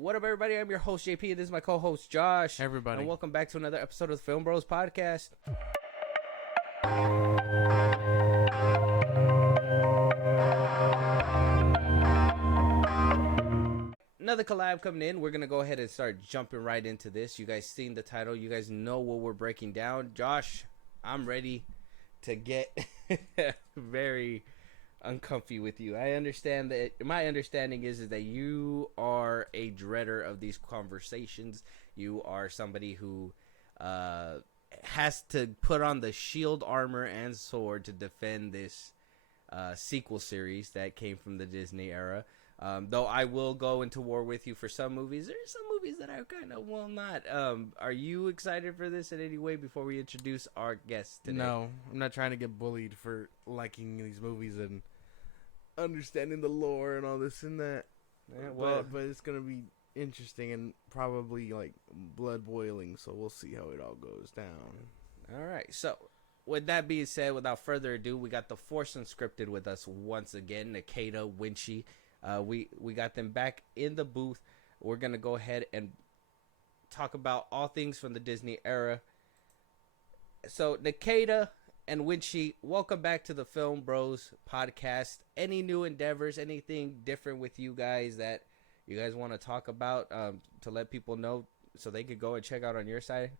What up, everybody? I'm your host, JP. This is my co-host, Josh. Hey, everybody. And welcome back to another episode of the FilmBros podcast. Another collab coming in. We're going to go ahead and start jumping right into this. You guys seen the title. You guys know what we're breaking down. Josh, I'm ready to get very uncomfy with you. I understand that my understanding is that you are a dreader of these conversations. You are somebody who has to put on the shield, armor, and sword to defend this sequel series that came from the Disney era. Though I will go into war with you for some movies. There are some movies that I kind of will not. Are you excited for this in any way before we introduce our guest today? No, I'm not trying to get bullied for liking these movies and understanding the lore and all this and that. Yeah, well, but it's going to be interesting and probably like blood boiling, so we'll see how it all goes down. All right, so with that being said, without further ado, we got the Force Unscripted with us once again, Nikita, Winchy. We got them back in the booth. We're going to go ahead and talk about all things from the Disney era. So, Nikita and Winchy, welcome back to the FilmBros podcast. Any new endeavors, anything different with you guys that you guys want to talk about to let people know so they could go and check out on your side?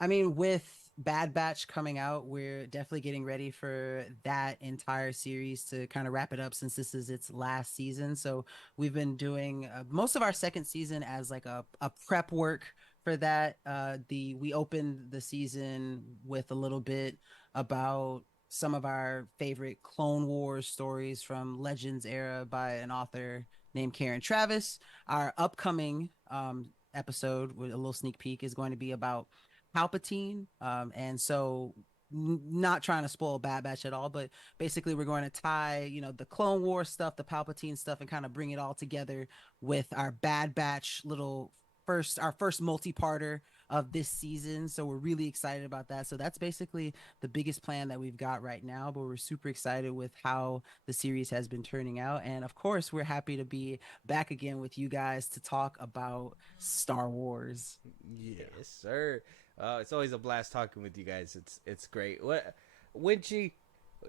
I mean, with Bad Batch coming out, we're definitely getting ready for that entire series to kind of wrap it up since this is its last season. So we've been doing most of our second season as like a prep work for that. We opened the season with a little bit about some of our favorite Clone Wars stories from Legends era by an author named Karen Travis. Our upcoming episode with a little sneak peek is going to be about Palpatine, and so not trying to spoil Bad Batch at all, but basically we're going to tie, the Clone Wars stuff, the Palpatine stuff, and kind of bring it all together with our Bad Batch our first multi-parter of this season. So we're really excited about that. So that's basically the biggest plan that we've got right now, but we're super excited with how the series has been turning out. And of course, we're happy to be back again with you guys to talk about Star Wars. Yeah. Yes, sir. It's always a blast talking with you guys. It's great. What, Winchy?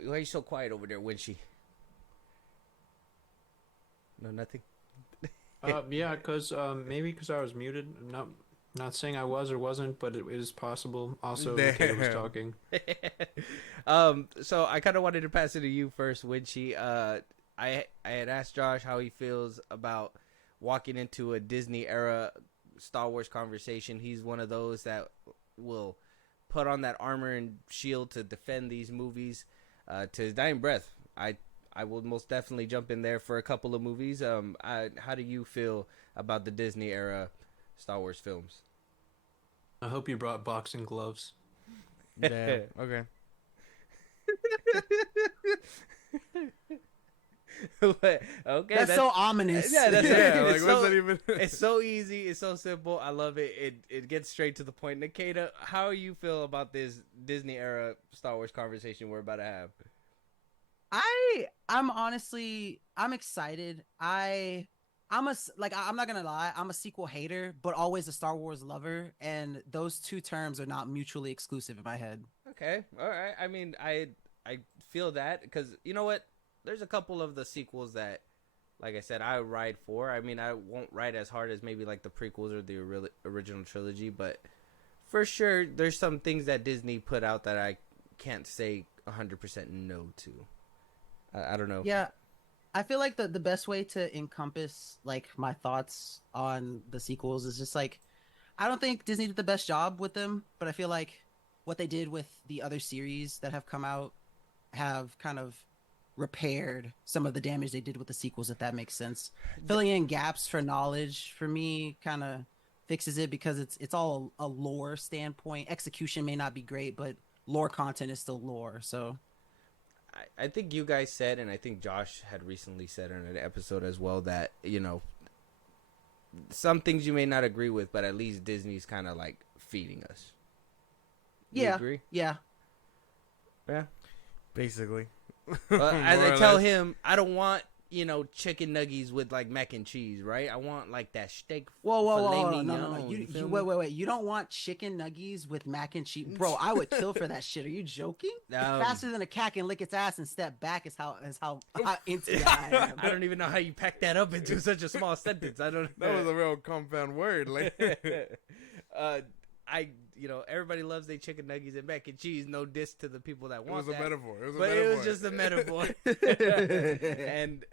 Why are you so quiet over there, Winchy? No, nothing. Yeah, because because I was muted. Not saying I was or wasn't, but it is possible. Also, the kid was talking. So I kind of wanted to pass it to you first, Winchy. I had asked Josh how he feels about walking into a Disney era Star Wars conversation. He's one of those that will put on that armor and shield to defend these movies to his dying breath. I will most definitely jump in there for a couple of movies. How do you feel about the Disney era Star Wars films? I hope you brought boxing gloves. Damn. Okay. Okay, that's so ominous. Yeah, that's like, what's that even? It's so easy. It's so simple. I love it. It gets straight to the point. Nikita, how you feel about this Disney era Star Wars conversation we're about to have? I'm excited. I'm not gonna lie, I'm a sequel hater, but always a Star Wars lover, and those two terms are not mutually exclusive in my head. Okay, all right. I mean, I feel that because you know what? There's a couple of the sequels that, like I said, I ride for. I mean, I won't ride as hard as maybe like the prequels or the original trilogy, but for sure, there's some things that Disney put out that I can't say 100% no to. I don't know. Yeah, I feel like the best way to encompass like my thoughts on the sequels is just like, I don't think Disney did the best job with them, but I feel like what they did with the other series that have come out have kind of repaired some of the damage they did with the sequels, if that makes sense. Filling in gaps for knowledge for me kind of fixes it because it's all a lore standpoint. Execution may not be great, but lore content is still lore. So I think you guys said, and I think Josh had recently said in an episode as well, that some things you may not agree with, but at least Disney's kind of like feeding us. You agree? Yeah. Yeah. Basically. As I tell him, I don't want chicken nuggets with like mac and cheese, right? I want like that steak. Whoa, filet no, mignon, You feel me? wait. You don't want chicken nuggets with mac and cheese, bro? I would kill for that shit. Are you joking? Faster than a cat can lick its ass and step back is how into it I am. I don't even know how you pack that up into such a small sentence. I don't. That was a real compound word. Like, everybody loves their chicken nuggets and mac and cheese. No diss to the people that want it was that. a metaphor. It was just a metaphor. And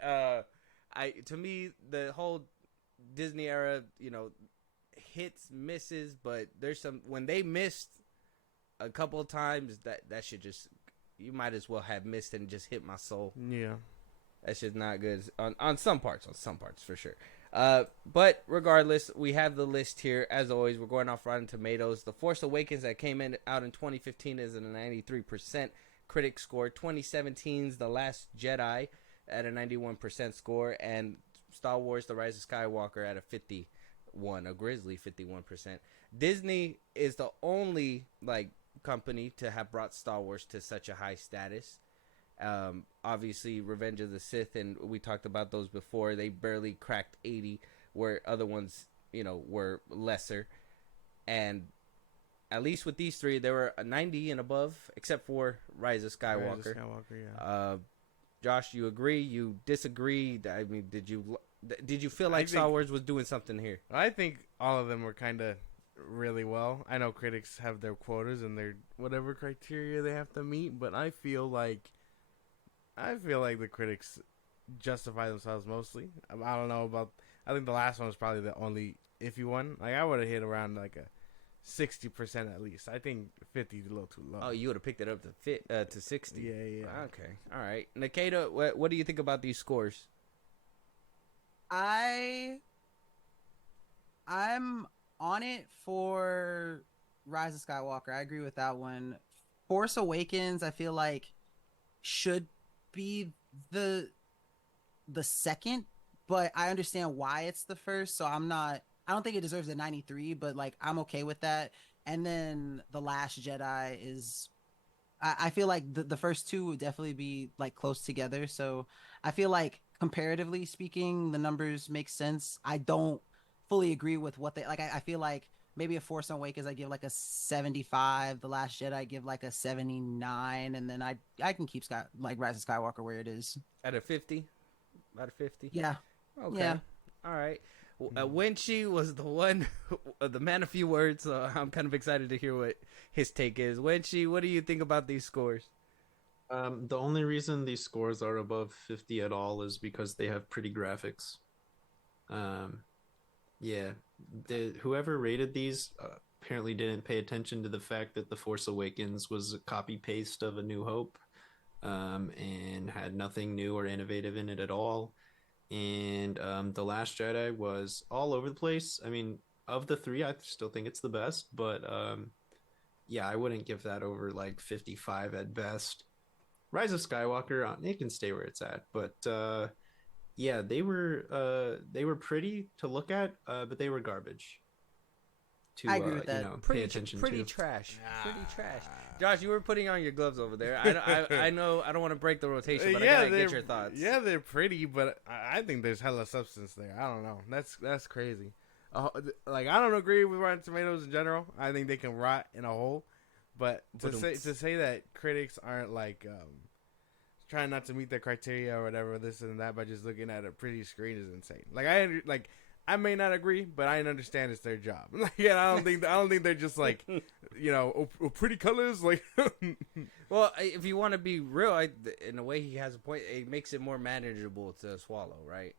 to me, the whole Disney era, hits, misses, but there's some when they missed a couple of times that should just you might as well have missed and just hit my soul. Yeah, that's just not good on some parts for sure. But regardless, we have the list here. As always, we're going off Rotten Tomatoes. The Force Awakens that came out in 2015 is at a 93% critic score. 2017's The Last Jedi at a 91% score, and Star Wars: The Rise of Skywalker at a grisly 51%. Disney is the only company to have brought Star Wars to such a high status. Obviously Revenge of the Sith, and we talked about those before, they barely cracked 80, where other ones were lesser. And at least with these three, they were a 90 and above, except for Rise of Skywalker. Yeah. Josh, you agree? You disagree? I mean, did you feel like Star Wars was doing something here? I think all of them were kind of really well. I know critics have their quotas and their whatever criteria they have to meet, but I feel like the critics justify themselves mostly. I don't know about. I think the last one was probably the only iffy one. Like, I would have hit around like a 60% at least. I think 50 is a little too low. Oh, you would have picked it up to 60. Yeah. Okay, all right. Nikita, what do you think about these scores? I'm on it for Rise of Skywalker. I agree with that one. Force Awakens, I feel like should be the second, but I understand why it's the first, so I don't think it deserves a 93, but I'm okay with that. And then The Last Jedi is I feel like the first two would definitely be close together, so I feel like comparatively speaking the numbers make sense. I don't fully agree with what they I feel like maybe a Force Awakens I give a 75, The Last Jedi I give a 79, and then I can keep Rise of Skywalker where it is at a 50. About a 50. Yeah. Okay. Yeah. All right. Wenchi was the one, the man of few words, so I'm kind of excited to hear what his take is. Wenchi, what do you think about these scores? The only reason these scores are above 50 at all is because they have pretty graphics. Yeah, whoever rated these apparently didn't pay attention to the fact that The Force Awakens was a copy-paste of A New Hope, and had nothing new or innovative in it at all. And The Last Jedi was all over the place. I mean, of the three, I still think it's the best, but yeah, I wouldn't give that over 55 at best. Rise of Skywalker, it can stay where it's at, but yeah, they were pretty to look at, but they were garbage. I agree with that. Pretty, pay attention pretty to. Trash. Pretty trash. Josh, you were putting on your gloves over there. I know I don't want to break the rotation, but I gotta get your thoughts. Yeah, they're pretty, but I think there's hella substance there. I don't know. That's crazy. I don't agree with Rotten Tomatoes in general. I think they can rot in a hole. But to say that critics aren't trying not to meet their criteria or whatever, this and that, by just looking at a pretty screen is insane. I may not agree, but I understand it's their job. I don't think they're just pretty colors. Well, if you want to be real, in a way he has a point. It makes it more manageable to swallow, right?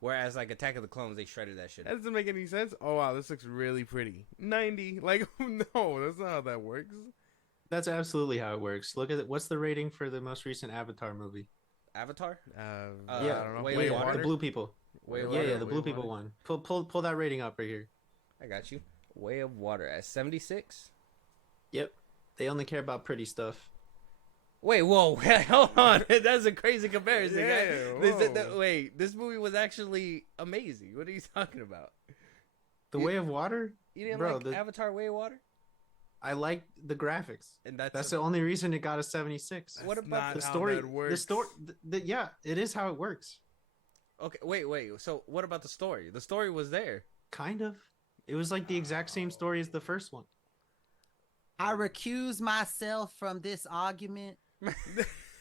Whereas Attack of the Clones, they shredded that shit. That doesn't make any sense. Oh wow, this looks really pretty. 90. No, that's not how that works. That's absolutely how it works. Look at it. What's the rating for the most recent Avatar movie? Avatar? Yeah, I don't know. Way of Water? The Blue People. Way of Yeah, Water? the Blue People one. Pull that rating up right here. I got you. Way of Water at 76. Yep. They only care about pretty stuff. Wait, whoa, hold on. That's a crazy comparison, yeah, guys. This movie was actually amazing. What are you talking about? Way of Water? You didn't Avatar Way of Water? I like the graphics, and that's the only reason it got a 76. What about the story? The story, yeah, it is how it works. Okay, wait. So what about the story? The story was there. Kind of. It was like the exact same story as the first one. I recuse myself from this argument.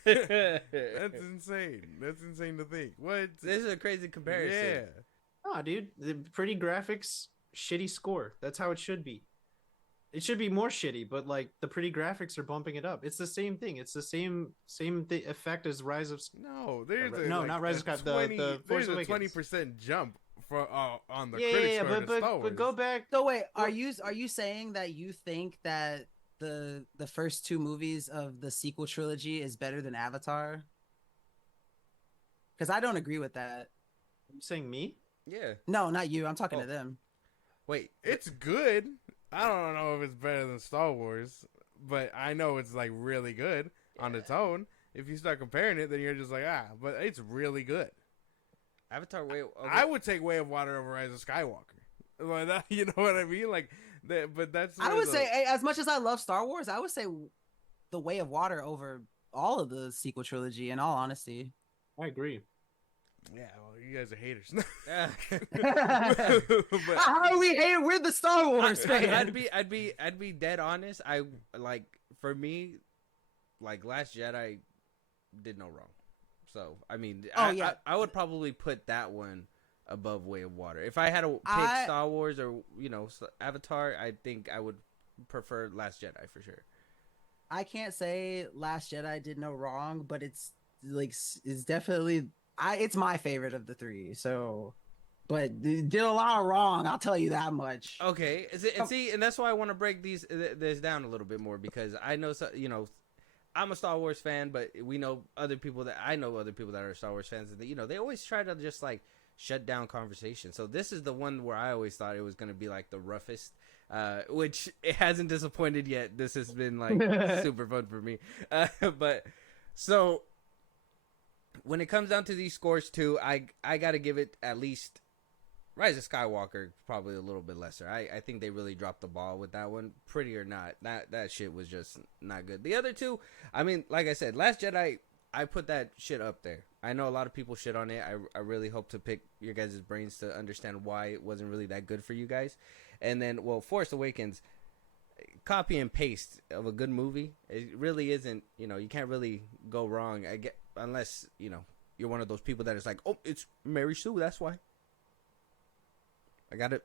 That's insane. That's insane to think. What? This is a crazy comparison. Yeah. Oh, dude, the pretty graphics, shitty score. That's how it should be. It should be more shitty, but like the pretty graphics are bumping it up. It's the same thing. It's the same effect as Rise of. No, there's not Rise of Skywalker. The Force there's Awakens. a 20% jump for on the Yeah, critics score to Star Wars. but go back. So wait, are you saying that you think that the first two movies of the sequel trilogy is better than Avatar? Because I don't agree with that. You saying me? Yeah. No, not you. I'm talking to them. Wait, It's good. I don't know if it's better than Star Wars, but I know it's like really good on its own. If you start comparing it, then you're just like, but it's really good. Avatar. Wait, okay. I would take Way of Water over Rise of Skywalker. Like that, you know what I mean? Like that, but that's. I would say, as much as I love Star Wars, I would say The Way of Water over all of the sequel trilogy. In all honesty, I agree. Yeah, well, you guys are haters. But how do we hate? We're the Star Wars fans. I'd be dead honest. I like, for me, like Last Jedi did no wrong. So I mean, I would probably put that one above Way of Water. If I had to pick Star Wars or Avatar, I think I would prefer Last Jedi for sure. I can't say Last Jedi did no wrong, but it's definitely it's my favorite of the three. So, but it did a lot of wrong. I'll tell you that much. Okay, and that's why I want to break this down a little bit more, because I know I'm a Star Wars fan, but I know other people that are Star Wars fans, and they always try to just like shut down conversation. So this is the one where I always thought it was going to be like the roughest, which it hasn't disappointed yet. This has been like super fun for me. But so when it comes down to these scores too, I got to give it at least Rise of Skywalker, probably a little bit lesser. I think they really dropped the ball with that one. Pretty or not, that shit was just not good. The other two, I mean, like I said, Last Jedi, I put that shit up there. I know a lot of people shit on it. I really hope to pick your guys' brains to understand why it wasn't really that good for you guys. And then, Force Awakens, copy and paste of a good movie. It really isn't, you can't really go wrong. Unless, you're one of those people that is like, oh, it's Mary Sue, that's why. I gotta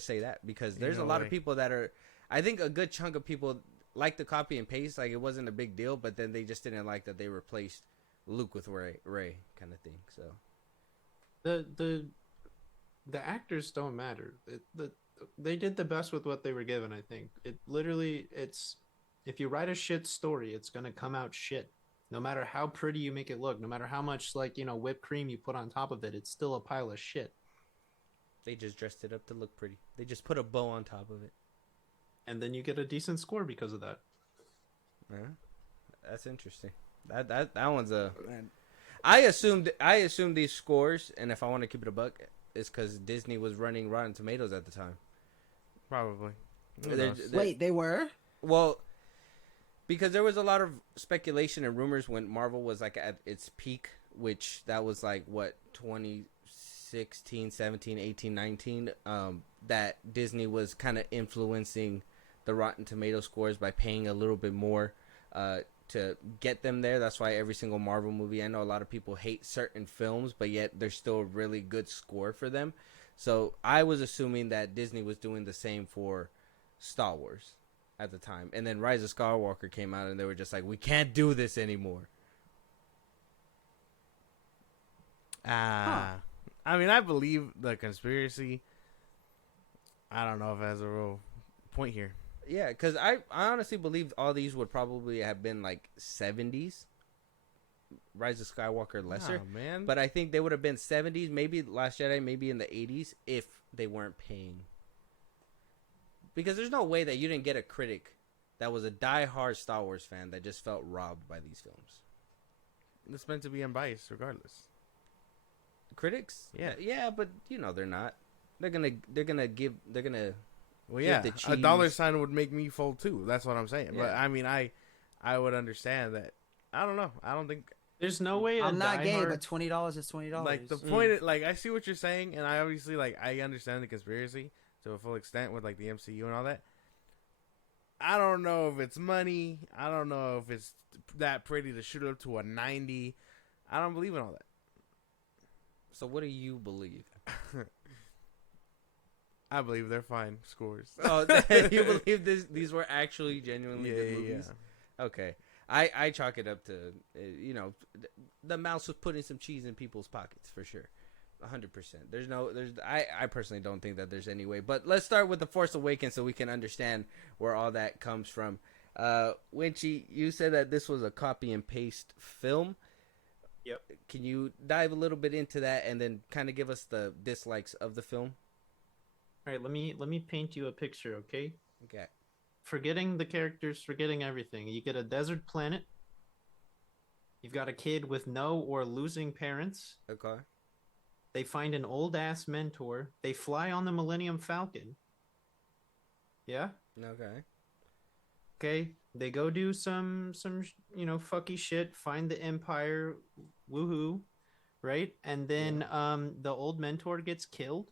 say that, because there's a lot of people that are, I think a good chunk of people like the copy and paste, like it wasn't a big deal, but then they just didn't like that they replaced Luke with Ray kind of thing. So the actors don't matter. They did the best with what they were given. I think it's if you write a shit story, it's gonna come out shit. No matter how pretty you make it look, no matter how much whipped cream you put on top of it, it's still a pile of shit. They just dressed it up to look pretty. They just put a bow on top of it, and then you get a decent score because of that. Yeah, that's interesting. That one's a. I assumed these scores, and if I want to keep it a buck, it's because Disney was running Rotten Tomatoes at the time. Probably. Wait, they were? Well, because there was a lot of speculation and rumors when Marvel was like at its peak, which that was like what 2016, 17, 18, 19, that Disney was kind of influencing the Rotten Tomato scores by paying a little bit more to get them there. That's why every single Marvel movie, I know a lot of people hate certain films, but yet there's still a really good score for them. So I was assuming that Disney was doing the same for Star Wars at the time. And then Rise of Skywalker came out and they were just like, we can't do this anymore. I mean, I believe the conspiracy. I don't know if it has a real point here. Yeah, because I honestly believe all these would probably have been like 70s. Rise of Skywalker lesser. Oh, man. But I think they would have been 70s, maybe Last Jedi, maybe in the 80s, if they weren't paying. Because there's no way that you didn't get a critic that was a die-hard Star Wars fan that just felt robbed by these films. It's meant to be unbiased regardless. Critics? Yeah, but they're not. They're gonna Well, yeah, a dollar sign would make me fold too. That's what I'm saying. Yeah. But I mean, I would understand that. I don't know. I don't think There's no way I'm not gay, diehard- but $20 is $20. Like the point, like I see what you're saying, and I obviously I understand the conspiracy to a full extent with like the MCU and all that. I don't know if it's money. I don't know if it's that pretty to shoot up to a 90. I don't believe in all that. So what do you believe? I believe they're fine scores. Oh, you believe these were actually genuinely good movies? Yeah. Okay. I chalk it up to, the mouse was putting some cheese in people's pockets for sure. 100%. I personally don't think that there's any way. But let's start with The Force Awakens so we can understand where all that comes from. Winchy, you said that this was a copy and paste film. Yep. Can you dive a little bit into that and then kind of give us the dislikes of the film? All right, let me paint you a picture, okay? Okay. Forgetting the characters, forgetting everything. You get a desert planet. You've got a kid with no or losing parents. Okay. They find an old ass mentor. They fly on the Millennium Falcon. Yeah? Okay. Okay. They go do some fucky shit, find the Empire, woohoo, right? And then the old mentor gets killed.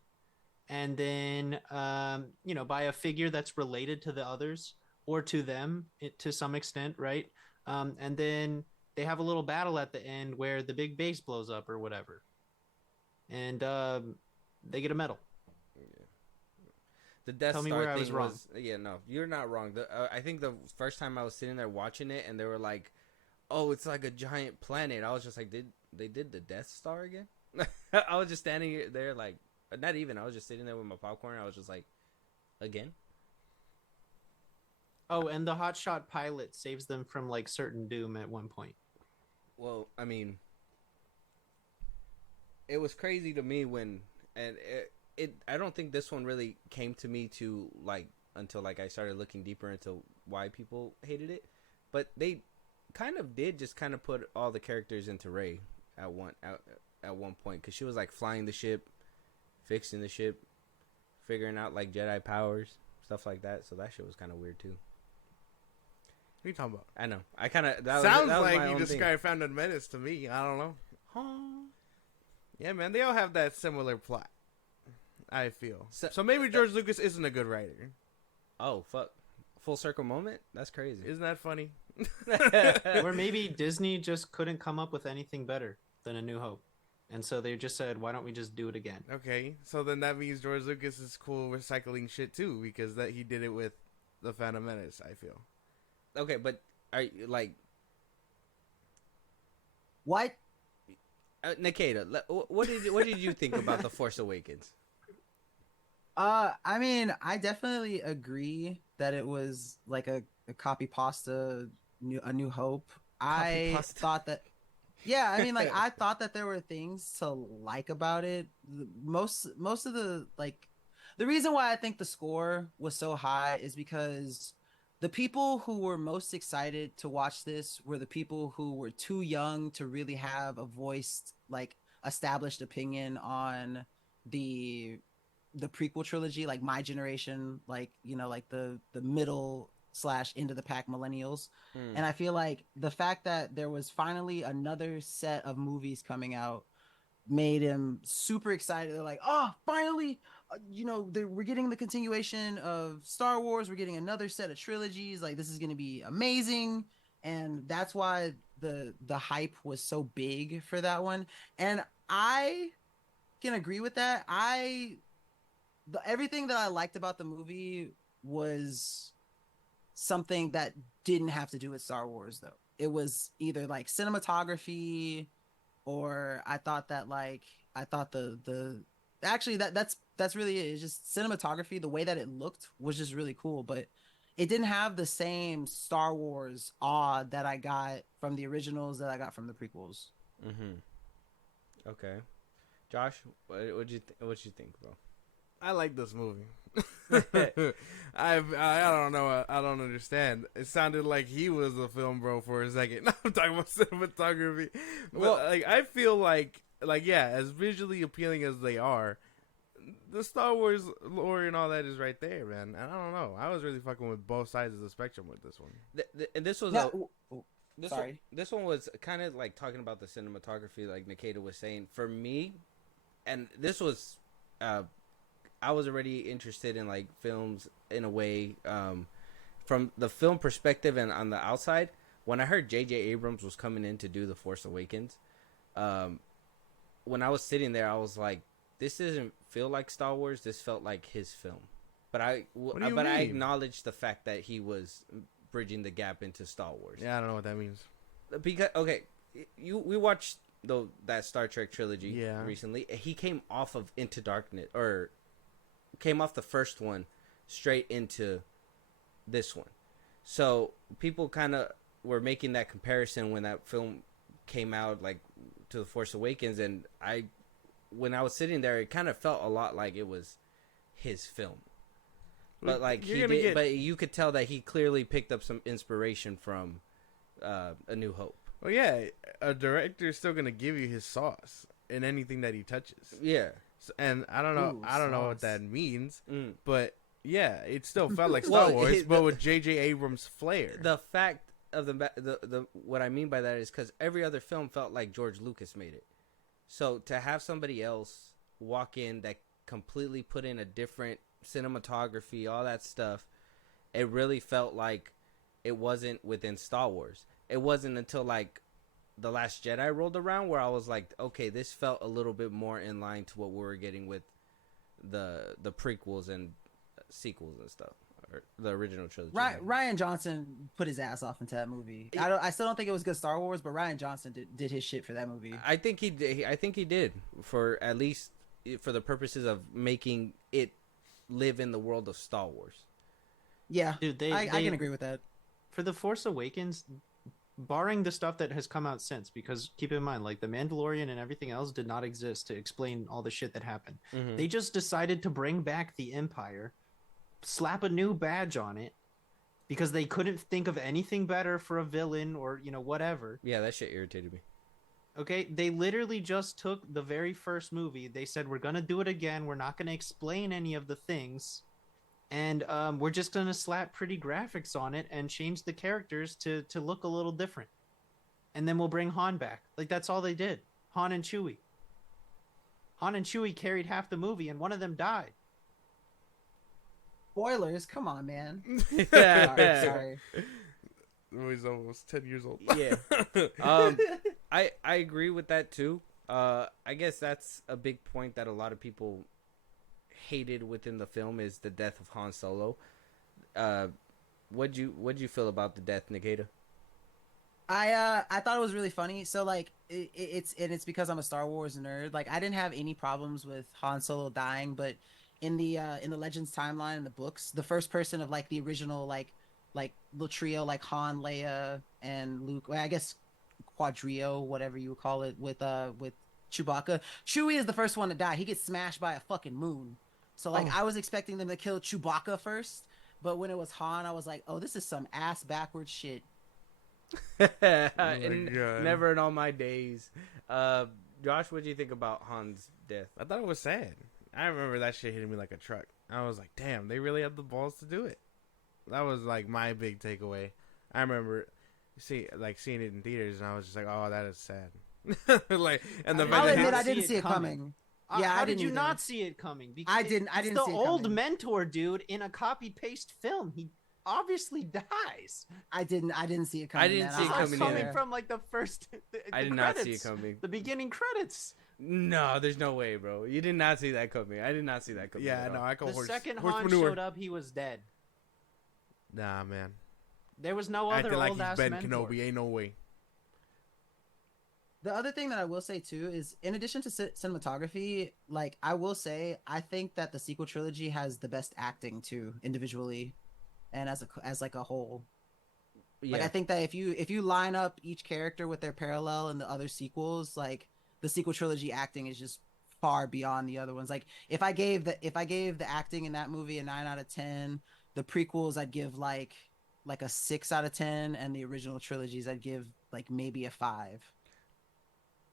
And then by a figure that's related to the others or to them to some extent, right? And then they have a little battle at the end where the big base blows up or whatever. And they get a medal. The Death Tell me Star where I thing was wrong. Yeah, no, you're not wrong. I think the first time I was sitting there watching it and they were like, "Oh, it's like a giant planet." I was just like, "Did the Death Star again?" I was just standing there like, not even. I was just sitting there with my popcorn. I was just like, "Again?" Oh, and the hotshot pilot saves them from like certain doom at one point. Well, I mean, it was crazy to me when, and I don't think this one really came to me to like until like I started looking deeper into why people hated it, but they kind of did just kind of put all the characters into Rey at one point because she was like flying the ship, fixing the ship, figuring out like Jedi powers, stuff like that. So that shit was kind of weird too. What are you talking about? I know. I kind of sounds like you described Phantom Menace to me. I don't know. Yeah, man, they all have that similar plot. I feel so. Maybe George Lucas isn't a good writer. Oh fuck! Full circle moment. That's crazy. Isn't that funny? Or maybe Disney just couldn't come up with anything better than A New Hope, and so they just said, "Why don't we just do it again?" Okay, so then that means George Lucas is cool recycling shit too, because that he did it with the Phantom Menace. I feel. Okay, but are you like What? Nikita? What did you think about The Force Awakens? I mean, I definitely agree that it was like a copy pasta, A New Hope. I thought that, yeah, I mean, like I thought that there were things to like about it. Most of the like, the reason why I think the score was so high is because the people who were most excited to watch this were the people who were too young to really have a voiced, like, established opinion on the prequel trilogy, like my generation, like, like the middle / into the pack millennials. And I feel like the fact that there was finally another set of movies coming out made him super excited. They're like, oh, finally, we're getting the continuation of Star Wars. We're getting another set of trilogies. Like, this is going to be amazing. And that's why the hype was so big for that one. And I can agree with that. Everything that I liked about the movie was something that didn't have to do with Star Wars, though. It was either like cinematography, or I thought that actually that's really it. It's just cinematography. The way that it looked was just really cool, but it didn't have the same Star Wars awe that I got from the originals, that I got from the prequels. Mm-hmm. Okay, Josh, what you think, bro? I like this movie. I don't know. I don't understand. It sounded like he was a film bro for a second. I'm talking about cinematography. But Well, I feel like yeah, as visually appealing as they are, the Star Wars lore and all that is right there, man. And I don't know. I was really fucking with both sides of the spectrum with this one. And this was This one was kind of like talking about the cinematography, like Nikita was saying. For me, and this was, I was already interested in like films in a way, from the film perspective and on the outside. When I heard J.J. Abrams was coming in to do The Force Awakens, when I was sitting there, I was like, this doesn't feel like Star Wars. This felt like his film. But I acknowledged the fact that he was bridging the gap into Star Wars. Yeah, I don't know what that means. Because we watched that Star Trek trilogy recently. He came off of Into Darkness, or came off the first one straight into this one. So people kind of were making that comparison when that film came out, like to The Force Awakens, and when I was sitting there, it kind of felt a lot like it was his film. But like but you could tell that he clearly picked up some inspiration from A New Hope. Well, yeah, a director is still gonna give you his sauce in anything that he touches. Yeah, and I don't know what that means, but yeah, it still felt like Star Wars, but with J.J. Abrams' flair. The fact of the what I mean by that is because every other film felt like George Lucas made it. So to have somebody else walk in that completely put in a different cinematography, all that stuff, it really felt like it wasn't within Star Wars. It wasn't until like The Last Jedi rolled around where I was like, okay, this felt a little bit more in line to what we were getting with the prequels and sequels and stuff, or the original trilogy. Rian Johnson put his ass off into that movie. I still don't think it was good Star Wars, but Rian Johnson did his shit for that movie. I think he did for at least for the purposes of making it live in the world of Star Wars. Yeah, dude, I can agree with that. For The Force Awakens, barring the stuff that has come out since, because keep in mind, like The Mandalorian and everything else did not exist to explain all the shit that happened. Mm-hmm. They just decided to bring back the Empire, slap a new badge on it, because they couldn't think of anything better for a villain or, whatever. Yeah, that shit irritated me. Okay, they literally just took the very first movie. They said, we're going to do it again. We're not going to explain any of the things. And we're just going to slap pretty graphics on it and change the characters to look a little different. And then we'll bring Han back. Like, that's all they did. Han and Chewie. Han and Chewie carried half the movie, and one of them died. Spoilers, come on, man. Sorry. The movie's almost 10 years old. Yeah. I agree with that, too. I guess that's a big point that a lot of people hated within the film is the death of Han Solo. What'd you feel about the death, Nikita? I thought it was really funny. So like it's because I'm a Star Wars nerd. Like I didn't have any problems with Han Solo dying, but in the Legends timeline in the books, the first person of like the original like little trio like Han, Leia, and Luke. Well, I guess quadrio, whatever you would call it, with Chewbacca. Chewie is the first one to die. He gets smashed by a fucking moon. So like I was expecting them to kill Chewbacca first, but when it was Han, I was like, oh, this is some ass backwards shit. Never in all my days. Josh, what do you think about Han's death? I thought it was sad. I remember that shit hitting me like a truck. I was like, damn, they really have the balls to do it. That was like my big takeaway. I remember seeing it in theaters, and I was just like, oh, that is sad. I'll admit I didn't see it coming. Yeah, how did you not see it coming? Because I didn't see it coming. The old mentor dude in a copy paste film. He obviously dies. I didn't see it coming. I didn't see it coming either. From like the first. I did not see it coming. The beginning credits. No, there's no way, bro. You did not see that coming. I did not see that coming. Yeah, no, I call the second Han showed up, he was dead. Nah, man. There was no other old ass Ben mentor. Kenobi. Ain't no way. The other thing that I will say too is, in addition to cinematography, like I will say, I think that the sequel trilogy has the best acting too, individually, and as a whole. Yeah. Like I think that if you line up each character with their parallel in the other sequels, like the sequel trilogy acting is just far beyond the other ones. Like if I gave the acting in that movie a 9 out of 10, the prequels I'd give like a 6 out of 10, and the original trilogies I'd give like maybe a 5.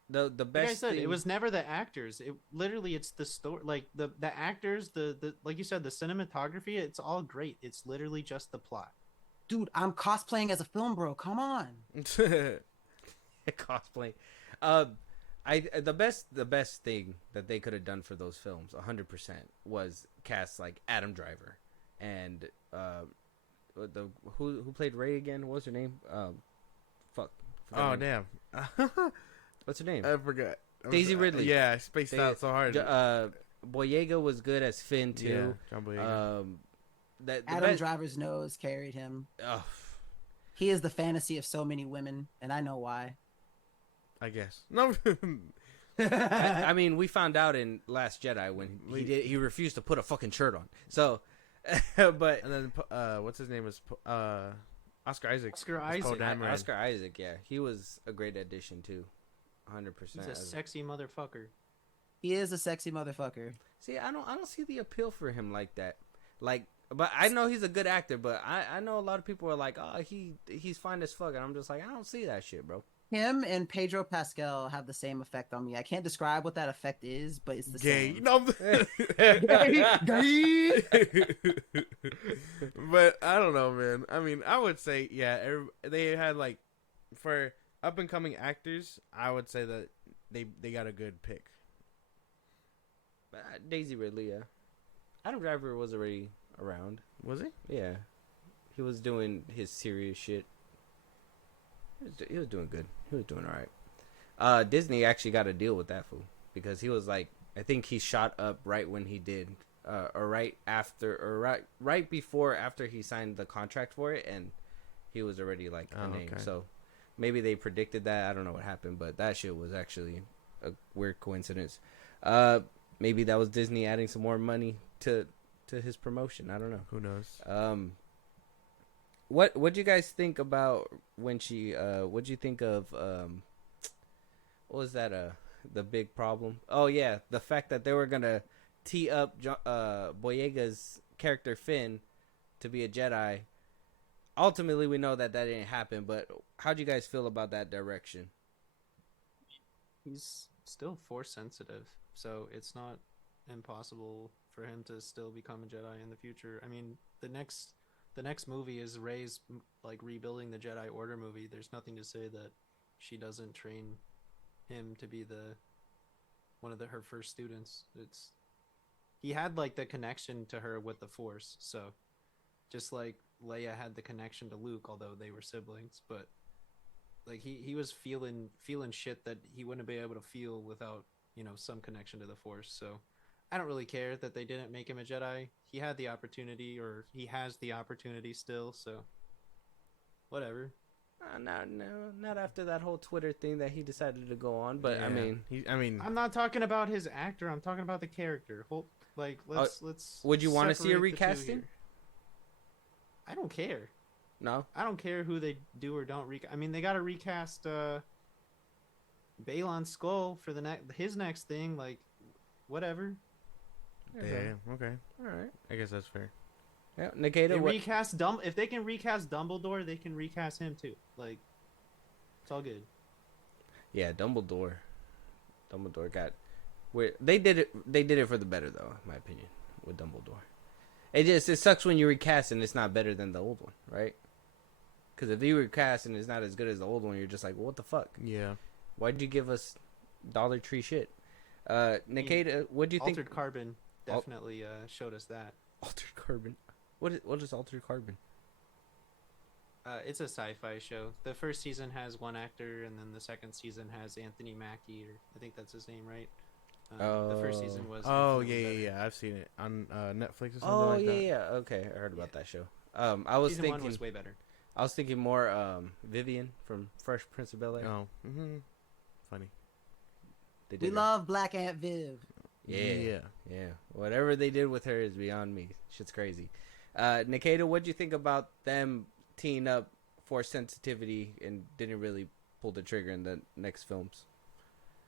The best like I said, it was never the actors. It literally, it's the story. Like the actors, the like you said, the cinematography. It's all great. It's literally just the plot. Dude, I'm cosplaying as a film bro. Come on. Cosplay. The best thing that they could have done for those films, 100%, was cast like Adam Driver, and who played Ray again? What was her name? Fuck. Oh damn. What's her name? I forgot. Daisy Ridley. Yeah, I spaced out so hard. Boyega was good as Finn too. Yeah, John Boyega. Adam Driver's nose carried him. Oh. He is the fantasy of so many women, and I know why. I guess. No. I mean, we found out in Last Jedi when he refused to put a fucking shirt on. So, but and then what's his name was Oscar Isaac. Oscar Isaac, yeah, he was a great addition too, 100%. He's a sexy motherfucker. He is a sexy motherfucker. See, I don't see the appeal for him like that. Like, but I know he's a good actor. But I know a lot of people are like, oh, he's fine as fuck, and I'm just like, I don't see that shit, bro. Him and Pedro Pascal have the same effect on me. I can't describe what that effect is, but it's the same. No. Gay. But I don't know, man. I mean, I would say, yeah, they had like, for up and coming actors, I would say that they got a good pick. Daisy Ridley, yeah. Adam Driver was already around. Was he? Yeah, he was doing his serious shit. He was doing good. He was doing all right. Disney actually got a deal with that fool because he was like, I think he shot up right when he did, or right after, or right before after he signed the contract for it, and he was already like a name. Okay. So maybe they predicted that. I don't know what happened, but that shit was actually a weird coincidence. Maybe that was Disney adding some more money to his promotion. I don't know. Who knows? What'd you guys think about when she what'd you think of what was that the big problem? Oh yeah, the fact that they were gonna tee up Boyega's character Finn to be a Jedi. Ultimately we know that didn't happen, but how'd you guys feel about that direction? He's still Force sensitive, so it's not impossible for him to still become a Jedi in the future. I mean, the next movie is Rey's like rebuilding the Jedi Order movie. There's nothing to say that she doesn't train him to be her first students. He had like the connection to her with the Force, so just like Leia had the connection to Luke, although they were siblings, but like he was feeling shit that he wouldn't be able to feel without, some connection to the Force. So I don't really care that they didn't make him a Jedi. He had the opportunity, or he has the opportunity still, so whatever. Not after that whole Twitter thing that he decided to go on, but yeah. I mean I'm not talking about his actor, I'm talking about the character. Let's would you want to see a recasting? I don't care. No? I don't care who they do or don't recast. I mean, they got to recast Baylan Skull for his next thing, like whatever. Yeah, okay. All right. I guess that's fair. Yeah, Nikita, if they can recast Dumbledore, they can recast him too. Like, it's all good. Yeah, Dumbledore got they did it for the better though, in my opinion, with Dumbledore. It sucks when you recast and it's not better than the old one, right? Because if you recast and it's not as good as the old one, you're just like, well, what the fuck? Yeah. Why'd you give us Dollar Tree shit? Nikita, what do you think? Altered Carbon definitely showed us that. Altered Carbon. What is Altered Carbon? It's a sci-fi show. The first season has one actor, and then the second season has Anthony Mackie, or I think that's his name, right? The first season was. Oh yeah. I've seen it on Netflix or something like that. Oh yeah. Okay, I heard about that show. I was season thinking 1 was way better. I was thinking more Vivian from Fresh Prince of Bel-Air. Oh, funny. We love Black Aunt Viv. Yeah. Whatever they did with her is beyond me. Shit's crazy. Nikita, what'd you think about them teeing up Force sensitivity and didn't really pull the trigger in the next films?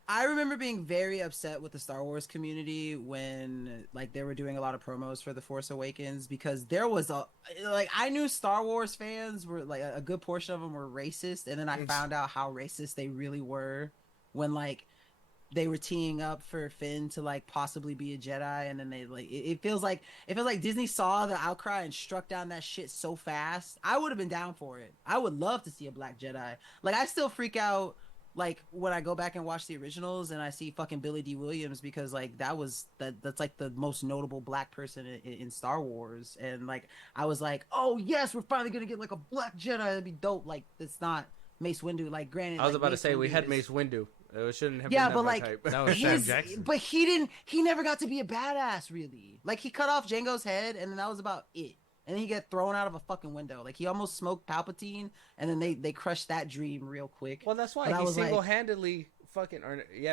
I remember being very upset with the Star Wars community when like they were doing a lot of promos for The Force Awakens, because there was I knew Star Wars fans were like a good portion of them were racist, and then I found out how racist they really were when like they were teeing up for Finn to like possibly be a Jedi, and then they like it feels like Disney saw the outcry and struck down that shit so fast. I would have been down for it. I would love to see a black Jedi. Like I still freak out like when I go back and watch the originals and I see fucking Billy D. Williams, because like that's like the most notable black person in Star Wars, and like I was like, oh yes, we're finally gonna get like a black Jedi. That'd be dope. Like it's not Mace Windu. Like granted, I was like, about to Mace say we Windu had is- Mace Windu. It shouldn't have Yeah, been that but much like hype. That was Sam Jackson. But he never got to be a badass really. Like he cut off Jango's head, and then that was about it. And then he got thrown out of a fucking window. Like he almost smoked Palpatine, and then they crushed that dream real quick. Well, that's why But I he was like- single-handedly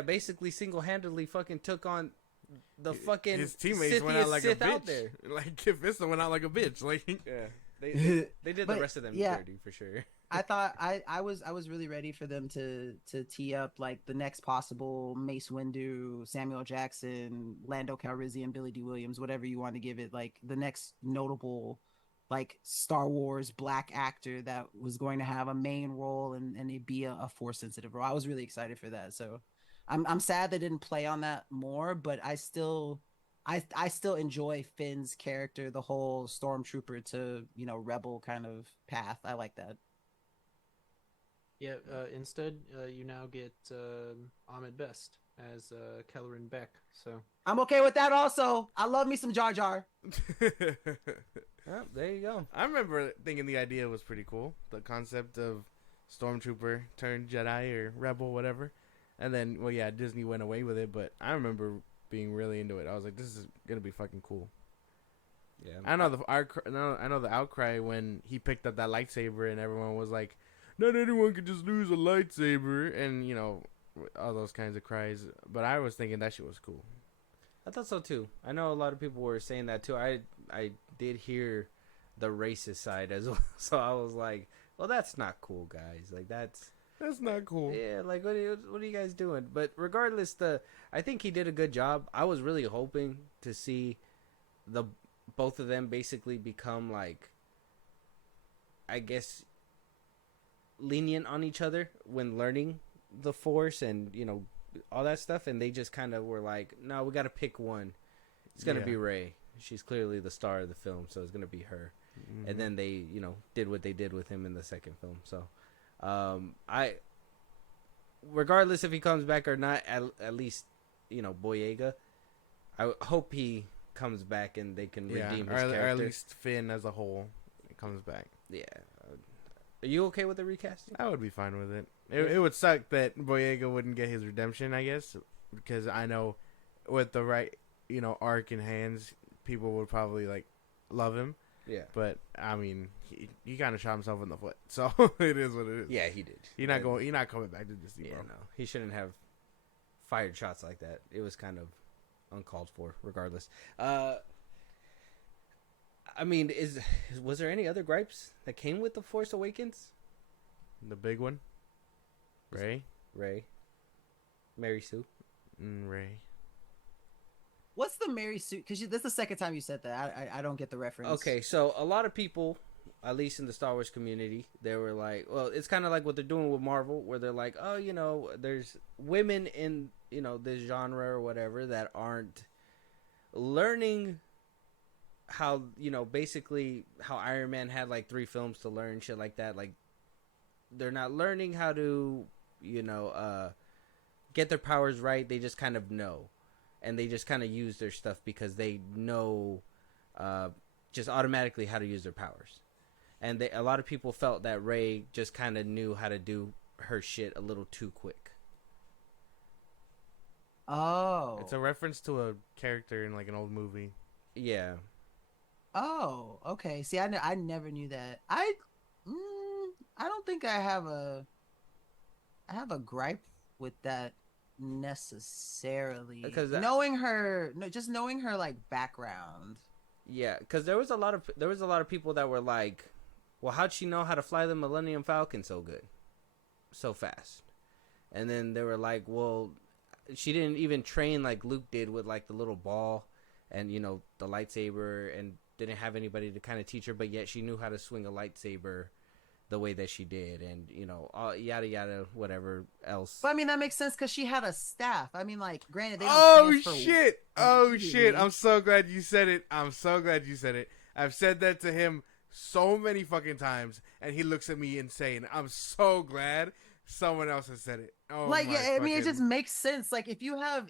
basically single-handedly fucking took on the fucking His teammates went out like a Sith out bitch. there. Like Kit Fisto went out like a bitch. Like Yeah, they did But, the rest of them yeah. dirty for sure. I thought I was really ready for them to tee up like the next possible Mace Windu, Samuel Jackson, Lando Calrissian, Billy D. Williams, whatever you want to give it, like the next notable like Star Wars black actor that was going to have a main role and it be a force sensitive role. I was really excited for that. So I'm sad they didn't play on that more, but I still enjoy Finn's character, the whole stormtrooper to, rebel kind of path. I like that. Yeah, instead, you now get Ahmed Best as Kelleran Beck. So I'm okay with that also. I love me some Jar Jar. Oh, there you go. I remember thinking the idea was pretty cool. The concept of Stormtrooper turned Jedi or Rebel, whatever. And then, well, yeah, Disney went away with it, but I remember being really into it. I was like, this is gonna be fucking cool. Yeah, I know the outcry when he picked up that lightsaber and everyone was like, not anyone could just lose a lightsaber, and all those kinds of cries. But I was thinking that shit was cool. I thought so too. I know a lot of people were saying that too. I did hear the racist side as well, so I was like, well, that's not cool, guys. Like that's not cool. Yeah, like what are you guys doing? But regardless, I think he did a good job. I was really hoping to see both of them basically become like, I guess, lenient on each other when learning the Force and all that stuff, and they just kind of were like, no, we got to pick one. It's gonna be Rey. She's clearly the star of the film, so it's gonna be her. Mm-hmm. And then they did what they did with him in the second film. So I, regardless if he comes back or not, at least Boyega, I hope he comes back and they can redeem his character. Or at least Finn as a whole comes back. Yeah. Are you okay with the recasting? I would be fine with it. It would suck that Boyega wouldn't get his redemption, I guess, because I know with the right arc in hands, people would probably like love him. Yeah. But I mean, he kind of shot himself in the foot, so it is what it is. Yeah, he did. He's not coming back to Disney. Yeah, bro. no, he shouldn't have fired shots like that. It was kind of uncalled for, regardless. I mean, was there any other gripes that came with the Force Awakens? The big one, Rey, Mary Sue, Rey. What's the Mary Sue? Because this is the second time you said that. I don't get the reference. Okay, so a lot of people, at least in the Star Wars community, they were like, well, it's kind of like what they're doing with Marvel, where they're like, oh, there's women in, this genre or whatever that aren't learning how, basically how Iron Man had like 3 films to learn, shit like that. Like, they're not learning how to, get their powers right. They just kind of know. And they just kind of use their stuff because they know just automatically how to use their powers. And a lot of people felt that Rey just kind of knew how to do her shit a little too quick. Oh. It's a reference to a character in like an old movie. Yeah. Oh, okay. See, I never knew that. I don't think I have a gripe with that necessarily, because knowing her like background. Yeah, because there was a lot of people that were like, well, how'd she know how to fly the Millennium Falcon so good, so fast? And then they were like, well, she didn't even train like Luke did with like the little ball and the lightsaber, and didn't have anybody to kind of teach her, but yet she knew how to swing a lightsaber the way that she did, and yada yada, whatever else. But I mean, that makes sense because she had a staff. I mean, like, granted, they don't Oh transfer shit! Oh shit! immediately. I'm so glad you said it. I'm so glad you said it. I've said that to him so many fucking times, and he looks at me insane. I'm so glad someone else has said it. Oh, Like, my yeah, I mean, it fucking- just makes sense. Like, if you have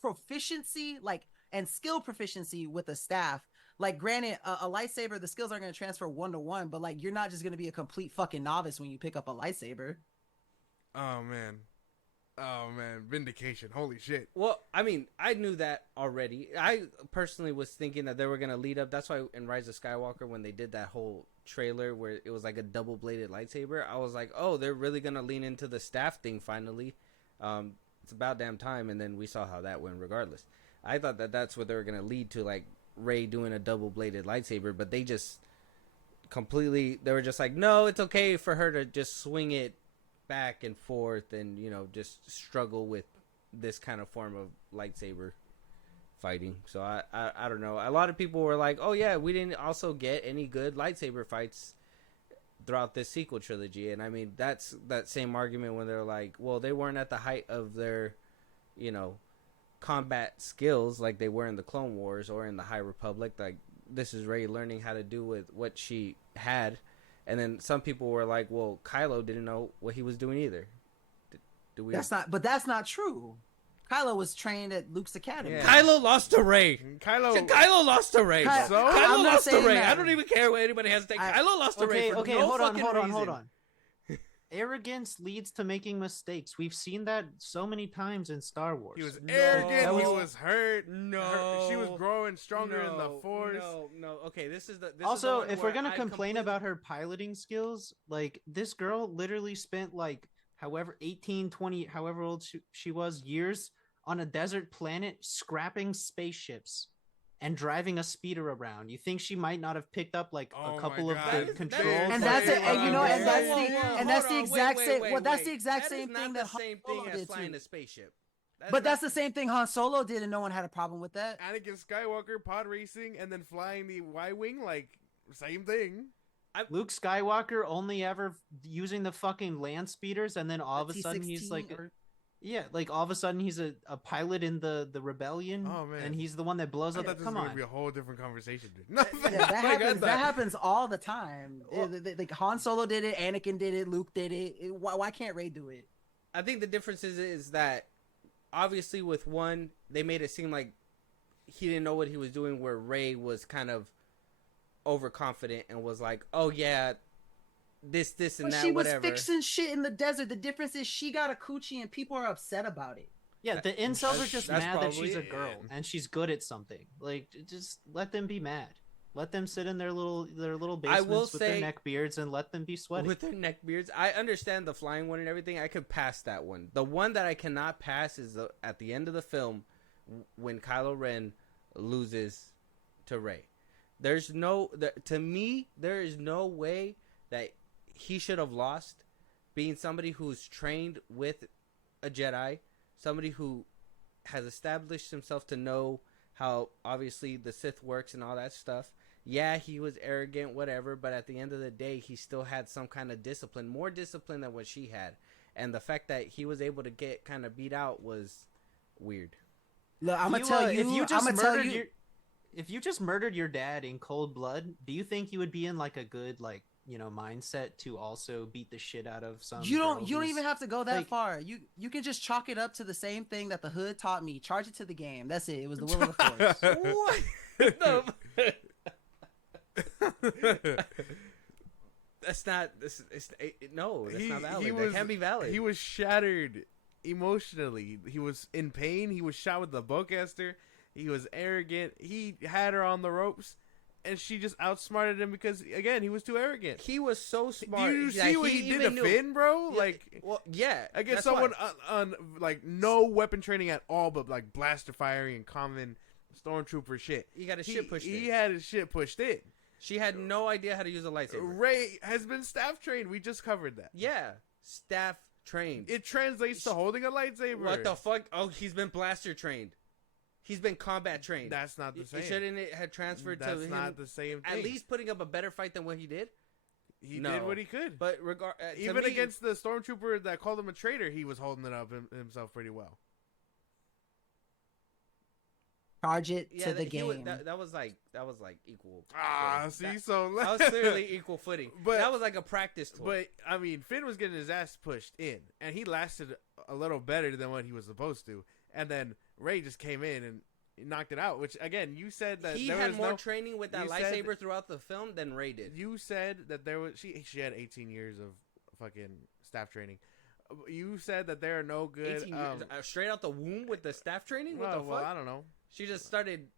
proficiency, like, and skill proficiency with a staff, like, granted, a lightsaber, the skills aren't going to transfer 1-to-1, but like, you're not just going to be a complete fucking novice when you pick up a lightsaber. Oh man. Oh man, vindication. Holy shit. Well, I mean, I knew that already. I personally was thinking that they were going to lead up. That's why in Rise of Skywalker, when they did that whole trailer where it was like a double-bladed lightsaber, I was like, oh, they're really going to lean into the staff thing finally. It's about damn time. And then we saw how that went regardless. I thought that that's what they were going to lead to, like Rey doing a double-bladed lightsaber, but they just they were just like, no, it's okay for her to just swing it back and forth and just struggle with this kind of form of lightsaber fighting. So I don't know, a lot of people were like, oh yeah, we didn't also get any good lightsaber fights throughout this sequel trilogy. And I mean, that's that same argument when they're like, well, they weren't at the height of their combat skills like they were in the Clone Wars or in the High Republic. Like, this is Rey learning how to do with what she had. And then some people were like, well, Kylo didn't know what he was doing either. Do we? That's not true. Kylo was trained at Luke's Academy. Yeah. Kylo lost to Rey. Kylo lost to Rey. Kylo Kylo lost to Rey. that. I don't even care what anybody has to think. Kylo lost to Rey. Okay, No hold fucking on. reason. Arrogance leads to making mistakes. We've seen that so many times in Star Wars. He was arrogant. No. He was hurt. No. She was growing stronger in the Force. No. Okay, this is the also, one if where we're gonna I complain completely- about her piloting skills, like, this girl literally spent like however 18, 20, however old she was, years on a desert planet scrapping spaceships and driving a speeder around. You think she might not have picked up like Oh a my couple of God. the That is- controls? And that's it. And that's the Hold on, exact wait, same. wait, Well, that's wait. the exact That is same not thing the that Han same Solo thing as did flying too. a spaceship. But that's the same thing Han Solo did, and no one had a problem with that. Anakin Skywalker pod racing and then flying the Y-wing, like, same thing. Luke Skywalker only ever using the fucking land speeders, and then all of a sudden he's like, like all of a sudden he's a pilot in the rebellion. Oh, man. And he's the one that blows I up. thought this Come was gonna on. be a whole different conversation, dude. No, Yeah, that I got happens. That happens all the time. Well- Like Han Solo did it, Anakin did it, Luke did it. Why can't Rey do it? I think the difference is that obviously with one, they made it seem like he didn't know what he was doing, where Rey was kind of overconfident and was like, oh yeah, this and But that, she was whatever. fixing shit in the desert. The difference is she got a coochie and people are upset about it. Yeah, the incels are just that's mad that she's a probably girl it. and she's good at something. Like, just let them be mad. Let them sit in their little I will basements with their say- neck beards and let them be sweaty. With their neck beards. I understand the flying one and everything. I could pass that one. The one that I cannot pass is at the end of the film when Kylo Ren loses to Rey. To me, there is no way that he should have lost, being somebody who's trained with a Jedi, somebody who has established himself to know how obviously the Sith works and all that stuff. Yeah, he was arrogant, whatever, but at the end of the day, he still had some kind of discipline, more discipline than what she had. And the fact that he was able to get kind of beat out was weird. Look, I'm gonna tell you. If you just murdered your dad in cold blood, do you think you would be in like a good mindset to also beat the shit out of some? You don't who's- even have to go that like- far. You can just chalk it up to the same thing that the hood taught me. Charge it to the game. That's it. It was the will of the Force. What? No. That's not. No, that's not valid. That can't be valid. He was shattered emotionally. He was in pain. He was shot with the bowcaster. He was arrogant. He had her on the ropes, and she just outsmarted him because, again, he was too arrogant. He was so smart. Do you that see what he did to knew. Finn, bro? Yeah, Like, well, yeah. against that's someone why. on like no weapon training at all, but like blaster firing and common stormtrooper shit. He got his shit pushed He in. had his shit pushed in. She had no idea how to use a lightsaber. Rey has been staff trained. We just covered that. Yeah, staff trained. It translates to holding a lightsaber. What the fuck? Oh, he's been blaster trained. He's been combat trained. That's not the same. Shouldn't it have transferred That's to not him the same thing. at least putting up a better fight than what he did? He No. did what he could. But even against the stormtrooper that called him a traitor, he was holding it up himself pretty well. Charge it to the game. That was like equal. See, so that was clearly equal footing. But that was like a practice tool. But I mean, Finn was getting his ass pushed in, and he lasted a little better than what he was supposed to. And then Rey just came in and knocked it out. Which again, you said that he had more training with that lightsaber throughout the film than Rey did. You said that there was she had 18 years of fucking staff training. You said that there are no good 18 years, straight out the womb with the staff training. What the fuck? Well, I don't know. She just started.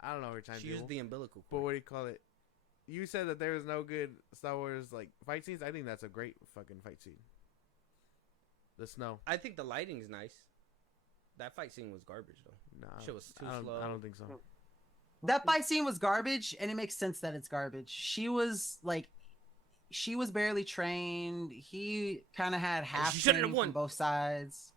I don't know her time. She used the umbilical cord. But what do you call it? You said that there was no good Star Wars like fight scenes. I think that's a great fucking fight scene. The snow. I think the lighting's nice. That fight scene was garbage though. Nah, shit was too slow. I don't think so. That fight scene was garbage, and it makes sense that it's garbage. She was barely trained. He kind of had half training from both sides.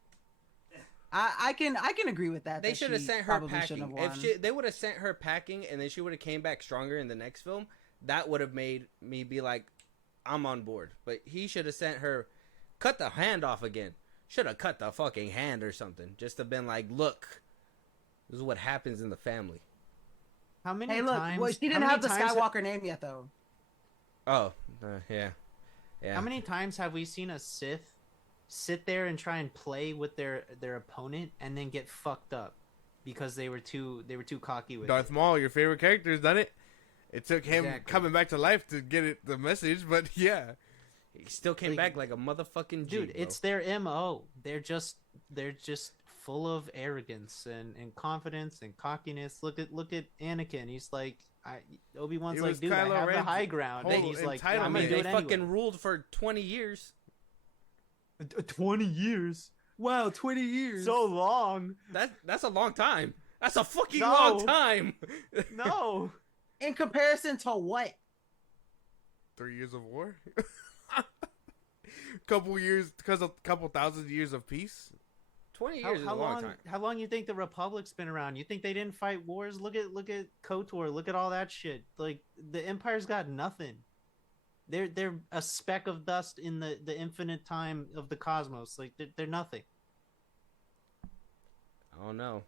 I can agree with that. They should have sent her packing. If they would have sent her packing, and then she would have came back stronger in the next film, that would have made me be like, I'm on board. But he should have sent her, cut the hand off again. Should have cut the fucking hand or something. Just have been like, look, this is what happens in the family. How many times? Well, she didn't have the Skywalker name yet, though. Oh, yeah. How many times have we seen a Sith sit there and try and play with their opponent and then get fucked up because they were too cocky with Darth Maul, your favorite character, has done it. It took him coming back to life to get the message, but yeah, he still came back like a motherfucking G, dude. bro. It's their MO. They're just full of arrogance and confidence and cockiness. Look at Anakin. He's like, Obi-Wan's like, dude, I have the high ground. And he's like, I'm gonna do it anyway. Fucking ruled for 20 years. 20 years. Wow, 20 years. So long. That's a long time. That's a fucking long time. No. In comparison to what? 3 years of war. couple thousand years of peace. 20 years is a long time. How long you think the Republic's been around? You think they didn't fight wars? Look at KOTOR. Look at all that shit. Like, the Empire's got nothing. They're a speck of dust in the infinite time of the cosmos. Like, they're nothing. I don't know.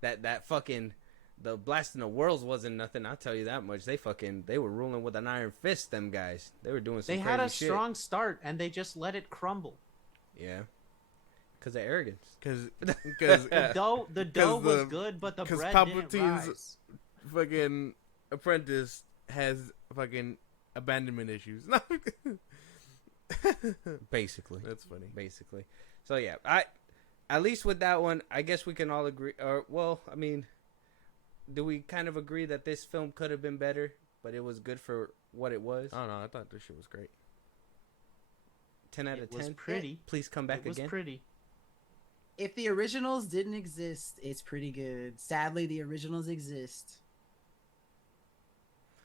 That fucking the blasting the worlds wasn't nothing. I'll tell you that much. They were ruling with an iron fist. Them guys. They were doing some. They had a strong start and they just let it crumble. Yeah. Because of arrogance. Because the dough was good, but the bread didn't rise. Fucking apprentice has fucking abandonment issues. Basically. That's funny. Basically. So yeah, at least with that one, I guess we can all agree. Or well, I mean, do we kind of agree that this film could have been better, but it was good for what it was? I don't know. I thought this shit was great. 10 out of 10. It was pretty. Please come back again. It was pretty. If the originals didn't exist, it's pretty good. Sadly, the originals exist.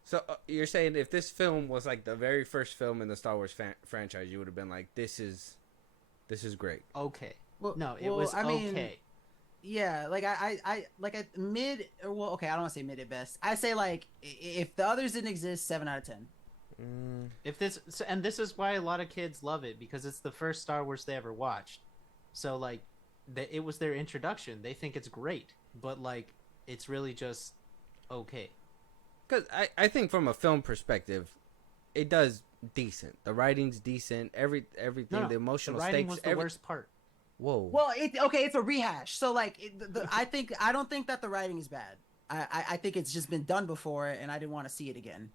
So you're saying if this film was like the very first film in the Star Wars franchise, you would have been like, "This is great." Okay. Well, no, it was okay. Yeah, like I like at mid. Well, okay, I don't want to say mid at best. I say like if the others didn't exist, 7 out of 10. If this is why a lot of kids love it, because it's the first Star Wars they ever watched. So like, it was their introduction. They think it's great, but like, it's really just okay. Because I think from a film perspective, it does decent. The writing's decent. Everything, the emotional the writing stakes. Was the worst part. Whoa. Well, it's a rehash. So like, I don't think that the writing is bad. I think it's just been done before, and I didn't want to see it again.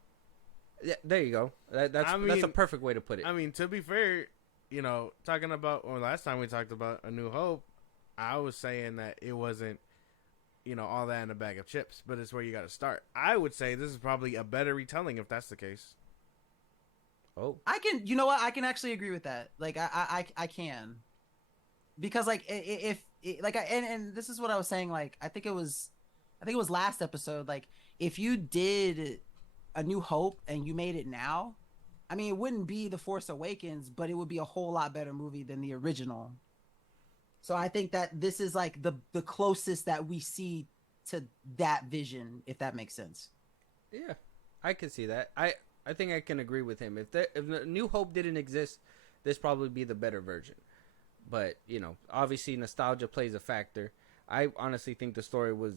Yeah, there you go. That's a perfect way to put it. I mean, to be fair, talking about last time we talked about A New Hope, I was saying that it wasn't, all that in a bag of chips, but it's where you got to start. I would say this is probably a better retelling if that's the case. Oh, I can. You know what? I can actually agree with that. Like, I can, because like and this is what I was saying. Like, I think it was last episode. Like, if you did A New Hope and you made it now, I mean, it wouldn't be The Force Awakens, but it would be a whole lot better movie than the original. So I think that this is like the closest that we see to that vision, if that makes sense. Yeah, I can see that. I think I can agree with him. If New Hope didn't exist, this probably be the better version. But you know, obviously nostalgia plays a factor. I honestly think the story was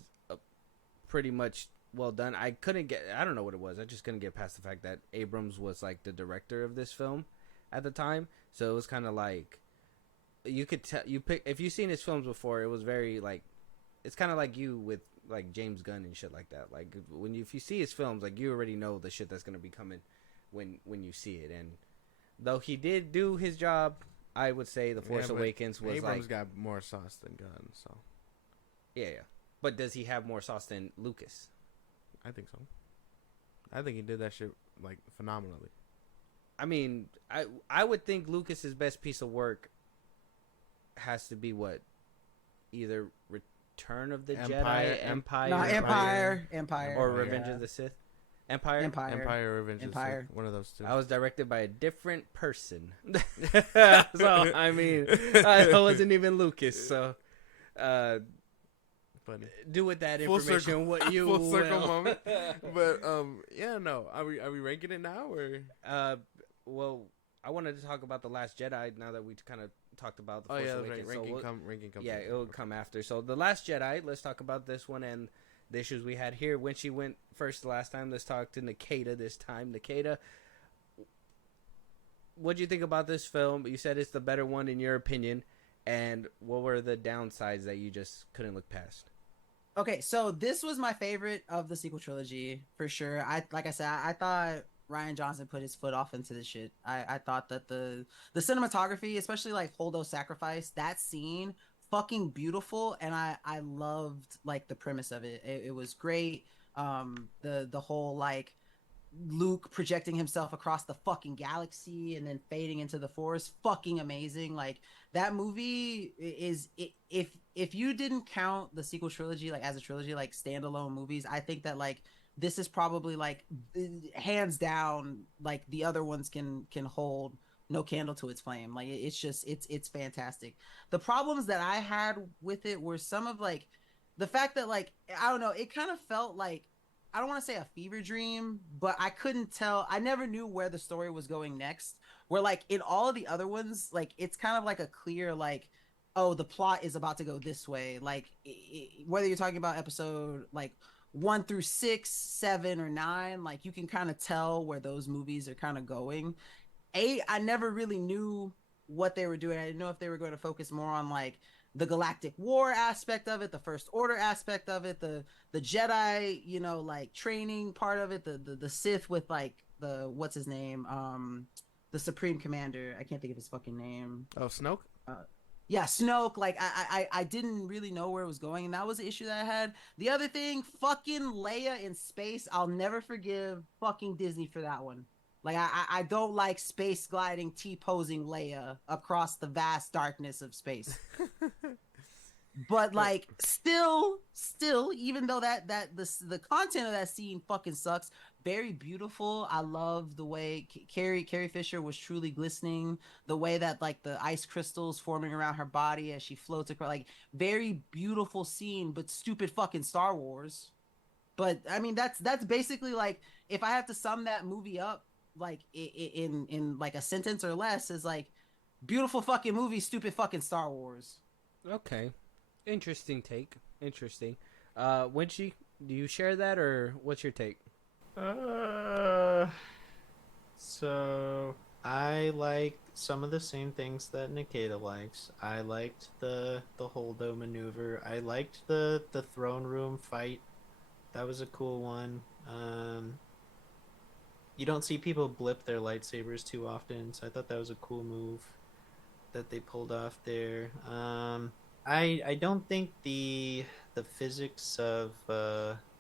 pretty much well done. I don't know what it was. I just couldn't get past the fact that Abrams was like the director of this film at the time. So it was kind of like you could tell if you've seen his films before. It was very like it's kind of like you with like James Gunn and shit like that. Like if you see his films, like you already know the shit that's gonna be coming when you see it. And though he did do his job, I would say The Force Awakens was Abrams got more sauce than Gunn. So yeah. But does he have more sauce than Lucas? I think so. I think he did that shit like phenomenally. I mean, I would think Lucas's best piece of work has to be what, either Return of the Jedi, Empire, or Revenge of the Sith. Empire, Revenge of the Sith. One of those two. I was directed by a different person, so I mean, I wasn't even Lucas. So, funny. Do with that information what you full circle will. moment. But yeah, no. Are we ranking it now or? Well, I wanted to talk about The Last Jedi now that we kind of talked about the Force Awakens. Ranking comes. Yeah, it will come after. So The Last Jedi. Let's talk about this one and the issues we had here. When she went first last time, let's talk to Nikita this time. Nikita, what do you think about this film? You said it's the better one in your opinion, and what were the downsides that you just couldn't look past? Okay, so this was my favorite of the sequel trilogy for sure. I thought Ryan Johnson put his foot off into this shit. I thought that the cinematography, especially like Holdo's sacrifice, that scene, fucking beautiful, and I loved like the premise of it. It was great. The whole like Luke projecting himself across the fucking galaxy and then fading into the forest, fucking amazing. Like that movie is if you didn't count the sequel trilogy like as a trilogy, like standalone movies, I think that like this is probably like hands down like the other ones can hold no candle to its flame. Like it's fantastic. The problems that I had with it were some of like the fact that like I don't know, it kind of felt like, I don't want to say a fever dream, but I couldn't tell. I never knew where the story was going next. Where like in all of the other ones, like it's kind of like a clear like, oh, the plot is about to go this way. Like whether you're talking about episode like 1 through 6, 7, or 9, like you can kind of tell where those movies are kind of going. 8, I never really knew what they were doing. I didn't know if they were going to focus more on like the galactic war aspect of it, the first order aspect of it, the Jedi, you know, like training part of it, the Sith with like the what's his name, the Supreme Commander. I can't think of his fucking name. Oh, Snoke. Yeah, Snoke. Like I didn't really know where it was going, and that was the issue that I had. The other thing, fucking Leia in space. I'll never forgive fucking Disney for that one. Like I don't like space gliding T-posing Leia across the vast darkness of space. But like still even though the content of that scene fucking sucks, very beautiful. I love the way Carrie Fisher was truly glistening, the way that like the ice crystals forming around her body as she floats across, like very beautiful scene, but stupid fucking Star Wars. But I mean that's basically like, if I have to sum that movie up like in like a sentence or less, is like beautiful fucking movie, stupid fucking Star Wars. Okay, interesting take. Interesting. Winchie, do you share that, or what's your take? So I like some of the same things that Nikita likes. I liked the Holdo maneuver. I liked the throne room fight. That was a cool one. You don't see people blip their lightsabers too often, so I thought that was a cool move that they pulled off there. I don't think the physics of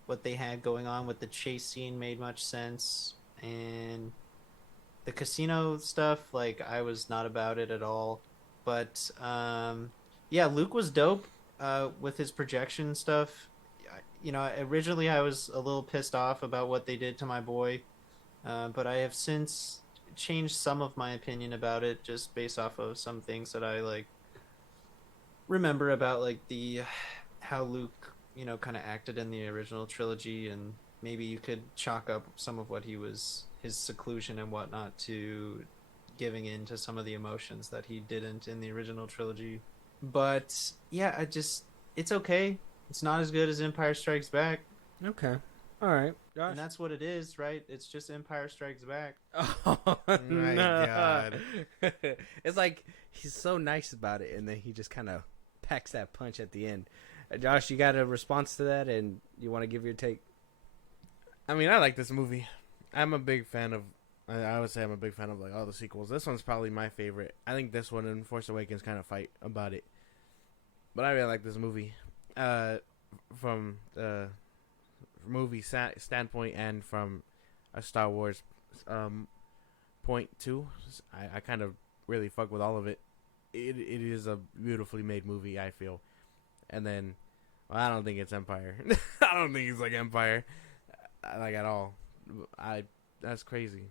what they had going on with the chase scene made much sense, and the casino stuff, like I was not about it at all. But yeah, Luke was dope with his projection stuff. You know, originally I was a little pissed off about what they did to my boy. But I have since changed some of my opinion about it just based off of some things that I like remember about like how Luke, you know, kind of acted in the original trilogy, and maybe you could chalk up some of what his seclusion and whatnot to giving in to some of the emotions that he didn't in the original trilogy. But yeah, it's okay. It's not as good as Empire Strikes Back. Okay. All right. Josh. And that's what it is, right? It's just Empire Strikes Back. Oh My God. It's like he's so nice about it, and then he just kind of packs that punch at the end. Josh, you got a response to that, and you want to give your take? I mean, I like this movie. I'm a big fan of. I would say I'm a big fan of like all the sequels. This one's probably my favorite. I think this one and Force Awakens kind of fight about it, but I really like this movie. From the movie standpoint and from a Star Wars point too, I kind of really fuck with all of it. It is a beautifully made movie, I feel. And then, well, I don't think it's Empire. I don't think it's like Empire, like at all. That's crazy.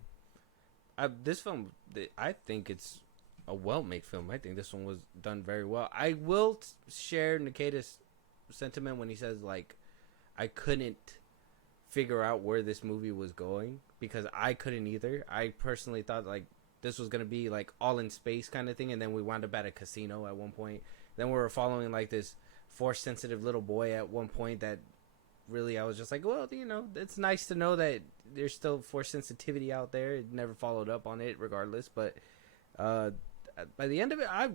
This film, I think it's a well-made film. I think this one was done very well. I will share Nikida's sentiment when he says, like, I couldn't figure out where this movie was going, because I couldn't either. I personally thought, like, this was going to be, like, all in space kind of thing, and then we wound up at a casino at one point. Then we were following, like, this Force-sensitive little boy at one point that really I was just like, well, you know, it's nice to know that there's still Force sensitivity out there. It never followed up on it regardless, but by the end of it, I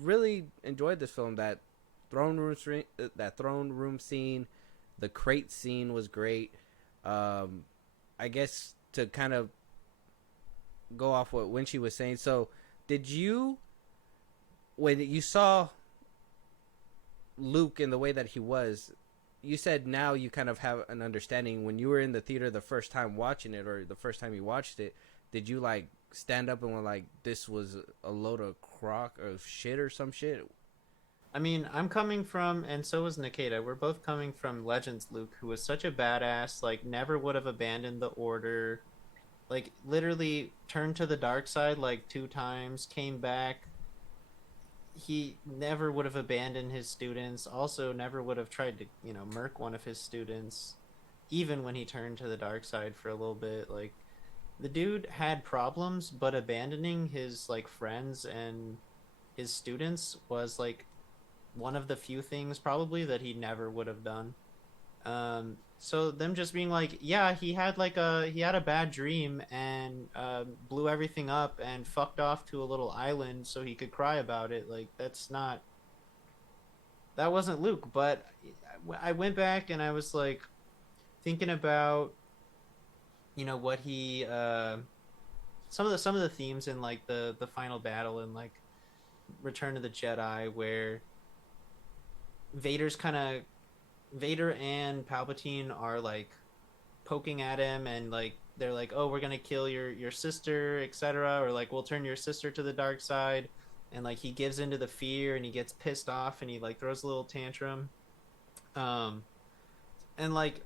really enjoyed this film. That throne room scene, the crate scene was great. I guess to kind of go off what Winchie was saying, so did you, when you saw Luke in the way that he was, you said now you kind of have an understanding. When you were in the theater the first time watching it, or the first time you watched it, did you like stand up and were like, this was a load of crock or shit or some shit? I mean, I'm coming from, and so was Nikita. We're both coming from Legends Luke, who was such a badass, like never would have abandoned the order, like literally turned to the dark side like 2 times, came back. He never would have abandoned his students, also never would have tried to, you know, murk one of his students, even when he turned to the dark side for a little bit. Like, the dude had problems, but abandoning his, like, friends and his students was, like, one of the few things probably that he never would have done. So them just being like, yeah, he had a bad dream and blew everything up and fucked off to a little island so he could cry about it. Like, that wasn't Luke. But I went back and I was like thinking about, you know, what he some of the themes in like the final battle in like Return of the Jedi, where Vader and Palpatine are like poking at him and like they're like, oh, we're gonna kill your sister, etc., or like we'll turn your sister to the dark side, and like he gives into the fear and he gets pissed off and he like throws a little tantrum, and like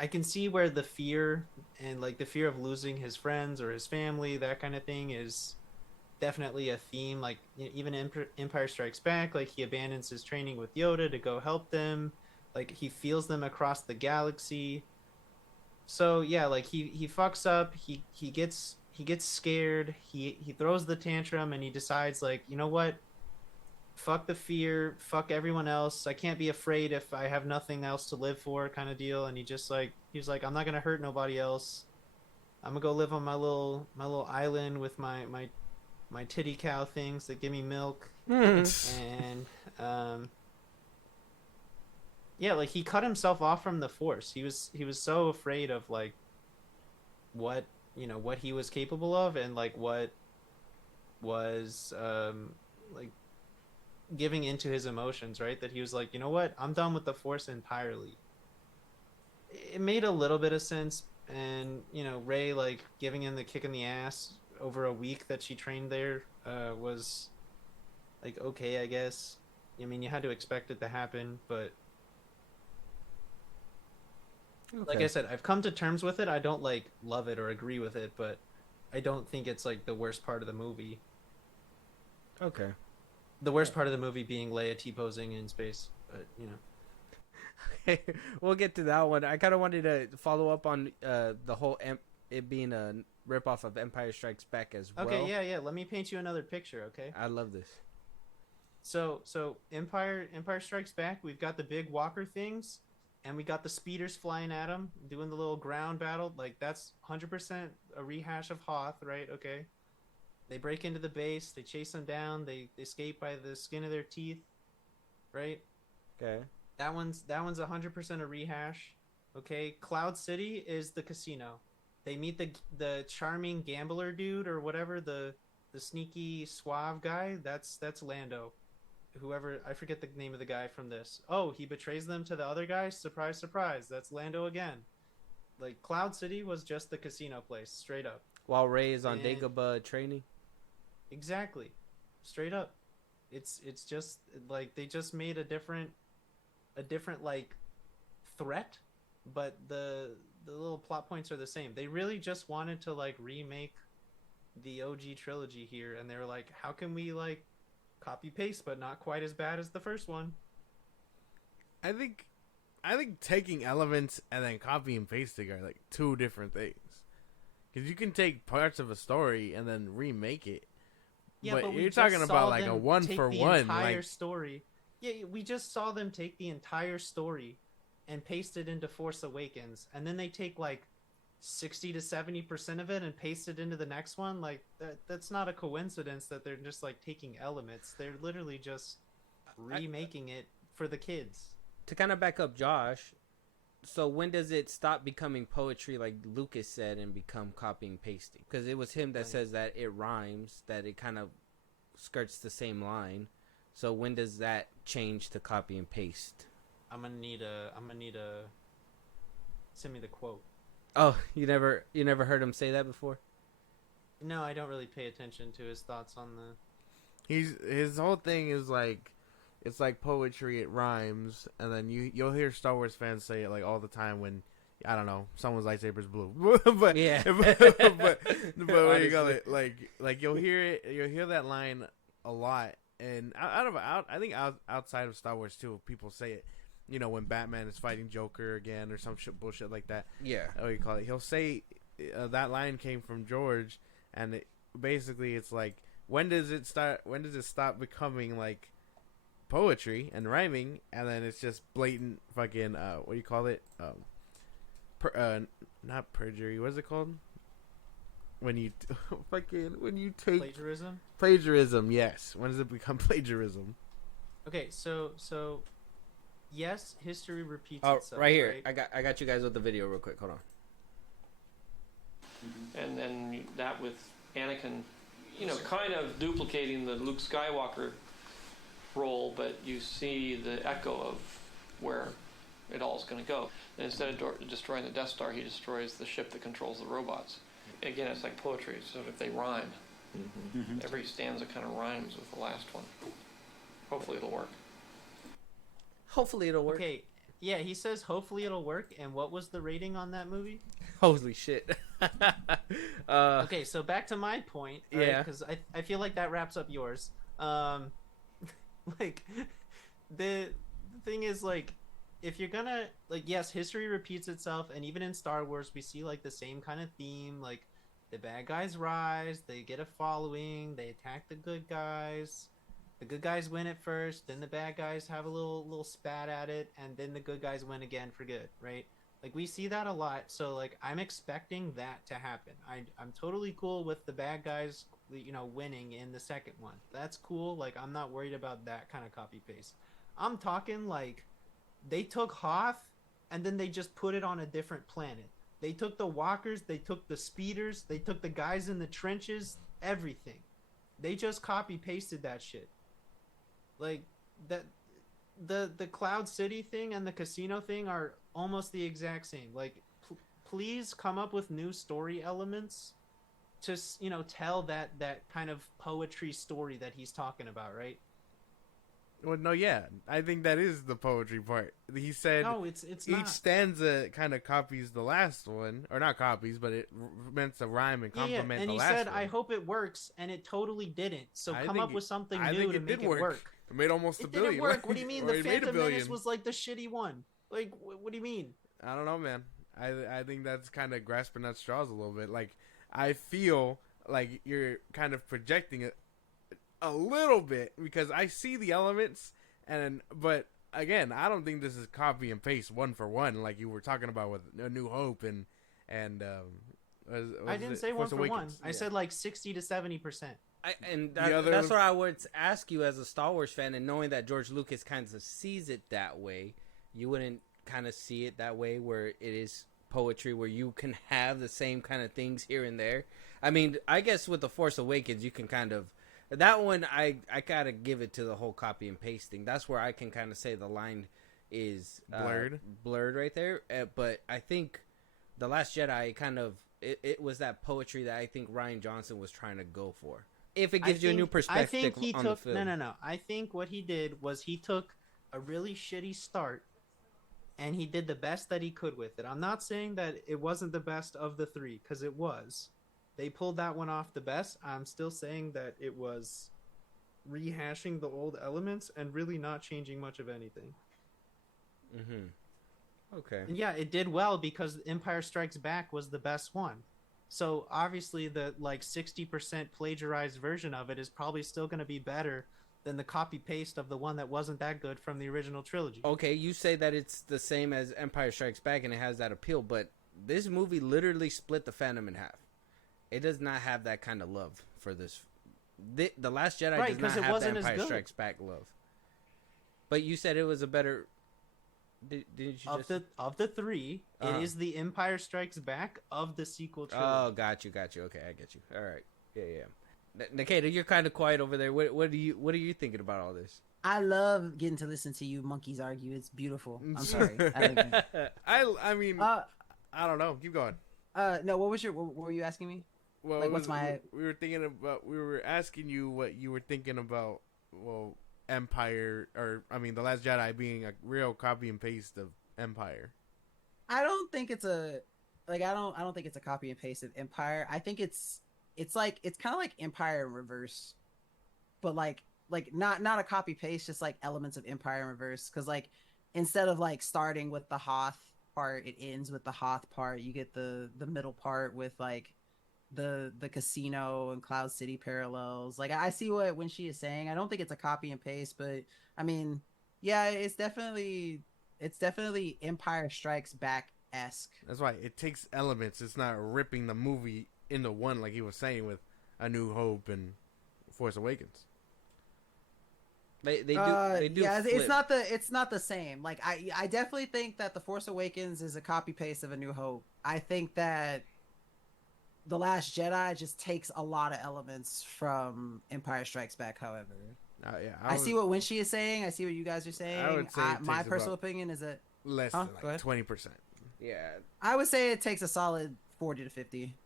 I can see where the fear and like the fear of losing his friends or his family, that kind of thing, is definitely a theme. Like, you know, even Empire Strikes Back, like he abandons his training with Yoda to go help them. Like, he feels them across the galaxy. So yeah, like he fucks up. He gets scared. He throws the tantrum and he decides, like, you know what? Fuck the fear. Fuck everyone else. I can't be afraid if I have nothing else to live for, kind of deal. And he's like, I'm not gonna hurt nobody else. I'm gonna go live on my little island with my titty cow things that give me milk. And yeah, like he cut himself off from the Force. He was so afraid of like what he was capable of, and like what was like giving into his emotions, right? That he was like, you know what, I'm done with the Force entirely. It made a little bit of sense. And you know, Rey like giving him the kick in the ass over a week that she trained there was like, okay, I guess. I mean, you had to expect it to happen, but like I said, I've come to terms with it. I don't like love it or agree with it, but I don't think it's like the worst part of the movie. Okay. The worst part of the movie being Leia T-posing in space, but you know. Okay, we'll get to that one. I kind of wanted to follow up on the whole it being a ripoff of Empire Strikes Back as well. Okay, yeah. Let me paint you another picture, okay? I love this. So Empire Strikes Back, we've got the big walker things, and we got the speeders flying at them, doing the little ground battle. Like, that's 100% a rehash of Hoth, right? Okay. They break into the base, they chase them down, they escape by the skin of their teeth, right? Okay. That one's 100% a rehash. Okay. Cloud City is the casino. They meet the charming gambler dude or whatever, the sneaky suave guy. That's Lando. Whoever, I forget the name of the guy from this. Oh, he betrays them to the other guy. Surprise, surprise. That's Lando again. Like, Cloud City was just the casino place, straight up. While Rey is on And- Dagobah training. Exactly, straight up. It's just like they just made a different like threat, but the little plot points are the same. They really just wanted to like remake the OG trilogy here, and they were like, how can we like copy paste but not quite as bad as the first one? I think taking elements and then copy and pasting are like two different things. Because you can take parts of a story and then remake it. Yeah, but we you're just talking saw about like a them one take for the one. entire Like, story. Yeah, we just saw them take the entire story and paste it into Force Awakens, and then they take like 60 to 70% of it and paste it into the next one. Like that's not a coincidence that they're just like taking elements. They're literally just remaking it for the kids. To kind of back up Josh, so when does it stop becoming poetry like Lucas said and become copying pasting? Because it was him that says that it rhymes, that it kind of skirts the same line. So when does that change to copy and paste? I'm gonna need a send me the quote. Oh, you never heard him say that before? No, I don't really pay attention to his thoughts on the. his whole thing is like, it's like poetry, it rhymes, and then you'll hear Star Wars fans say it like all the time when, I don't know, someone's lightsaber's blue. But Yeah. but what do you call it? Like you'll hear that line a lot, and I think outside of Star Wars too, people say it. You know, when Batman is fighting Joker again or some bullshit like that. Yeah. What do you call it? He'll say that line came from George, and basically it's like, when does it stop becoming like poetry and rhyming, and then it's just blatant fucking what do you call it? Not perjury. What is it called? When you take plagiarism. Yes. When does it become plagiarism? Okay, so yes, history repeats Oh, itself. right here. Right? I got you guys with the video real quick. Hold on. And then that with Anakin, kind of duplicating the Luke Skywalker role, but you see the echo of where it all is going to go. And instead of destroying the Death Star, he destroys the ship that controls the robots. Again, it's like poetry, so if they rhyme, every stanza kind of rhymes with the last one. Hopefully it'll work. Hopefully it'll work. Okay, yeah, he says hopefully it'll work. And what was the rating on that movie? Holy shit. Okay, so back to my point. Right? Yeah. Because I feel like that wraps up yours. Like, the thing is, like, if you're gonna, like, yes, history repeats itself, and even in Star Wars, we see, like, the same kind of theme. Like, the bad guys rise, they get a following, they attack the good guys. The good guys win at first, then the bad guys have a little spat at it, and then the good guys win again for good, right? Like, we see that a lot, so, like, I'm expecting that to happen. I'm totally cool with the bad guys, winning in the second one. That's cool. Like, I'm not worried about that kind of copy-paste. I'm talking, like, they took Hoth, and then they just put it on a different planet. They took the walkers, they took the speeders, they took the guys in the trenches, everything. They just copy-pasted that shit. Like, that... The Cloud City thing and the casino thing are almost the exact same. Like, please come up with new story elements to, tell that kind of poetry story that he's talking about, right? Well, no, yeah. I think that is the poetry part. He said No, it's each not. stanza kind of copies the last one. Or not copies, but it meant to rhyme and complement and the he last said, one. I hope it works, and it totally didn't. So I come think up with something I new think to it make did it work. It made almost It $1 billion. didn't work. What do you mean? Or The it made $1 Phantom billion. Menace was like the shitty one. Like, what do you mean? I don't know, man. I think that's kind of grasping at straws a little bit. Like, I feel like you're kind of projecting it a little bit because I see the elements, but again, I don't think this is copy and paste one for one like you were talking about with A New Hope and I didn't say one for one. I said like 60 to 70%. That's what I would ask you as a Star Wars fan, and knowing that George Lucas kind of sees it that way, you wouldn't kind of see it that way where it is poetry, where you can have the same kind of things here and there. I mean, I guess with The Force Awakens, you can kind of... That one, I gotta give it to the whole copy and pasting. That's where I can kind of say the line is blurred right there. But I think The Last Jedi kind of... It was that poetry that I think Rian Johnson was trying to go for. If it gives you a new perspective on the film. No. I think what he did was he took a really shitty start and he did the best that he could with it. I'm not saying that it wasn't the best of the three, because it was. They pulled that one off the best. I'm still saying that it was rehashing the old elements and really not changing much of anything. Mm-hmm. Okay. And yeah, it did well because Empire Strikes Back was the best one. So obviously the like 60% plagiarized version of it is probably still going to be better than the copy paste of the one that wasn't that good from the original trilogy. Okay, you say that it's the same as Empire Strikes Back and it has that appeal, but this movie literally split the fandom in half. It does not have that kind of love for this. The Last Jedi does not have the Empire Strikes Back love. But you said it was a better... Did you of the three, it is the Empire Strikes Back of the sequel trilogy. Oh, got you. Okay, I get you. All right, yeah. Nikita, you're kind of quiet over there. What are you thinking about all this? I love getting to listen to you monkeys argue. It's beautiful. I'm sorry. I mean, I don't know. Keep going. No. What were you asking me? Well, like, we were asking you what you were thinking about. Well, Empire, The Last Jedi being a real copy and paste of Empire. I don't think it's a I don't think it's a copy and paste of Empire. I think it's kind of like Empire in reverse, but like not a copy paste, just like elements of Empire in reverse. Because like instead of like starting with the Hoth part, it ends with the Hoth part. You get the middle part with like the casino and Cloud City parallels. Like I see what when she is saying. I don't think it's a copy and paste, but I mean, yeah, it's definitely Empire Strikes Back-esque. That's why it takes elements. It's not ripping the movie into one like he was saying with A New Hope and Force Awakens. They do. Yeah, flip. it's not the same. Like I definitely think that The Force Awakens is a copy paste of A New Hope. I think that The Last Jedi just takes a lot of elements from Empire Strikes Back, however. Yeah, I see what Winchie is saying. I see what you guys are saying. I would say my personal opinion is that less than like 20%. Yeah. I would say it takes a solid 40 to 50.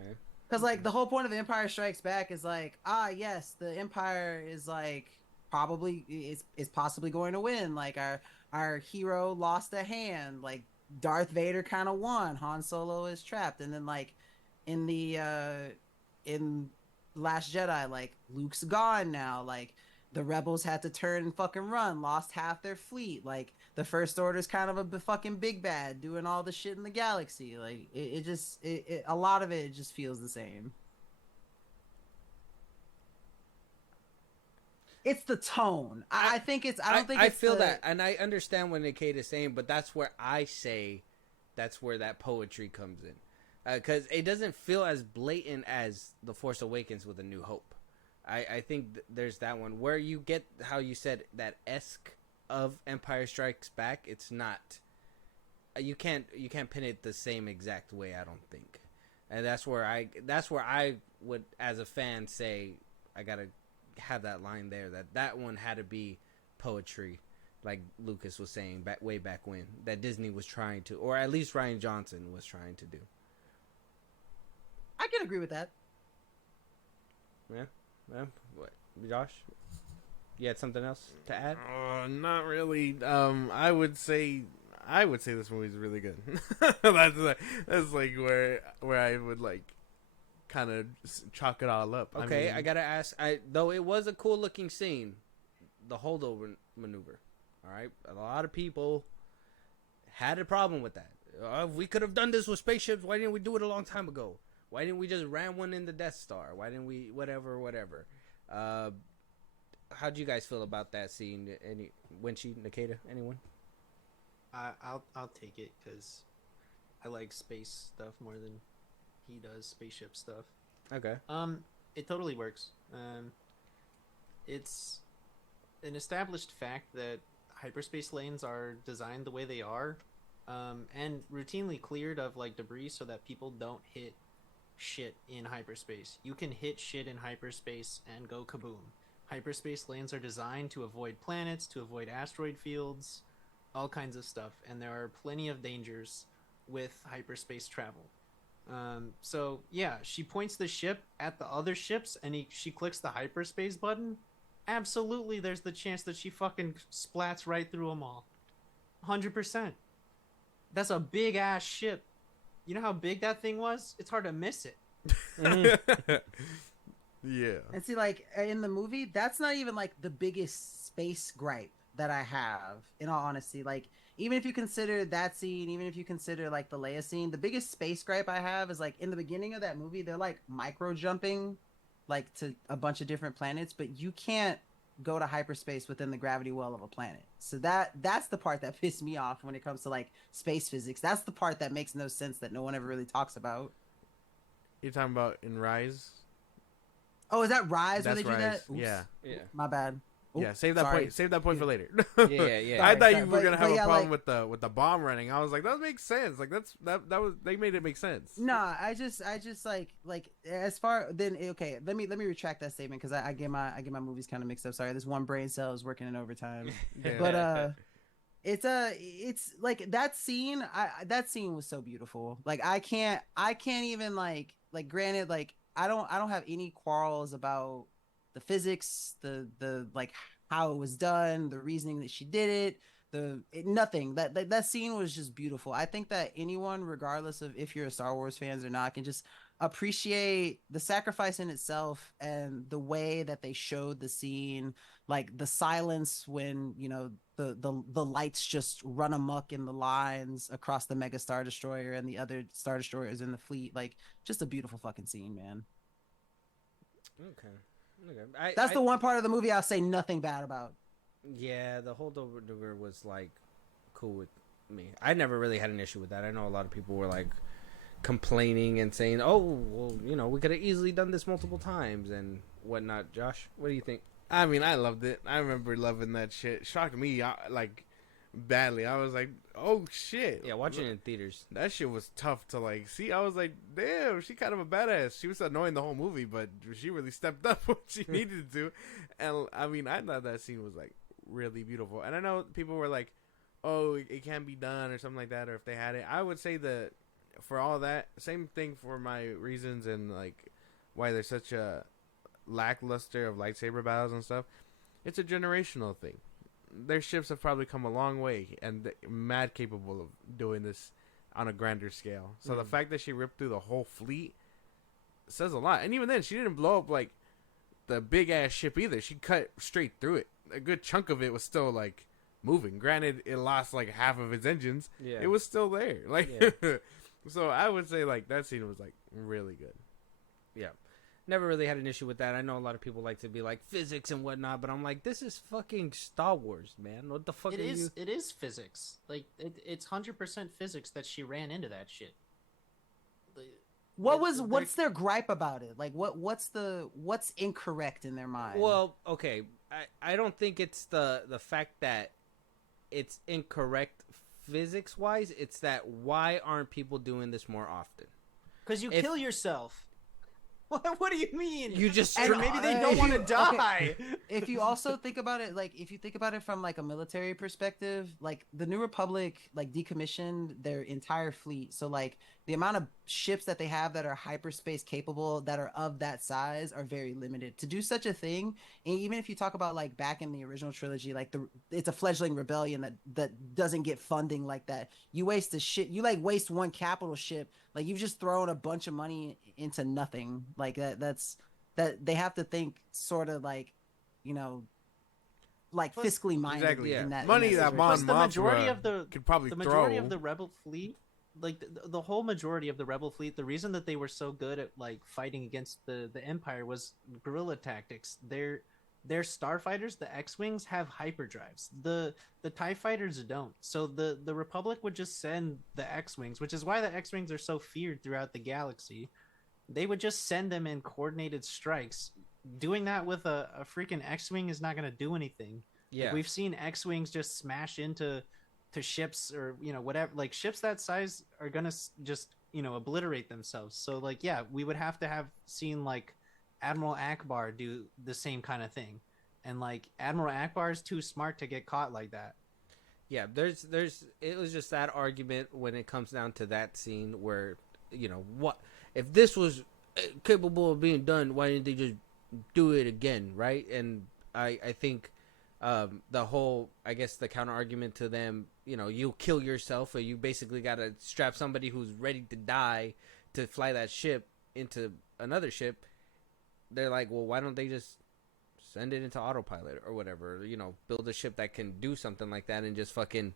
Okay. Because like the whole point of Empire Strikes Back is like, yes, the Empire is like probably is possibly going to win. Like our hero lost a hand. Like Darth Vader kind of won. Han Solo is trapped, and then like in Last Jedi, like Luke's gone now. Like the rebels had to turn and fucking run, lost half their fleet. Like the First Order's kind of a fucking big bad doing all the shit in the galaxy. Like it a lot of it just feels the same. It's the tone. I think it's. I don't think. I feel that, and I understand what Nikita is saying, but that's where I say, that's where that poetry comes in, because it doesn't feel as blatant as The Force Awakens with A New Hope. I think there's that one where you get how you said that esque of Empire Strikes Back. It's not. You can't pin it the same exact way. I don't think, and that's where I would, as a fan, say I gotta have that line there, that one had to be poetry, like Lucas was saying way back when, that Disney was trying to, or at least Rian Johnson was trying to do. I can agree with that. Yeah. What, Josh? You had something else to add? Not really. I would say this movie's really good. that's like where I would like kind of chalk it all up. Okay, I gotta ask. Though it was a cool looking scene, the holdover maneuver. All right, a lot of people had a problem with that. We could have done this with spaceships. Why didn't we do it a long time ago? Why didn't we just ram one in the Death Star? Why didn't we whatever? How do you guys feel about that scene? Nikita, anyone? I'll take it because I like space stuff more than he does spaceship stuff. Okay. It totally works. It's an established fact that hyperspace lanes are designed the way they are, and routinely cleared of like debris so that people don't hit shit in hyperspace. You can hit shit in hyperspace and go kaboom. Hyperspace lanes are designed to avoid planets, to avoid asteroid fields, all kinds of stuff, and there are plenty of dangers with hyperspace travel. So yeah, she points the ship at the other ships and she clicks the hyperspace button. Absolutely, there's the chance that she fucking splats right through them all. 100%. That's a big ass ship. You know how big that thing was? It's hard to miss it. Yeah. And see, like, in the movie, that's not even, like, the biggest space gripe that I have, in all honesty. Like, even if you consider that scene, even if you consider, like, the Leia scene, the biggest space gripe I have is, like, in the beginning of that movie, they're, like, micro-jumping, like, to a bunch of different planets, but you can't go to hyperspace within the gravity well of a planet. So that's the part that pissed me off when it comes to, like, space physics. That's the part that makes no sense that no one ever really talks about. You're talking about in Rise? Oh, is that Rise where That's they do that? Rise. Oops. Yeah. My bad. Yeah, Oops, save that sorry. point. Save that point for later. Yeah. I thought you Sorry, were gonna have a yeah, problem like, with the bomb running. I was like, that makes sense. Like that was they made it make sense. Nah, I just like as far then okay. Let me retract that statement because I get my movies kind of mixed up. Sorry, this one brain cell is working in overtime. Yeah. But it's like that scene. That scene was so beautiful. Like I can't even like granted like I don't have any quarrels about the physics, the like how it was done, the reasoning that she did it, nothing. That scene was just beautiful. I think that anyone, regardless of if you're a Star Wars fans or not, can just appreciate the sacrifice in itself and the way that they showed the scene, like the silence when, you know, the lights just run amok in the lines across the Mega Star Destroyer and the other Star Destroyers in the fleet. Like, just a beautiful fucking scene, man. Okay. That's the one part of the movie I'll say nothing bad about. Yeah, the holdover was like cool with me. I never really had an issue with that. I know a lot of people were like complaining and saying, "Oh, well, you know, we could have easily done this multiple times and whatnot." Josh, what do you think? I mean, I loved it. I remember loving that shit. Shocked me like badly. I was like, "Oh shit!" Yeah, watching it in theaters. That shit was tough to like see. I was like, "Damn, she kind of a badass." She was annoying the whole movie, but she really stepped up when she needed to. And I mean, I thought that scene was like really beautiful. And I know people were like, "Oh, it can't be done" or something like that, or if they had it. I would say that for all that, same thing for my reasons and like why there's such a lackluster of lightsaber battles and stuff. It's a generational thing. Their ships have probably come a long way and mad capable of doing this on a grander scale. So the fact that she ripped through the whole fleet says a lot. And even then, she didn't blow up like the big ass ship either. She cut straight through it. A good chunk of it was still like moving. Granted, it lost like half of its engines. Yeah, it was still there. Like, yeah. So I would say like that scene was like really good. Yeah. Never really had an issue with that. I know a lot of people like to be like physics and whatnot, but I'm like, this is fucking Star Wars, man. What the fuck It are is. you? It is physics. Like it's 100% physics that she ran into that shit. What's their gripe about it? Like what's incorrect in their mind? Well, okay. I don't think it's the fact that it's incorrect physics wise. It's that why aren't people doing this more often? Because you kill yourself. What do you mean? You just and maybe they don't want to die. Okay. If you also think about it, like if you think about it from like a military perspective, like the New Republic like decommissioned their entire fleet. So like the amount of ships that they have that are hyperspace capable that are of that size are very limited. To do such a thing, and even if you talk about like back in the original trilogy, like it's a fledgling rebellion that doesn't get funding like that. You waste the shit. You like waste one capital ship. Like you've just thrown a bunch of money into nothing. Like that they have to think sort of like, you know, like Plus- fiscally minded. Exactly. In that Money in that situation. Mon Plus, the majority Mothra of the could probably the majority throw. of the rebel fleet, like the whole majority of the rebel fleet, the reason that they were so good at like fighting against the Empire was guerrilla tactics. Their starfighters, the X-wings, have hyperdrives. The TIE fighters don't. So the Republic would just send the X-wings, which is why the X-wings are so feared throughout the galaxy. They would just send them in coordinated strikes. Doing that with a freaking X-wing is not going to do anything. Yeah. Like, we've seen X-wings just smash into ships, or whatever. Like, ships that size are gonna just obliterate themselves. So like, yeah, we would have to have seen like Admiral Akbar do the same kind of thing, and like Admiral Akbar is too smart to get caught like that. Yeah, there's it was just that argument when it comes down to that scene where, what if this was capable of being done, why didn't they just do it again, right? And I think the whole, I guess, the counter argument to them, you kill yourself, or you basically got to strap somebody who's ready to die to fly that ship into another ship. They're like, well, why don't they just send it into autopilot or whatever, build a ship that can do something like that and just fucking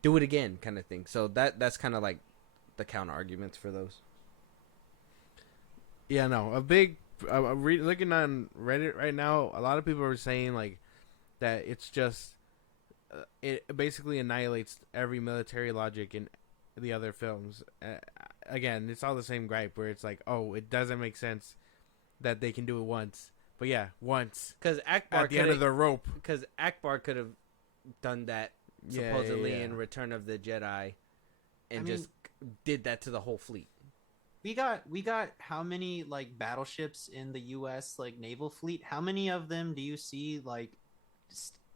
do it again, kind of thing. So that's kind of like the counter arguments for those. Yeah, no, looking on Reddit right now, a lot of people are saying like that it's just it basically annihilates every military logic in the other films. Again, it's all the same gripe where it's like, oh, it doesn't make sense that they can do it once. But yeah, once. Because Akbar at the end of the rope. Because Akbar could have done that supposedly in Return of the Jedi, and just did that to the whole fleet. We got how many like battleships in the U.S. like naval fleet? How many of them do you see like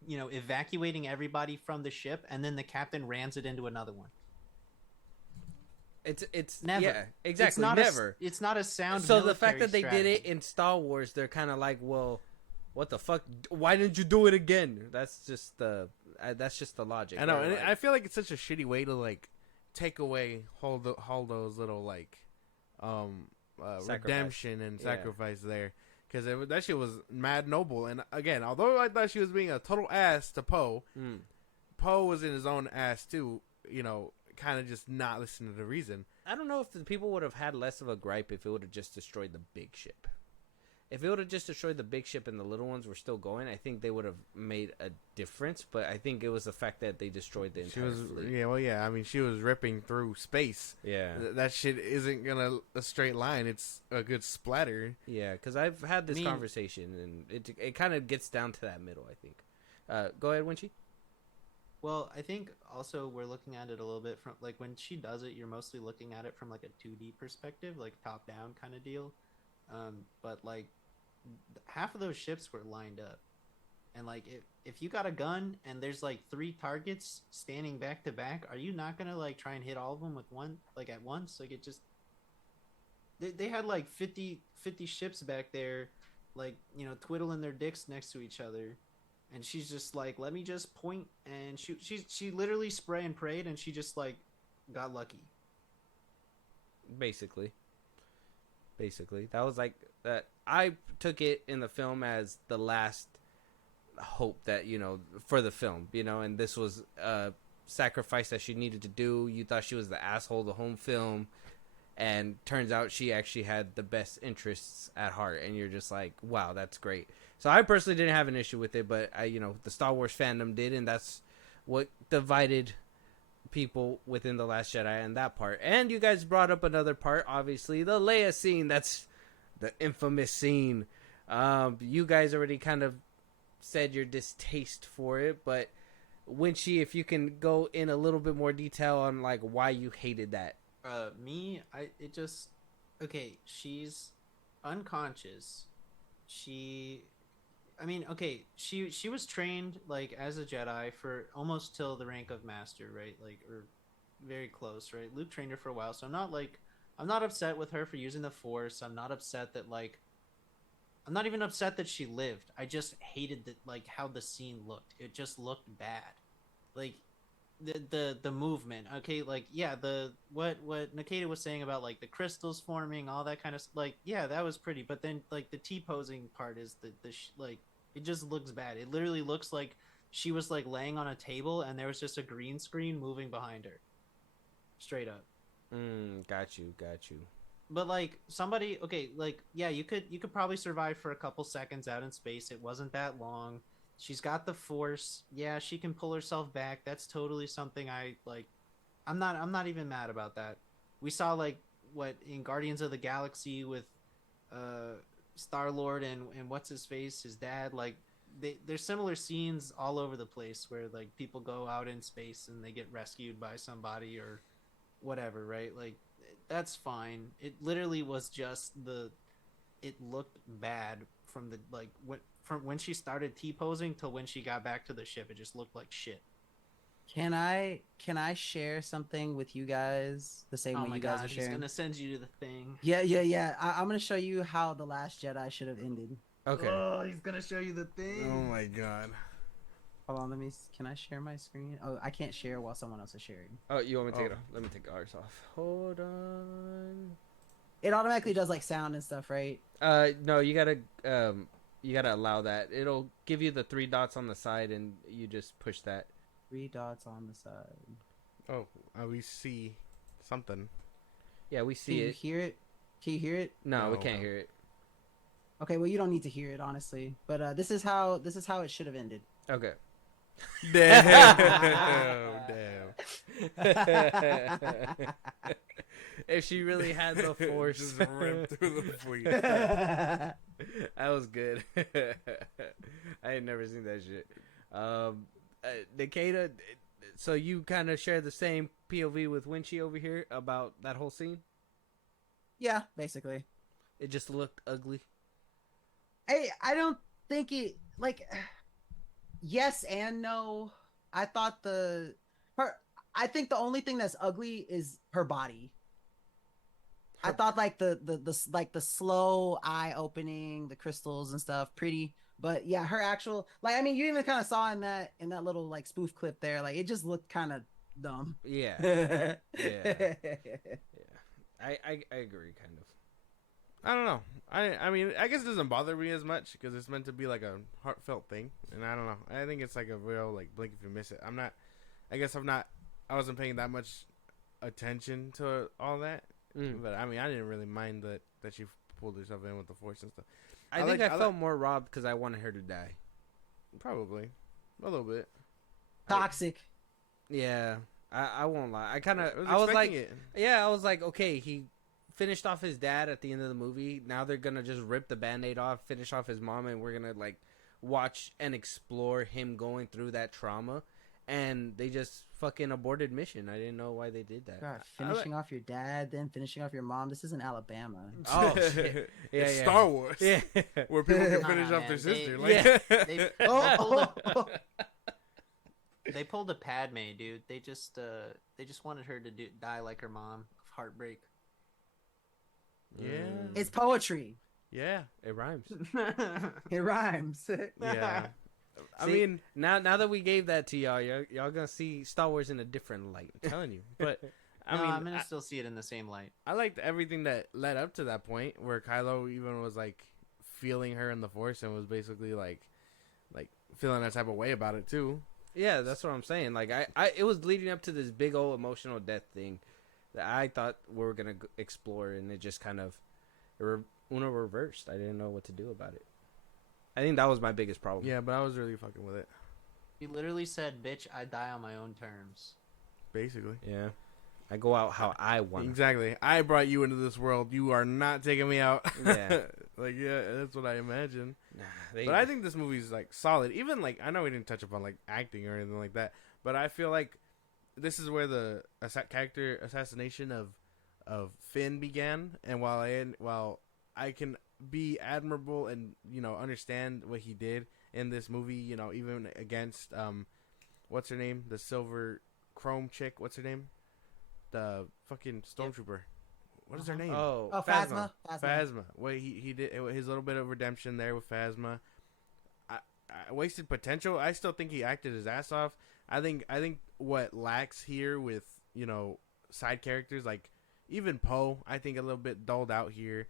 evacuating everybody from the ship, and then the captain rams it into another one? It's never. Yeah, exactly. It's not never. It's not a sound. So the fact that they strategy. did it in Star Wars, they're kind of like, well, what the fuck? Why didn't you do it again? That's just the logic. I know, and like, I feel like it's such a shitty way to like take away all those little like redemption and sacrifice there, because that shit was mad noble. And again, although I thought she was being a total ass to Poe, Poe was in his own ass too. Kind of just not listening to the reason. I don't know if the people would have had less of a gripe if it would have just destroyed the big ship. If it would have just destroyed the big ship and the little ones were still going, I think they would have made a difference. But I think it was the fact that they destroyed the entire fleet. Yeah, well, yeah. I mean, she was ripping through space. Yeah. That shit isn't gonna a straight line. It's a good splatter. Yeah, because I've had this conversation, and it kind of gets down to that middle, I think. Go ahead, Winchie. Well, I think also we're looking at it a little bit from like when she does it, you're mostly looking at it from like a 2D perspective, like top down kind of deal. But like half of those ships were lined up, and like if you got a gun and there's like 3 targets standing back to back, are you not gonna like try and hit all of them with one like at once? Like it just they had like 50 ships back there, like twiddling their dicks next to each other. And she's just like, let me just point and shoot. She literally spray and prayed, and she just like got lucky. Basically, that was like that. I took it in the film as the last hope that for the film, and this was a sacrifice that she needed to do. You thought she was the asshole the home film, and turns out she actually had the best interests at heart, and you're just like, wow, that's great. So I personally didn't have an issue with it, but the Star Wars fandom did, and that's what divided people within The Last Jedi and that part. And you guys brought up another part, obviously, the Leia scene. That's the infamous scene. You guys already kind of said your distaste for it, but Winchie, if you can go in a little bit more detail on like why you hated that. She's unconscious. She was trained like as a Jedi for almost till the rank of Master, right? Like, or very close, right? Luke trained her for a while, so I'm not upset with her for using the Force. I'm not upset that I'm not even upset that she lived. I just hated that how the scene looked. It just looked bad. Like the movement, okay, what Nikita was saying about like the crystals forming, all that kind of that was pretty, but then like the T-posing part is the It just looks bad. It literally looks like she was like laying on a table and there was just a green screen moving behind her. Straight up. Got you. But like somebody, okay, like yeah, you could probably survive for a couple seconds out in space. It wasn't that long. She's got the Force. Yeah, she can pull herself back. That's totally something I like. I'm not even mad about that. We saw like what in Guardians of the Galaxy with Star-Lord and what's his face, his dad, like there's similar scenes all over the place where like people go out in space and they get rescued by somebody or whatever, right? Like that's fine. It literally was just it looked bad from the like from when she started T-posing till when she got back to the ship. It just looked like shit. Can I share something with you guys the same way you guys are sharing? He's gonna send you to the thing. Yeah. I'm gonna show you how The Last Jedi should have ended. Okay. Oh, he's gonna show you the thing. Oh my god. Hold on, can I share my screen? Oh, I can't share while someone else is sharing. Oh, you want me to take it off? Let me take ours off. Hold on. It automatically does like sound and stuff, right? No, you gotta allow that. It'll give you the 3 dots on the side, and you just push that. 3 dots on the side. Oh, we see something. Yeah, we see Can you it. hear it? Can you hear it? No, we No. can't hear it. Okay, well you don't need to hear it honestly, but this is how it should have ended. Okay. Damn. If she really had the Force, Just ripped through the fleet. that was good. I had never seen that shit. Nikita, so you kind of share the same POV with Winchie over here about that whole scene? Yeah, basically. It just looked ugly. Hey, I don't think it like. Yes and no. I thought I think the only thing that's ugly is her body. I thought like the slow eye opening, the crystals and stuff, pretty. But yeah, her actual like I mean, you even kind of saw in that little like spoof clip there, like it just looked kind of dumb. Yeah. Yeah. I agree, kind of. I don't know. I mean, I guess it doesn't bother me as much because it's meant to be like a heartfelt thing, and I don't know. I think it's like a real like blink if you miss it. I wasn't paying that much attention to all that, but I mean, I didn't really mind that she pulled herself in with the Force and stuff. I think I felt more robbed because I wanted her to die. Probably a little bit Toxic. Yeah, I won't lie. I was like, it. yeah, I was like, okay, he finished off his dad at the end of the movie. Now they're gonna just rip the Band-Aid off, finish off his mom, and we're gonna like watch and explore him going through that trauma. And they just fucking aborted mission. I didn't know why they did that. God, finishing off your dad, then finishing off your mom. This isn't Alabama. Oh shit! Yeah, it's yeah. Star Wars. Yeah, Where people can Nah, finish off man, their sister. They they pulled a Padme, dude. They just wanted her to die like her mom of heartbreak. Yeah. It's poetry. Yeah. it rhymes. It rhymes. Yeah. I See, mean, now that we gave that to y'all gonna see Star Wars in a different light. I'm telling you. But I'm gonna still see it in the same light. I liked everything that led up to that point where Kylo even was like feeling her in the Force and was basically like feeling that type of way about it too. Yeah, that's what I'm saying. Like it was leading up to this big old emotional death thing that I thought we were gonna explore, and it just kind of reversed. I didn't know what to do about it. I think that was my biggest problem. Yeah, but I was really fucking with it. He literally said, "Bitch, I die on my own terms." Basically. Yeah. I go out how I want. Exactly. I brought you into this world. You are not taking me out. Yeah. That's what I imagine. Nah, But I think this movie's like solid. Even like I know we didn't touch upon like acting or anything like that, but I feel like this is where the character assassination of Finn began. And while I can be admirable and understand what he did in this movie, even against what's her name, the silver chrome chick, what's her name, the fucking stormtrooper. What is her name? Oh, Phasma. Phasma. What he did, his little bit of redemption there with Phasma. I wasted potential. I still think he acted his ass off. I think what lacks here with side characters like even Poe, I think a little bit dulled out here.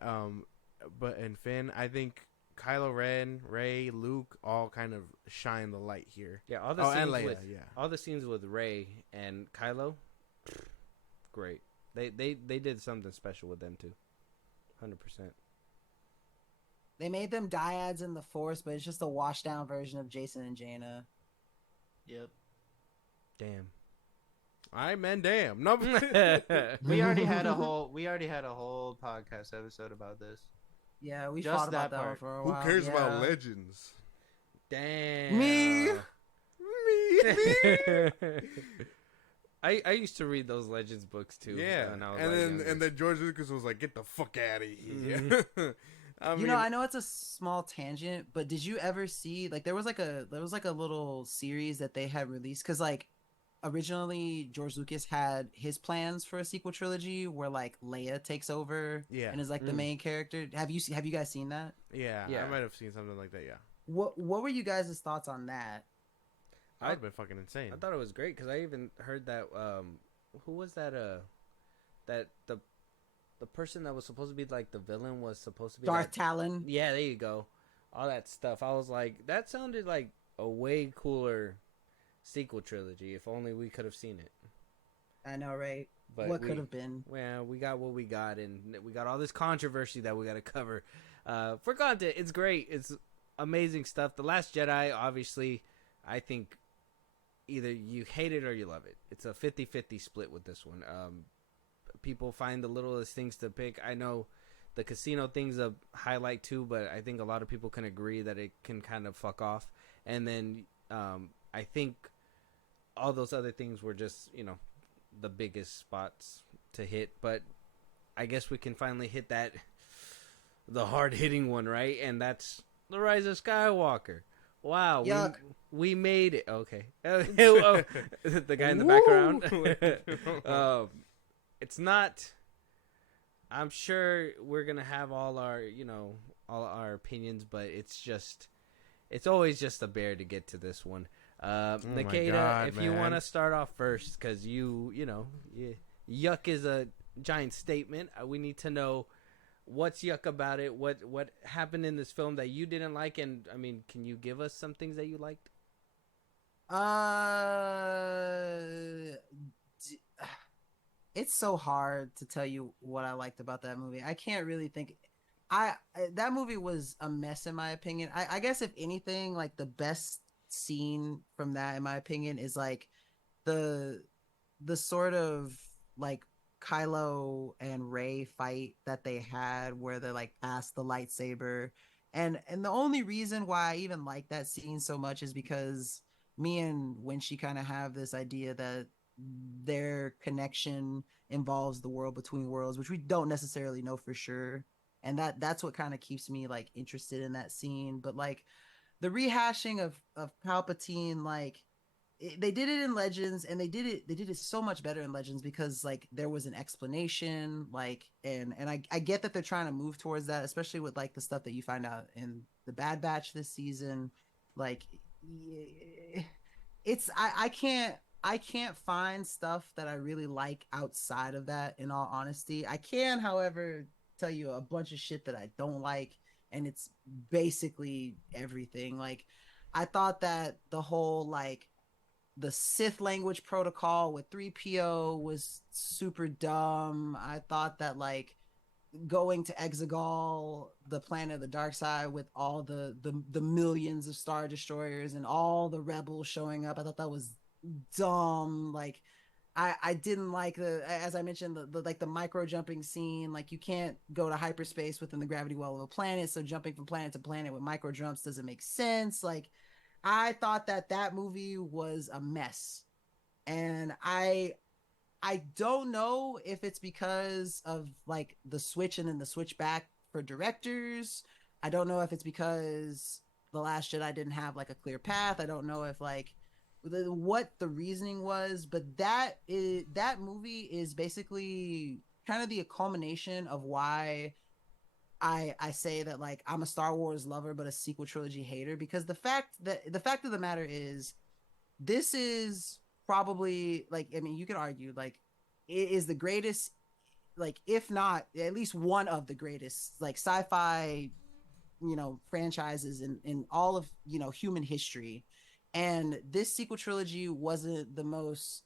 But in Finn, I think Kylo Ren, Rey, Luke all kind of shine the light here. Yeah, all the Oh, scenes and Leia, with yeah. all the scenes with Rey and Kylo, great. They did something special with them too. 100%. They made them dyads in the Force, but it's just a washed down version of Jason and Jaina. Yep. Damn. All right, man. Damn. No. We already had a whole podcast episode about this. Yeah, we Just fought about that that one part. for a Who while. cares about yeah. Legends? Damn. Me? I used to read those Legends books too. Yeah, when I was and like then younger. and then George Lucas was like, "Get the fuck out of here." Mm-hmm. I know it's a small tangent, but did you ever see like there was like a little series that they had released because like originally George Lucas had his plans for a sequel trilogy where like Leia takes over Yeah. and is like the main character. Have you guys seen that? Yeah, Yeah. I might have seen something like that. Yeah, What were you guys' thoughts on that? that would have been fucking insane. I thought it was great because I even heard that who was that that the person that was supposed to be like the villain was supposed to be Darth like, Talon. yeah, there you go. All that stuff. I was like, that sounded like a way cooler sequel trilogy. If only we could have seen it. I know, right? But What could have been? Well, we got what we got, and we got all this controversy that we got to cover. For content, it's great. It's amazing stuff. The Last Jedi, obviously, I think either you hate it or you love it. It's a 50-50 split with this one. People find the littlest things to pick. I know the casino thing's a highlight too, but I think a lot of people can agree that it can kind of fuck off. And then I think all those other things were just, the biggest spots to hit. But I guess we can finally hit the hard-hitting one, right? And that's The Rise of Skywalker. Wow, Yuck. we made it. Okay. Oh, the guy in the background. It's not. I'm sure we're gonna have all our opinions, but it's always just a bear to get to this one. Nikita, God, if you man. want to start off first, because yuck is a giant statement. We need to know what's yuck about it. What happened in this film that you didn't like, and I mean, can you give us some things that you liked? It's so hard to tell you what I liked about that movie. I can't really think. That movie was a mess in my opinion. I guess if anything, like the best scene from that, in my opinion, is like the sort of like Kylo and Rey fight that they had, where they like pass the lightsaber, and the only reason why I even like that scene so much is because me and Winchie kind of have this idea that their connection involves the world between worlds, which we don't necessarily know for sure, and that's what kind of keeps me like interested in that scene. But like the rehashing of Palpatine, like they did it in Legends, and they did it so much better in Legends because like there was an explanation, like and I get that they're trying to move towards that, especially with like the stuff that you find out in the Bad Batch this season. Like it's I can't find stuff that I really like outside of that, in all honesty. I can, however, tell you a bunch of shit that I don't like, and it's basically everything. Like, I thought that the whole, like, the Sith language protocol with 3PO was super dumb. I thought that, like, going to Exegol, the planet of the dark side, with all the millions of Star Destroyers and all the rebels showing up, I thought that was dumb. Like I didn't like as I mentioned, the like the micro jumping scene. Like you can't go to hyperspace within the gravity well of a planet, so jumping from planet to planet with micro jumps doesn't make sense. Like I thought that movie was a mess, and I don't know if it's because of like the switch and then the switch back for directors. I don't know if it's because The Last Jedi didn't have like a clear path. I don't know if like what the reasoning was, but that movie is basically kind of the culmination of why I say that like I'm a Star Wars lover but a sequel trilogy hater, because the fact of the matter is this is probably, like, I mean, you could argue like it is the greatest, like if not at least one of the greatest like sci-fi franchises in all of human history, and this sequel trilogy wasn't the most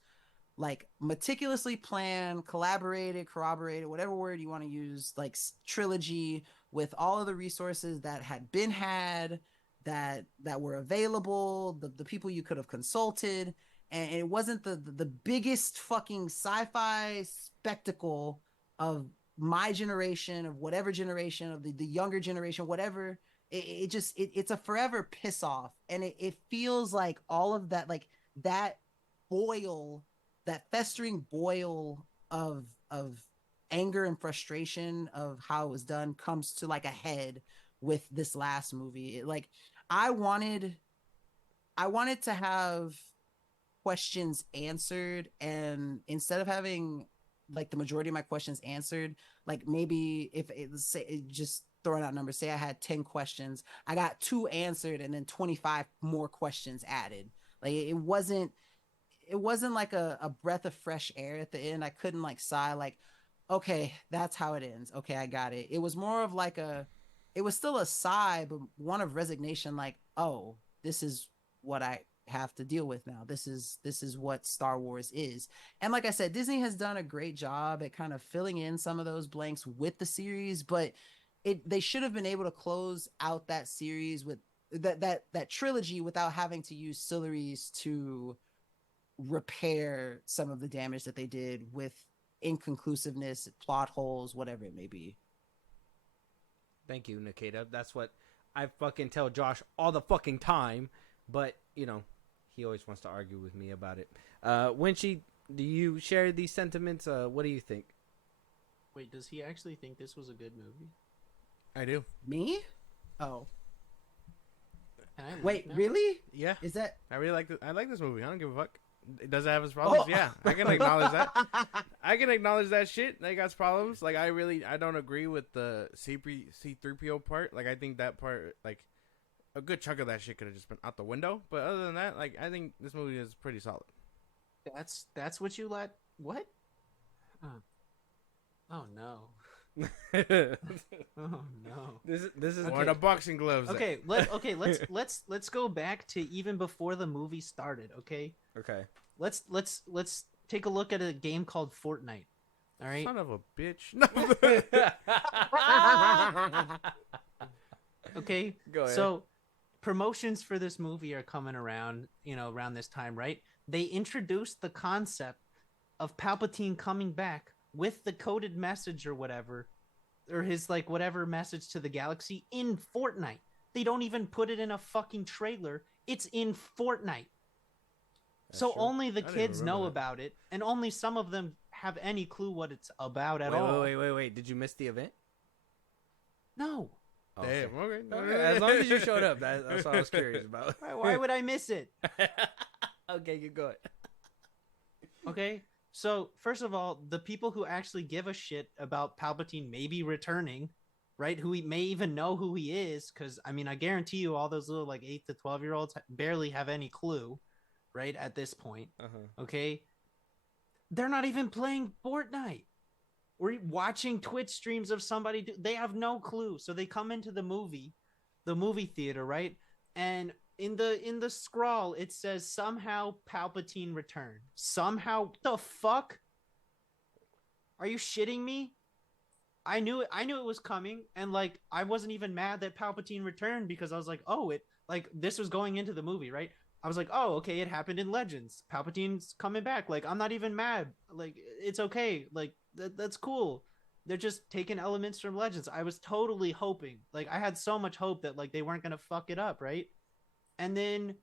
like meticulously planned, collaborated, corroborated, whatever word you want to use, like trilogy with all of the resources that had been had, that were available, the people you could have consulted, and it wasn't the biggest fucking sci-fi spectacle of my generation, of whatever generation, of the younger generation, whatever. It's a forever piss off, and it feels like all of that, like that boil, that festering boil of anger and frustration of how it was done comes to like a head with this last movie. Like I wanted to have questions answered, and instead of having like the majority of my questions answered, like maybe if just throwing out numbers, say I had 10 questions, I got 2 answered and then 25 more questions added. Like it wasn't like a breath of fresh air at the end. I couldn't like sigh like, okay, that's how it ends. Okay, I got it. It was more of like it was still a sigh, but one of resignation, like, oh, this is what I have to deal with now. This is what Star Wars is. And like I said, Disney has done a great job at kind of filling in some of those blanks with the series, but they should have been able to close out that series with that trilogy without having to use Silleries to repair some of the damage that they did with inconclusiveness, plot holes, whatever it may be. Thank you, Nikita. That's what I fucking tell Josh all the fucking time, but he always wants to argue with me about it. Winchie, do you share these sentiments? What do you think? Wait, does he actually think this was a good movie? I do. Me? Oh. Wait, really? Yeah. Is that? I really like this. I like this movie. I don't give a fuck. Does it have its problems? Yeah, I can acknowledge that. I can acknowledge that shit. They got problems. Like I don't agree with the C3PO part. Like I think that part, like a good chunk of that shit could have just been out the window. But other than that, like I think this movie is pretty solid. That's what you let? What? Oh no. Oh no. This is Or the boxing gloves. Okay, let's go back to even before the movie started, okay? Okay. Let's take a look at a game called Fortnite. All right? Son of a bitch. Okay. Go ahead. So promotions for this movie are coming around, around this time, right? They introduced the concept of Palpatine coming back with the coded message or whatever, or his like whatever message to the galaxy in Fortnite. They don't even put it in a fucking trailer. It's in Fortnite. That's so true. only the I didn't kids know remember that. about it, and only some of them have any clue what it's about at all. Wait. Did you miss the event? No. Oh, Damn. okay. Okay. As long as you showed up, that's what I was curious about. Why would I miss it? Okay, you go ahead. Okay. So, first of all, the people who actually give a shit about Palpatine maybe returning, right? Who may even know who he is, because, I mean, I guarantee you all those little, like, 8 to 12-year-olds barely have any clue, right, at this point, okay? They're not even playing Fortnite. We're watching Twitch streams of somebody. They have no clue. So they come into the movie theater, right? And in the scroll, it says somehow Palpatine returned. Somehow, the fuck? Are you shitting me? I knew it was coming, and like I wasn't even mad that Palpatine returned because I was like, oh, it like this was going into the movie, right? I was like, oh, okay, it happened in Legends. Palpatine's coming back. Like, I'm not even mad. Like, it's okay. Like, that's cool. They're just taking elements from Legends. I was totally hoping. Like, I had so much hope that, like, they weren't going to fuck it up, right? And then,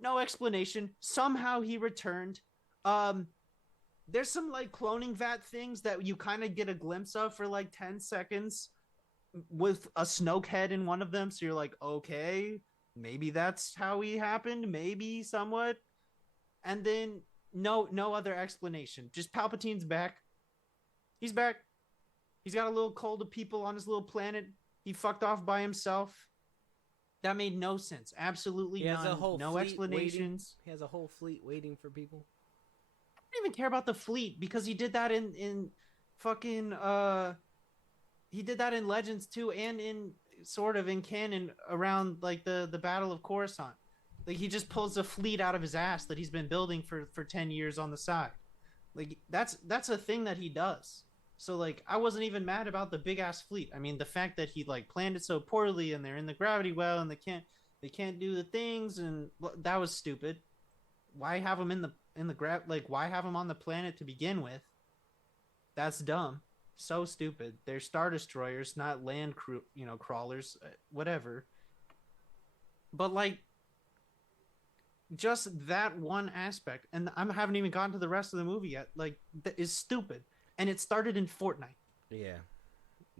no explanation. Somehow he returned. There's some, like, cloning vat things that you kind of get a glimpse of for, like, 10 seconds with a Snoke head in one of them. So you're like, okay, maybe that's how he happened, maybe somewhat. And then no other explanation. Just Palpatine's back. He's back. He's got a little cold of people on his little planet. He fucked off by himself. That made no sense. Absolutely He has none. a whole No fleet explanations. He has a whole fleet waiting for people. I don't even care about the fleet because he did that in fucking he did that in Legends too and in sort of in canon around like the Battle of Coruscant. Like he just pulls a fleet out of his ass that he's been building for 10 years on the side. Like that's a thing that he does. So like I wasn't even mad about the big ass fleet. I mean the fact that he like planned it so poorly and they're in the gravity well and they can't do the things, and that was stupid. Why have them in the like why have them on the planet to begin with? That's dumb. So stupid. They're Star Destroyers, not land crawlers, whatever. But like just that one aspect, and I haven't even gotten to the rest of the movie yet, like that is stupid. And it started in Fortnite. Yeah.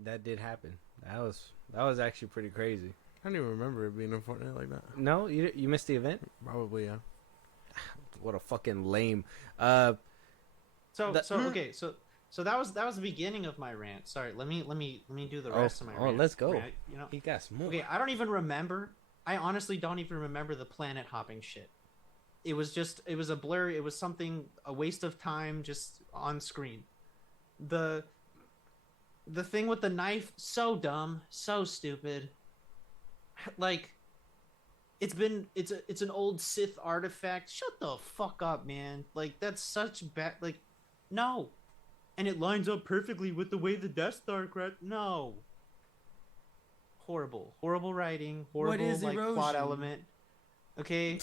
That did happen. That was actually pretty crazy. I don't even remember it being in Fortnite like that. No, you missed the event? Probably, yeah. What a fucking lame. So that was the beginning of my rant. Sorry, let me do the rest of my rant. Oh, let's go. Rant, He got some more. Okay, I don't even remember. I honestly don't even remember the planet hopping shit. It was a blur. It was a waste of time just on screen. The thing with the knife, so dumb, so stupid. Like, it's an old Sith artifact. Shut the fuck up, man. Like, that's such bad. Like, no. And it lines up perfectly with the way the Death Star crashed. No. Horrible writing. Horrible like plot element. Okay.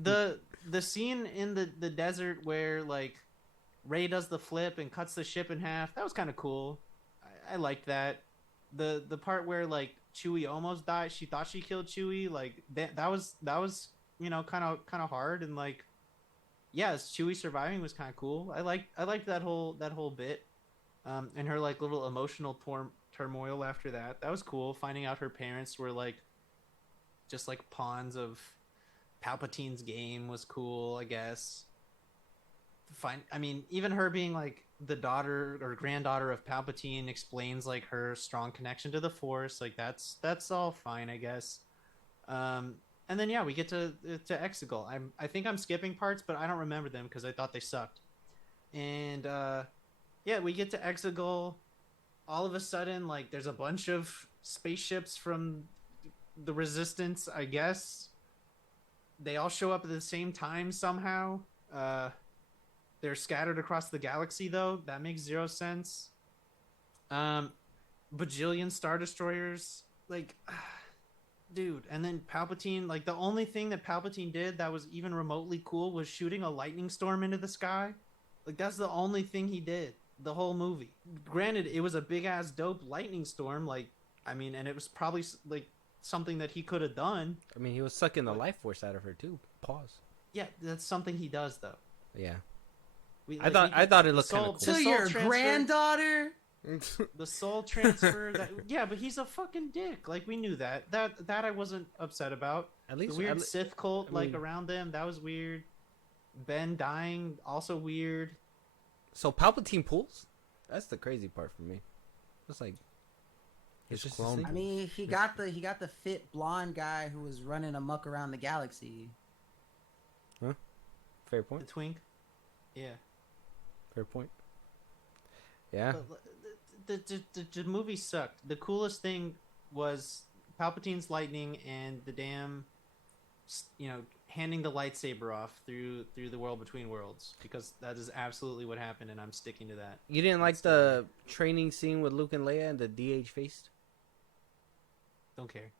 the scene in the desert where like Rey does the flip and cuts the ship in half, that was kind of cool. I liked that. The part where like Chewie almost died, she thought she killed Chewie, like that was kind of hard, and like Chewie surviving was kind of cool. I liked that whole bit, and her like little emotional turmoil after that. That was cool. Finding out her parents were like just like pawns of Palpatine's game was cool, I guess. I mean, even her being like the daughter or granddaughter of Palpatine explains like her strong connection to the Force. Like that's all fine, I guess. And then we get to Exegol. I think I'm skipping parts, but I don't remember them because I thought they sucked. And we get to Exegol. All of a sudden, like there's a bunch of spaceships from the Resistance, I guess. They all show up at the same time somehow. They're scattered across the galaxy, though. That makes zero sense. Bajillion Star Destroyers. Like, dude. And then Palpatine, like, the only thing that Palpatine did that was even remotely cool was shooting a lightning storm into the sky. Like, that's the only thing he did the whole movie. Granted, it was a big-ass dope lightning storm. Like, I mean, and it was probably, like, something that he could have done. I mean, he was sucking the life force out of her, too. Pause. Yeah, that's something he does, though. Yeah. I thought it looked kind of cool. To your granddaughter? The soul transfer. But he's a fucking dick. Like, we knew that. That I wasn't upset about. At least the weird Sith cult around them, that was weird. Ben dying, also weird. So Palpatine pulls? That's the crazy part for me. It's like it's just clone. I mean, he got the fit blonde guy who was running amok around the galaxy. Huh? Fair point. The twink. Yeah. Fair point. Yeah. But the movie sucked. The coolest thing was Palpatine's lightning and the damn, handing the lightsaber off through the world between worlds, because that is absolutely what happened, and I'm sticking to that. You didn't like the training scene with Luke and Leia and the DH faced? Don't care.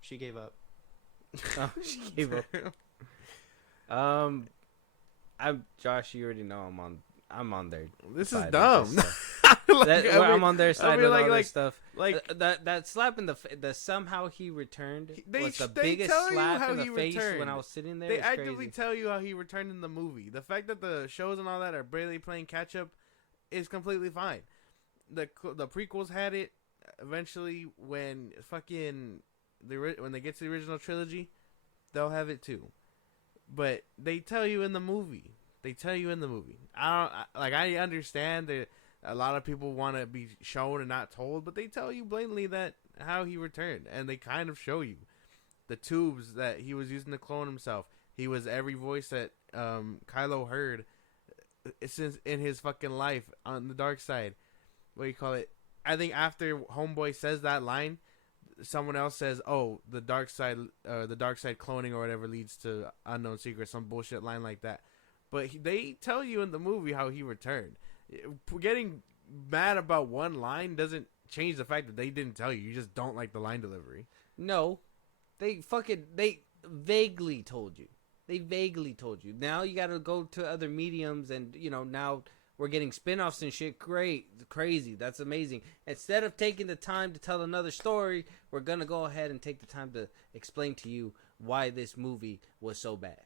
She gave up. Oh, she gave up. I'm Josh. You already know I'm on their. This is side dumb. I'm on their side with all this stuff. Like that slap in the somehow he returned was the they biggest tell you slap how in the he face returned. when I was sitting there. They It's actively crazy. tell you how he returned in the movie. The fact that the shows and all that are barely playing catch up is completely fine. The prequels had it. Eventually, when when they get to the original trilogy, they'll have it too. But they tell you in the movie. I understand that a lot of people want to be shown and not told, but they tell you blatantly that how he returned, and they kind of show you the tubes that he was using to clone himself. He was every voice that Kylo heard since in his fucking life on the dark side. What do you call it? I think after Homeboy says that line, someone else says, "Oh, the dark side cloning or whatever leads to unknown secrets," some bullshit line like that. But they tell you in the movie how he returned. Getting mad about one line doesn't change the fact that they didn't tell you. You just don't like the line delivery. No, they vaguely told you. They vaguely told you. Now you got to go to other mediums, and now we're getting spin-offs and shit. Great, crazy. That's amazing. Instead of taking the time to tell another story, we're gonna go ahead and take the time to explain to you why this movie was so bad.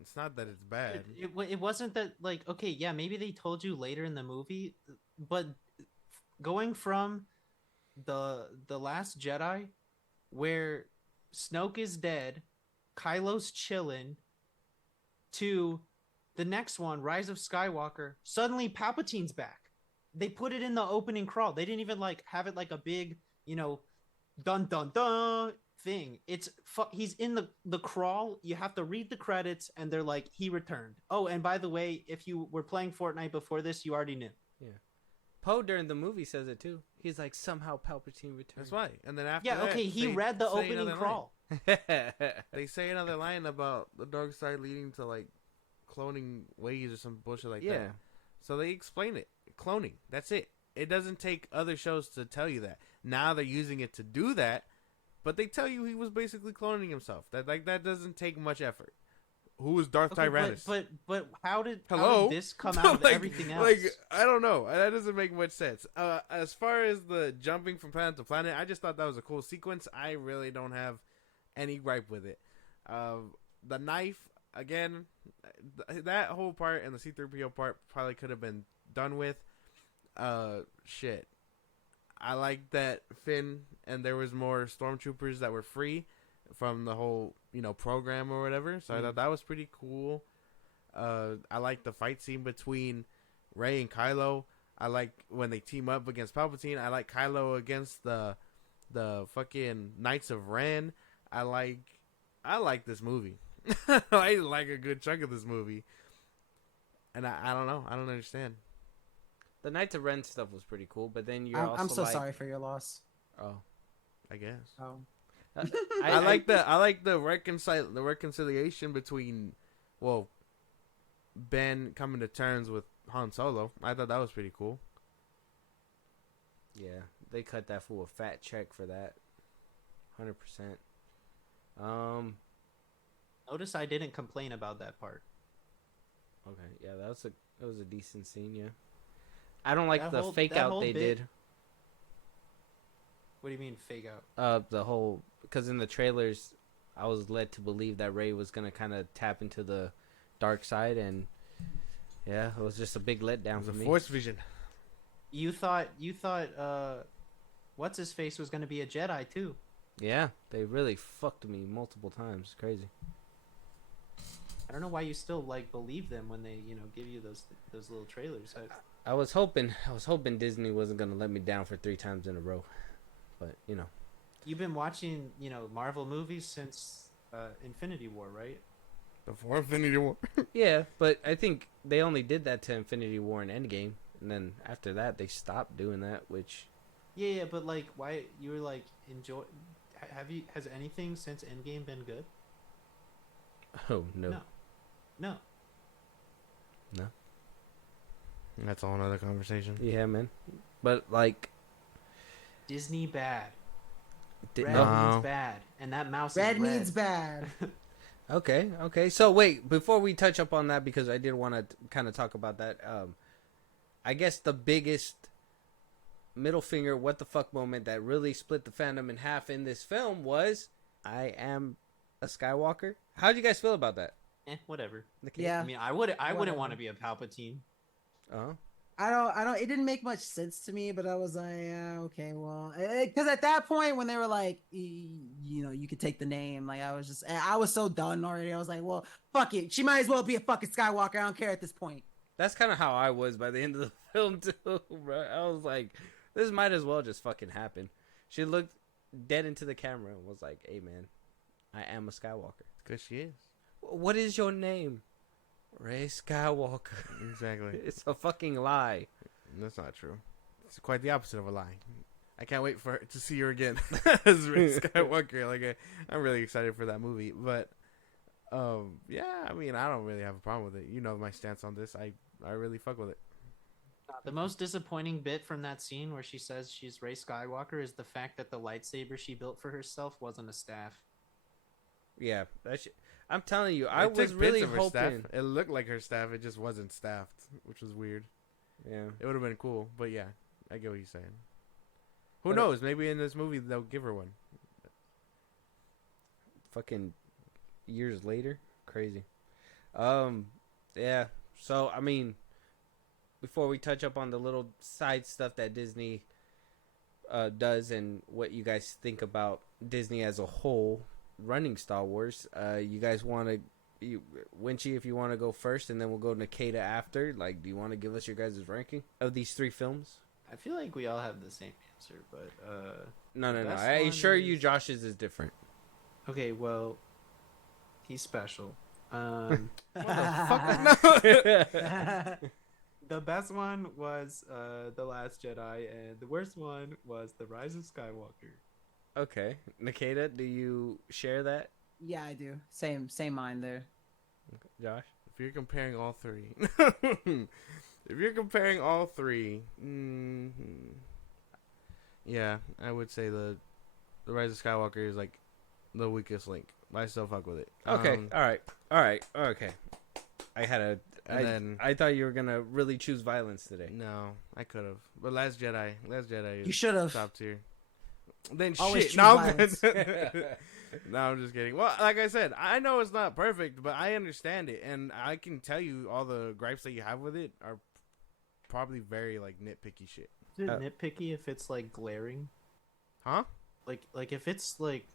It's not that it's bad. It wasn't that, like, okay, yeah, maybe they told you later in the movie, but going from the Last Jedi, where Snoke is dead, Kylo's chilling, to the next one, Rise of Skywalker, suddenly Palpatine's back. They put it in the opening crawl. They didn't even like have it like a big, dun dun dun thing. He's in the crawl. You have to read the credits, and they're like, he returned. Oh, and by the way, if you were playing Fortnite before this, you already knew. Yeah. Poe during the movie says it too. He's like, somehow Palpatine returned. That's right. And then after he read the opening crawl. They say another line about the dark side leading to like cloning ways or some bullshit like that. So they explain it. Cloning. That's it. It doesn't take other shows to tell you that. Now they're using it to do that, but they tell you he was basically cloning himself. That doesn't take much effort. Who is Darth Tyrannus? But how did this come out of like, everything else? Like, I don't know. That doesn't make much sense. As far as the jumping from planet to planet, I just thought that was a cool sequence. I really don't have any gripe with it. The knife, again, that whole part and the C-3PO part probably could have been done with. Shit. I like that Finn and there was more stormtroopers that were free from the whole, program or whatever. So I thought that was pretty cool. I like the fight scene between Rey and Kylo. I like when they team up against Palpatine. I like Kylo against the fucking Knights of Ren. I like this movie. I like a good chunk of this movie. And I don't know. I don't understand. The Knights of Ren stuff was pretty cool, but then I'm so sorry for your loss. Oh, I guess. Oh. I like the reconciliation between, Ben coming to terms with Han Solo. I thought that was pretty cool. Yeah, they cut that fool a fat check for that. 100%. Notice I didn't complain about that part. Okay, yeah, that was a decent scene. Yeah, I don't like That the whole- fake that out whole they bit- did. What do you mean fake out? The whole, because in the trailers, I was led to believe that Rey was gonna kind of tap into the dark side, and yeah, it was just a big letdown for The me. Force vision. You thought what's his face was going to be a Jedi too. Yeah, they really fucked me multiple times. Crazy. I don't know why you still believe them when they, give you those little trailers. I was hoping Disney wasn't gonna let me down for 3 times in a row, but You've been watching, Marvel movies since Infinity War, right? Before Infinity War. Yeah, but I think they only did that to Infinity War and Endgame, and then after that they stopped doing that. Which, Yeah, but why you were enjoy? Has anything since Endgame been good? oh no, No. That's all another conversation. yeah, man, but Disney bad. Red No. means bad, and that mouse Red is means bad. Okay. So wait, before we touch up on that, because I did want to kind of talk about that. I guess the biggest middle finger, what the fuck moment that really split the fandom in half in this film was, I am a Skywalker. How did you guys feel about that? Whatever. Yeah. I mean, I wouldn't Whatever. want to be a Palpatine. Uh-huh. I don't. It didn't make much sense to me, but I was like, yeah, okay, well, because at that point when they were like, you could take the name, I was so done already. I was like, well, fuck it, she might as well be a fucking Skywalker. I don't care at this point. That's kind of how I was by the end of the film too, bro. I was like, this might as well just fucking happen. She looked dead into the camera and was like, hey man, I am a Skywalker. Because she is. What is your name? Rey Skywalker. Exactly. It's a fucking lie. That's not true. It's quite the opposite of a lie. I can't wait to see her again as Rey Skywalker. Like, I'm really excited for that movie. But, yeah, I mean, I don't really have a problem with it. You know my stance on this. I really fuck with it. The most disappointing bit from that scene where she says she's Rey Skywalker is the fact that the lightsaber she built for herself wasn't a staff. Yeah, I'm telling you, I It was took really bits of her staff. hoping. It looked like her staff. It just wasn't staffed, which was weird. Yeah, It would have been cool, but yeah, I get what you're saying. Who But- knows? Maybe in this movie they'll give her one. fucking years later, crazy. Yeah. So I mean, before we touch up on the little side stuff that Disney does and what you guys think about Disney as a whole running Star Wars, you guys want to, Winchy, if you want to go first, and then we'll go Nikita after. Like, do you want to give us your guys' ranking of these 3 films? I feel like we all have the same answer, but No. best I one assure you, is- Josh's is different. okay, well, he's special. Motherfucker, no. The best one was The Last Jedi, and the worst one was The Rise of Skywalker. Okay, Nikita, do you share that, Yeah, I do. Same mind there. Josh? If you're comparing all 3, yeah, I would say the Rise of Skywalker is like the weakest link. But I still fuck with it. Okay, all right, okay. And then I thought you were gonna really choose violence today. no, I could have. But Last Jedi is You should have. top tier. Then Always shit. choose No, violence. no, I'm just kidding. Well, like I said, I know it's not perfect, but I understand it, and I can tell you all the gripes that you have with it are probably very like nitpicky shit. Is it nitpicky if it's like glaring? Huh? Like if it's like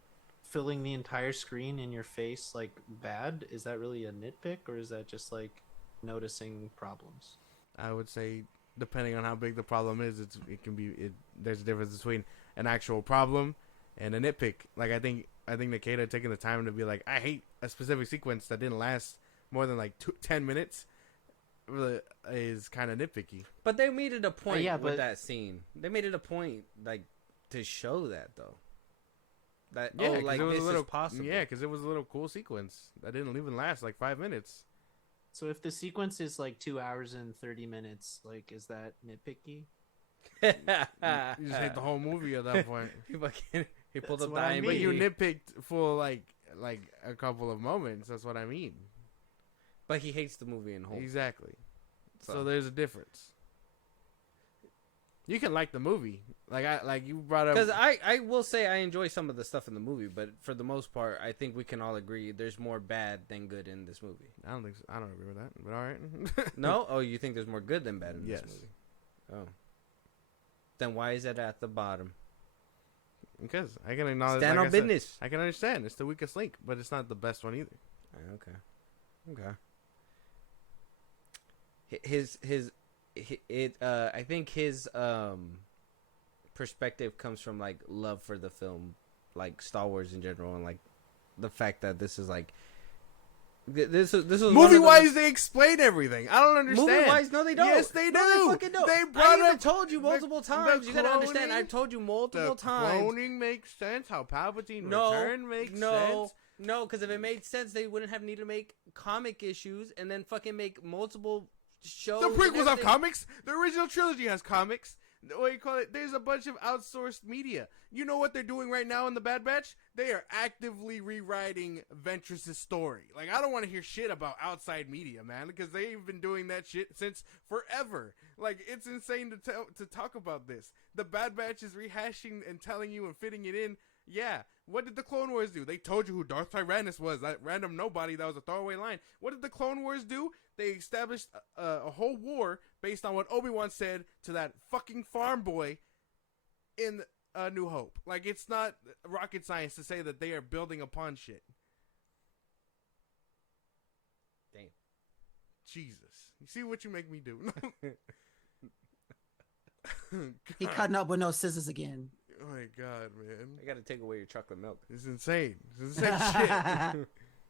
filling the entire screen in your face like bad, is that really a nitpick, or is that just like noticing problems? I would say, depending on how big the problem is, there's a difference between an actual problem and a nitpick. Like I think Nikita taking the time to be like, I hate a specific sequence that didn't last more than like 10 minutes is kind of nitpicky. But they made it a point yeah, with but- that scene. They made it a point, like, to show that though. That 'cause like it was this a little, is possible. Yeah, because it was a little cool sequence that didn't even last like 5 minutes. So if the sequence is like 2 hours and 30 minutes, like is that nitpicky? You just hate the whole movie at that point. He pulled That's up what the I IMDb. But you nitpicked for like a couple of moments. That's what I mean. But he hates the movie in whole. Exactly. So So- there's a difference. You can like the movie, like you brought up. Because I will say I enjoy some of the stuff in the movie, but for the most part, I think we can all agree there's more bad than good in this movie. I don't think so. I don't agree with that, but all right. No? Oh, you think there's more good than bad in Yes. this movie? Oh. Then why is it at the bottom? Because I can acknowledge. Stand like on I said, business. I can understand it's the weakest link, but it's not the best one either. Okay. I think his perspective comes from like love for the film, like Star Wars in general, and like the fact that this is like this is Movie wise, they explain everything. I don't understand. Movie wise, no, they don't. Yes, they do. No, they fucking don't. They I brought even up told you multiple times. You gotta understand. cloning- I've told you multiple The times. cloning makes sense. How Palpatine No, returned makes no, sense. no, because if it made sense, they wouldn't have needed to make comic issues and then fucking make multiple shows. The and prequels have everything. comics. The original trilogy has comics. What do you call it? There's a bunch of outsourced media. You know what they're doing right now in the Bad Batch? They are actively rewriting Ventress's story. Like, I don't want to hear shit about outside media, man, because they've been doing that shit since forever. Like, it's insane to talk about this. The Bad Batch is rehashing and telling you and fitting it in. Yeah. What did the Clone Wars do? They told you who Darth Tyrannus was. That random nobody that was a throwaway line. What did the Clone Wars do? They established a whole war based on what Obi-Wan said to that fucking farm boy in New Hope. Like, it's not rocket science to say that they are building upon shit. Damn. Jesus. You see what you make me do? He God. cutting up with no scissors again. Oh my God, man. I gotta take away your chocolate milk. It's insane. It's insane shit.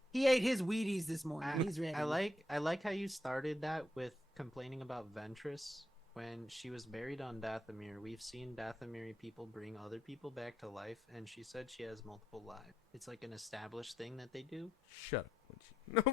He ate his Wheaties this morning. He's ready. I like how you started that with complaining about Ventress when she was buried on Dathomir, we've seen Dathomiri people bring other people back to life, and she said she has multiple lives. It's like an established thing that they do. Shut up.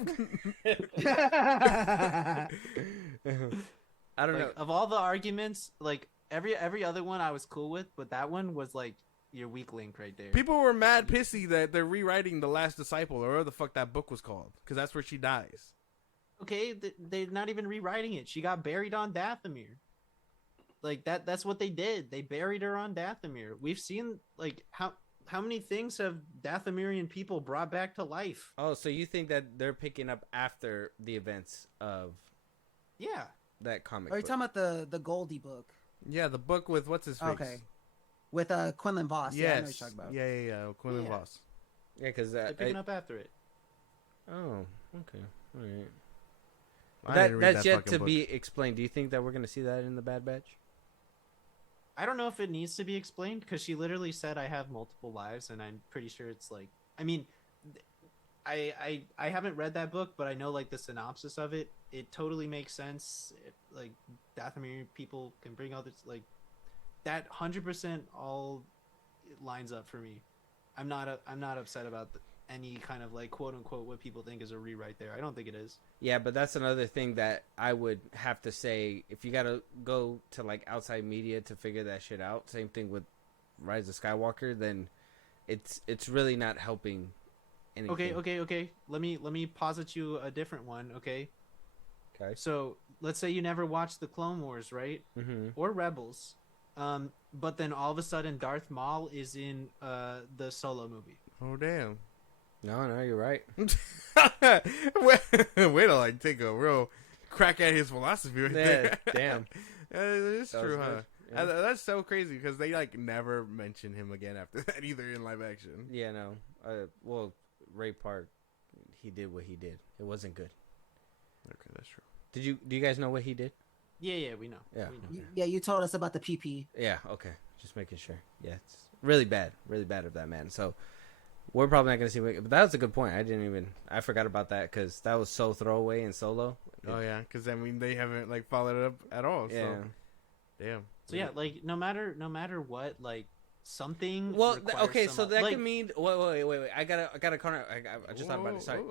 I don't Like, know. of all the arguments, like every other one I was cool with, but that one was like your weak link right there. People were mad pissy that they're rewriting The Last Disciple, or whatever the fuck that book was called, because that's where she dies. Okay, they're not even rewriting it. She got buried on Dathomir. Like that's what they did. They buried her on Dathomir. We've seen like how many things have Dathomirian people brought back to life? Oh, so you think that they're picking up after the events of Yeah. that comic Are you book? talking about the Goldie book? Yeah, the book with what's his face? Okay. With Quinlan Voss. Yes. Yeah, I know what you're talking about. Yeah. Quinlan Yeah. Voss. Yeah, because They're picking up after it. Oh, okay, all right. I That didn't read that's that yet fucking to book. be explained. Do you think that we're gonna see that in the Bad Batch? I don't know if it needs to be explained because she literally said I have multiple lives, and I'm pretty sure it's like, I mean, I haven't read that book, but I know like the synopsis of it. It totally makes sense. Like Dathomir people can bring others, like that 100% all lines up for me. I'm not upset about any kind of like quote unquote what people think is a rewrite there. I don't think it is. Yeah, but that's another thing that I would have to say. If you gotta go to like outside media to figure that shit out, same thing with Rise of Skywalker, then it's really not helping anything. Okay. Let me posit you a different one. Okay. Okay. So let's say you never watched the Clone Wars, right? Mm-hmm. Or Rebels, but then all of a sudden Darth Maul is in the Solo movie. Oh damn. No, you're right. Way to like take a real crack at his philosophy right there. Damn. It's That was true, huh? good. Yeah. That's so crazy because they like never mention him again after that either in live action. Yeah, no. Well, Ray Park, he did what he did. It wasn't good. Okay, that's true. Do you guys know what he did? Yeah, we know. Yeah. We know. Yeah, you told us about the PP. Yeah, okay. Just making sure. Yeah, it's really bad of that man. So we're probably not going to see it. But that was a good point. I forgot about that because that was so throwaway in Solo. Oh yeah, because I mean they haven't like followed it up at all. Yeah. So damn. So yeah, like no matter what, like something. Well, requires okay, some so that like, could mean. Wait. I gotta corner. I just thought about it. Sorry.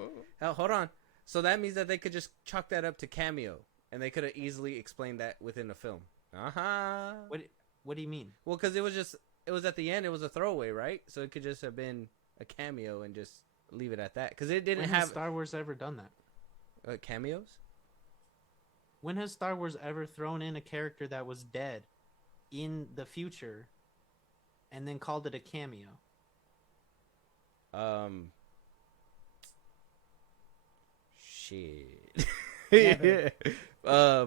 Hold on. So that means that they could just chalk that up to cameo, and they could have easily explained that within the film. What do you mean? Well, because it was at the end. It was a throwaway, right? So it could just have been a cameo and just leave it at that. Because it didn't When have has Star Wars ever done that? cameos. When has Star Wars ever thrown in a character that was dead in the future and then called it a cameo? Shit. Never. I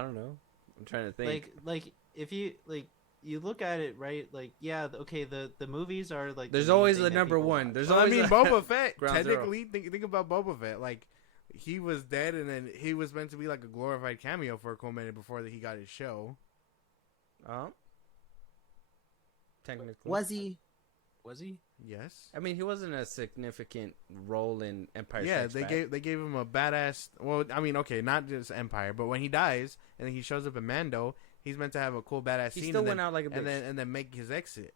don't know. I'm trying to think. Like if you like you look at it, right? Like yeah, okay, the movies are like There's the main always thing the that number people one. watch. There's Well, I always mean, a- Boba Fett. Ground Zero. Technically, think about Boba Fett. Like he was dead, and then he was meant to be like a glorified cameo for a cool minute before he got his show. Technically. Was he? Was he? Yes. I mean, he wasn't a significant role in Empire Yeah, Strikes Back. they gave him a badass. Well, I mean, okay, not just Empire, but when he dies and then he shows up in Mando, he's meant to have a cool badass He scene. still and went then, out like a bitch. and then make his exit.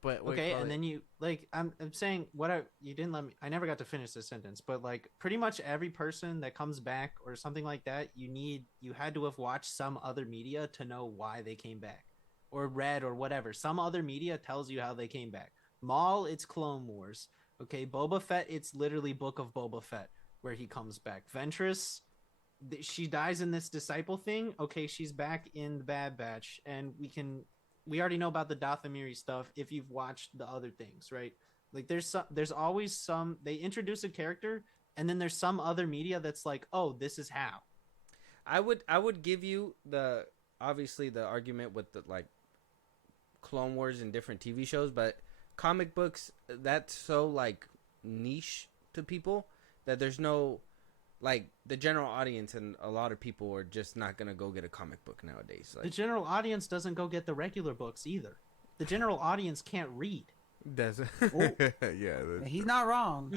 But Okay, and then you like I'm saying you didn't let me. I never got to finish this sentence, but like pretty much every person that comes back or something like that, you had to have watched some other media to know why they came back, or read or whatever. Some other media tells you how they came back. Maul, it's Clone Wars. Okay, Boba Fett, it's literally Book of Boba Fett where he comes back. Ventress, she dies in this disciple thing. Okay, she's back in the Bad Batch, and we already know about the Dathomiri stuff if you've watched the other things, right? Like there's always some, they introduce a character and then there's some other media that's like, oh, this is how. I would give you obviously the argument with the like Clone Wars and different TV shows, but comic books, that's so like niche to people that there's no like the general audience, and a lot of people are just not gonna go get a comic book nowadays. The Like, general audience doesn't go get the regular books either. The general audience can't read. That's Oh. yeah. He's not wrong.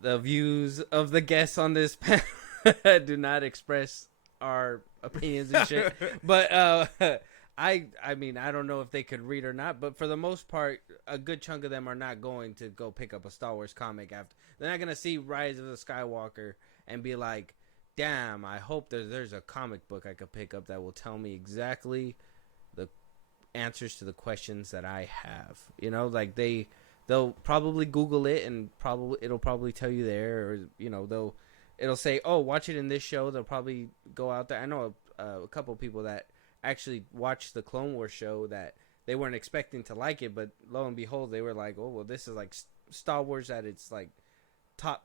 the views of the guests on this panel do not express our opinions and shit. But I mean, I don't know if they could read or not, but for the most part, a good chunk of them are not going to go pick up a Star Wars comic after. They're not going to see Rise of the Skywalker and be like, damn, I hope there's a comic book I could pick up that will tell me exactly the answers to the questions that I have. You know, like they'll probably Google it and it'll probably tell you there, or you know, it'll say, oh, watch it in this show. They'll probably go out there. I know a couple people that actually watched the Clone Wars show that they weren't expecting to like it, but lo and behold, they were like, oh, well, this is like Star Wars at its like top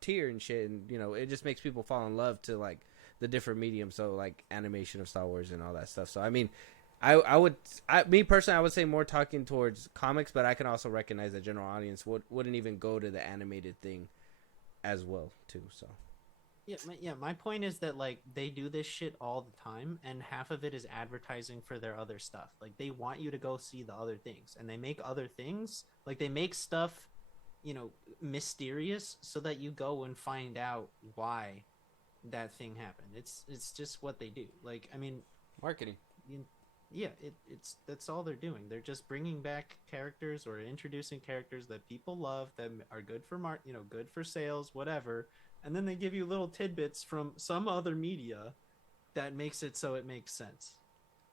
tier and shit. And you know, it just makes people fall in love to like the different mediums, so like animation of Star Wars and all that stuff. So I mean, me personally, I would say more talking towards comics, but I can also recognize that general audience wouldn't even go to the animated thing as well too. So my point is that like they do this shit all the time, and half of it is advertising for their other stuff. Like they want you to go see the other things, and they make other things, like they make stuff, you know, mysterious so that you go and find out why that thing happened. It's just what they do. Like, I mean, marketing. It's that's all they're doing. They're just bringing back characters or introducing characters that people love, that are good for good for sales, whatever. And then they give you little tidbits from some other media that makes it so it makes sense.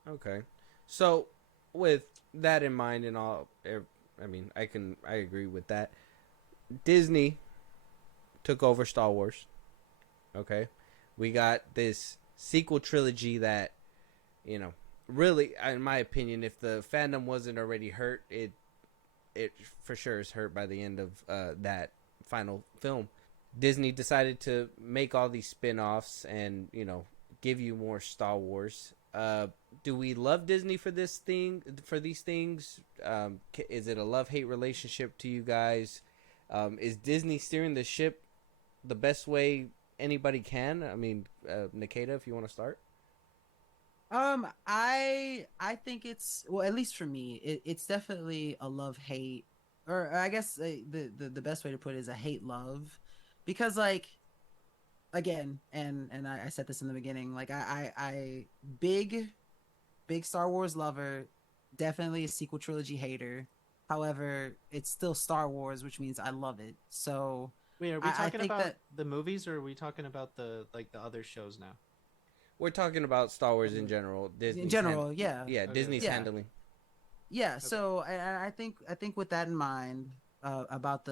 Okay. So with that in mind and all, I mean, I agree with that. Disney took over Star Wars. Okay. We got this sequel trilogy that, you know, really, in my opinion, if the fandom wasn't already hurt, it for sure is hurt by the end of that final film. Disney decided to make all these spin-offs and, you know, give you more Star Wars. Do we love Disney for these things? Is it a love-hate relationship to you guys? Is Disney steering the ship the best way anybody can? I mean, Nikita, if you want to start. I think it's, well, at least for me, it's definitely a love-hate, or I guess the best way to put it is a hate-love, because like, again, and I said this in the beginning, like I big Star Wars lover, definitely a sequel trilogy hater. However, it's still Star Wars, which means I love it. So wait, are we talking about that the movies, or are we talking about the other shows now? We're talking about Star Wars in general. Disney's in general, yeah. Yeah, Okay. Disney's Yeah. handling. Yeah, so I think with that in mind, about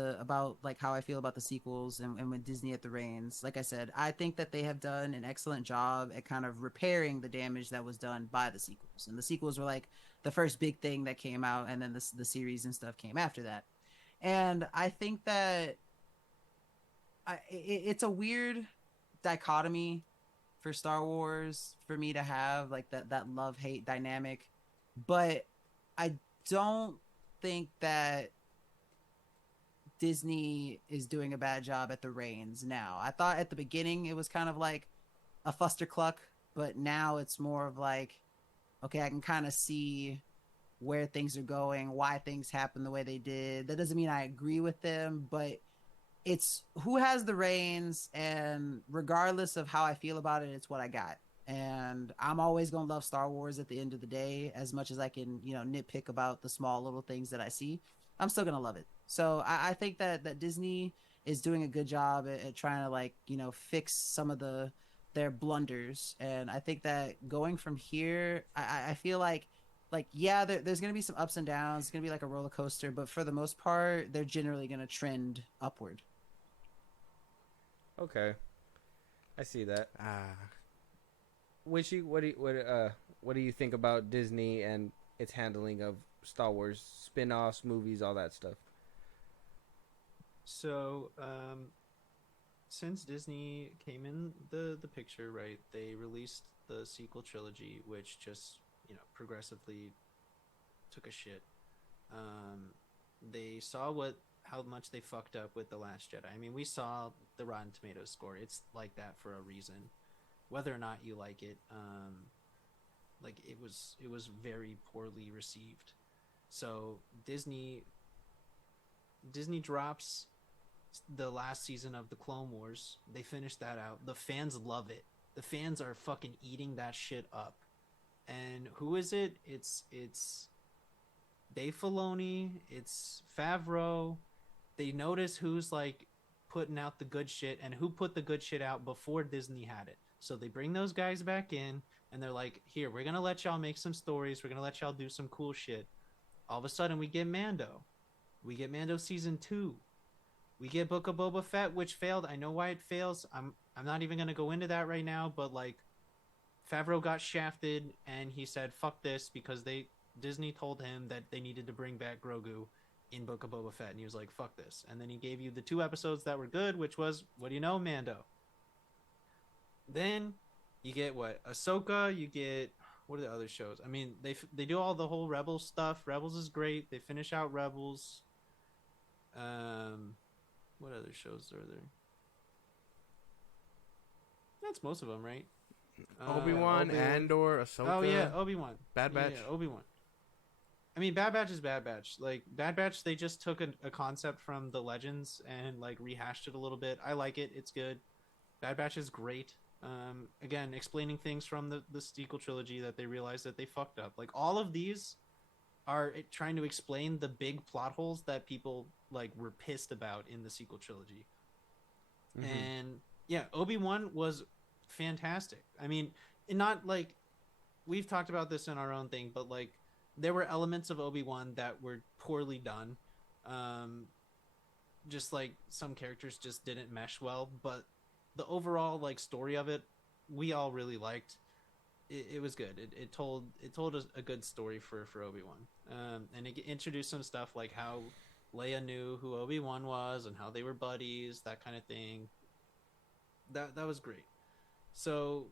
like how I feel about the sequels and with Disney at the reins, like I said, I think that they have done an excellent job at kind of repairing the damage that was done by the sequels. And the sequels were like the first big thing that came out, and then the series and stuff came after that. And I think that it's a weird dichotomy for Star Wars for me to have, like that love-hate dynamic, but I don't think that Disney is doing a bad job at the reins now. I thought at the beginning it was kind of like a fustercluck, but now it's more of like, okay, I can kind of see where things are going, why things happen the way they did. That doesn't mean I agree with them, but it's who has the reins, and regardless of how I feel about it, it's what I got. And I'm always gonna love Star Wars at the end of the day, as much as I can, you know, nitpick about the small little things that I see. I'm still gonna love it. So I think that Disney is doing a good job at trying to, like, you know, fix some of their blunders. And I think that going from here, I feel like yeah, there's gonna be some ups and downs. It's gonna be like a roller coaster, but for the most part, they're generally gonna trend upward. Okay, I see that. Wishy, what do you think about Disney and its handling of Star Wars spin-offs, movies, all that stuff? So, since Disney came in the picture, right, they released the sequel trilogy, which just, you know, progressively took a shit. They saw how much they fucked up with The Last Jedi. I mean, we saw the Rotten Tomatoes score. It's like that for a reason. Whether or not you like it, like it was very poorly received. So Disney drops the last season of the Clone Wars. They finished that out. The fans love it. the fans are fucking eating that shit up. And who is it? It's Dave Filoni, it's Favreau. They notice who's like putting out the good shit and who put the good shit out before Disney had it. So they bring those guys back in and they're like, here, we're gonna let y'all make some stories, we're gonna let y'all do some cool shit. All of a sudden we get Mando. We get Mando season 2. We get Book of Boba Fett, which failed. I know why it fails. I'm not even gonna go into that right now, but like Favreau got shafted and he said fuck this because Disney told him that they needed to bring back Grogu in Book of Boba Fett, and he was like fuck this. And then he gave you the 2 episodes that were good, which was, what do you know, Mando. Then you get what, Ahsoka, you get, what are the other shows? I mean, they do all the whole Rebels stuff. Rebels is great. They finish out Rebels. What other shows are there? That's most of them, right? Obi-Wan, Andor, Ahsoka. Oh yeah, Obi-Wan. Bad Batch. Yeah, Obi-Wan. I mean, Bad Batch is Bad Batch. Like, Bad Batch, they just took a concept from the Legends and like rehashed it a little bit. I like it. It's good. Bad Batch is great. Again, explaining things from the sequel trilogy that they realized that they fucked up. Like, all of these are trying to explain the big plot holes that people like were pissed about in the sequel trilogy. Mm-hmm. And yeah, Obi-Wan was fantastic. I mean, not like, we've talked about this in our own thing, but like there were elements of Obi-Wan that were poorly done. Just like some characters just didn't mesh well, but the overall like story of it, we all really liked. It was good. It told a good story for Obi-Wan. And it introduced some stuff like how Leia knew who Obi-Wan was and how they were buddies, that kind of thing. That was great. So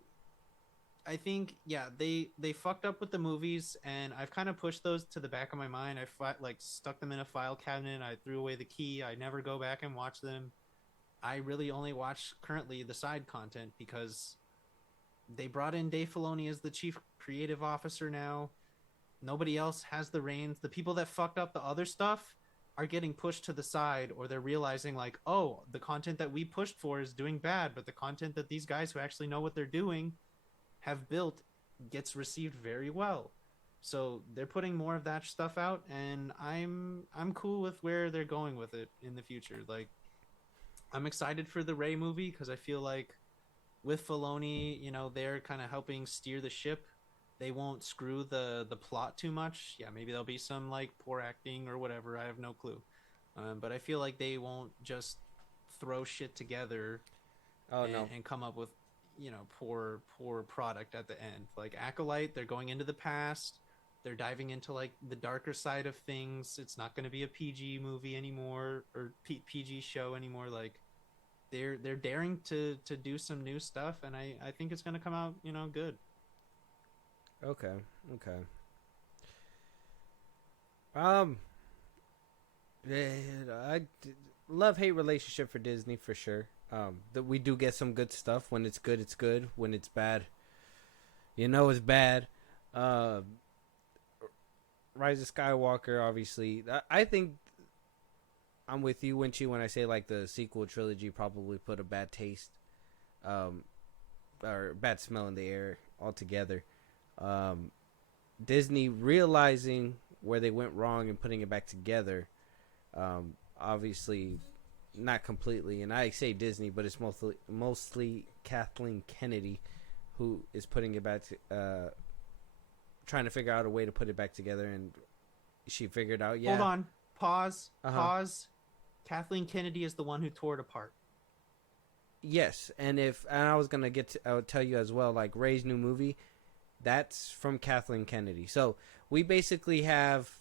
I think, yeah, they fucked up with the movies, and I've kind of pushed those to the back of my mind. I like stuck them in a file cabinet. I threw away the key. I never go back and watch them. I really only watch currently the side content because they brought in Dave Filoni as the chief creative officer now. Nobody else has the reins. The people that fucked up the other stuff are getting pushed to the side, or they're realizing like, oh, the content that we pushed for is doing bad, but the content that these guys who actually know what they're doing have built gets received very well. So they're putting more of that stuff out, and I'm cool with where they're going with it in the future. Like, I'm excited for the Rey movie because I feel like with Filoni, you know, they're kind of helping steer the ship. They won't screw the plot too much. Yeah, maybe there'll be some like poor acting or whatever. I have no clue. But I feel like they won't just throw shit together and come up with, you know, poor product at the end. Like Acolyte, they're going into the past. They're diving into like the darker side of things. It's not going to be a PG movie anymore or PG show anymore. Like they're daring to do some new stuff, and I think it's going to come out, you know, good. Okay. I love-hate relationship for Disney for sure. That we do get some good stuff. When it's good, it's good. When it's bad, you know it's bad. Rise of Skywalker, obviously. I think I'm with you, Winchy, when I say like the sequel trilogy probably put a bad taste, or bad smell in the air altogether. Disney realizing where they went wrong and putting it back together. Obviously, not completely, and I say Disney, but it's mostly Kathleen Kennedy who is putting it back to, trying to figure out a way to put it back together, and she figured out. Yeah. Hold on. Pause. Kathleen Kennedy is the one who tore it apart. Yes, and I was gonna I would tell you as well, like Rey's new movie, that's from Kathleen Kennedy. So we basically have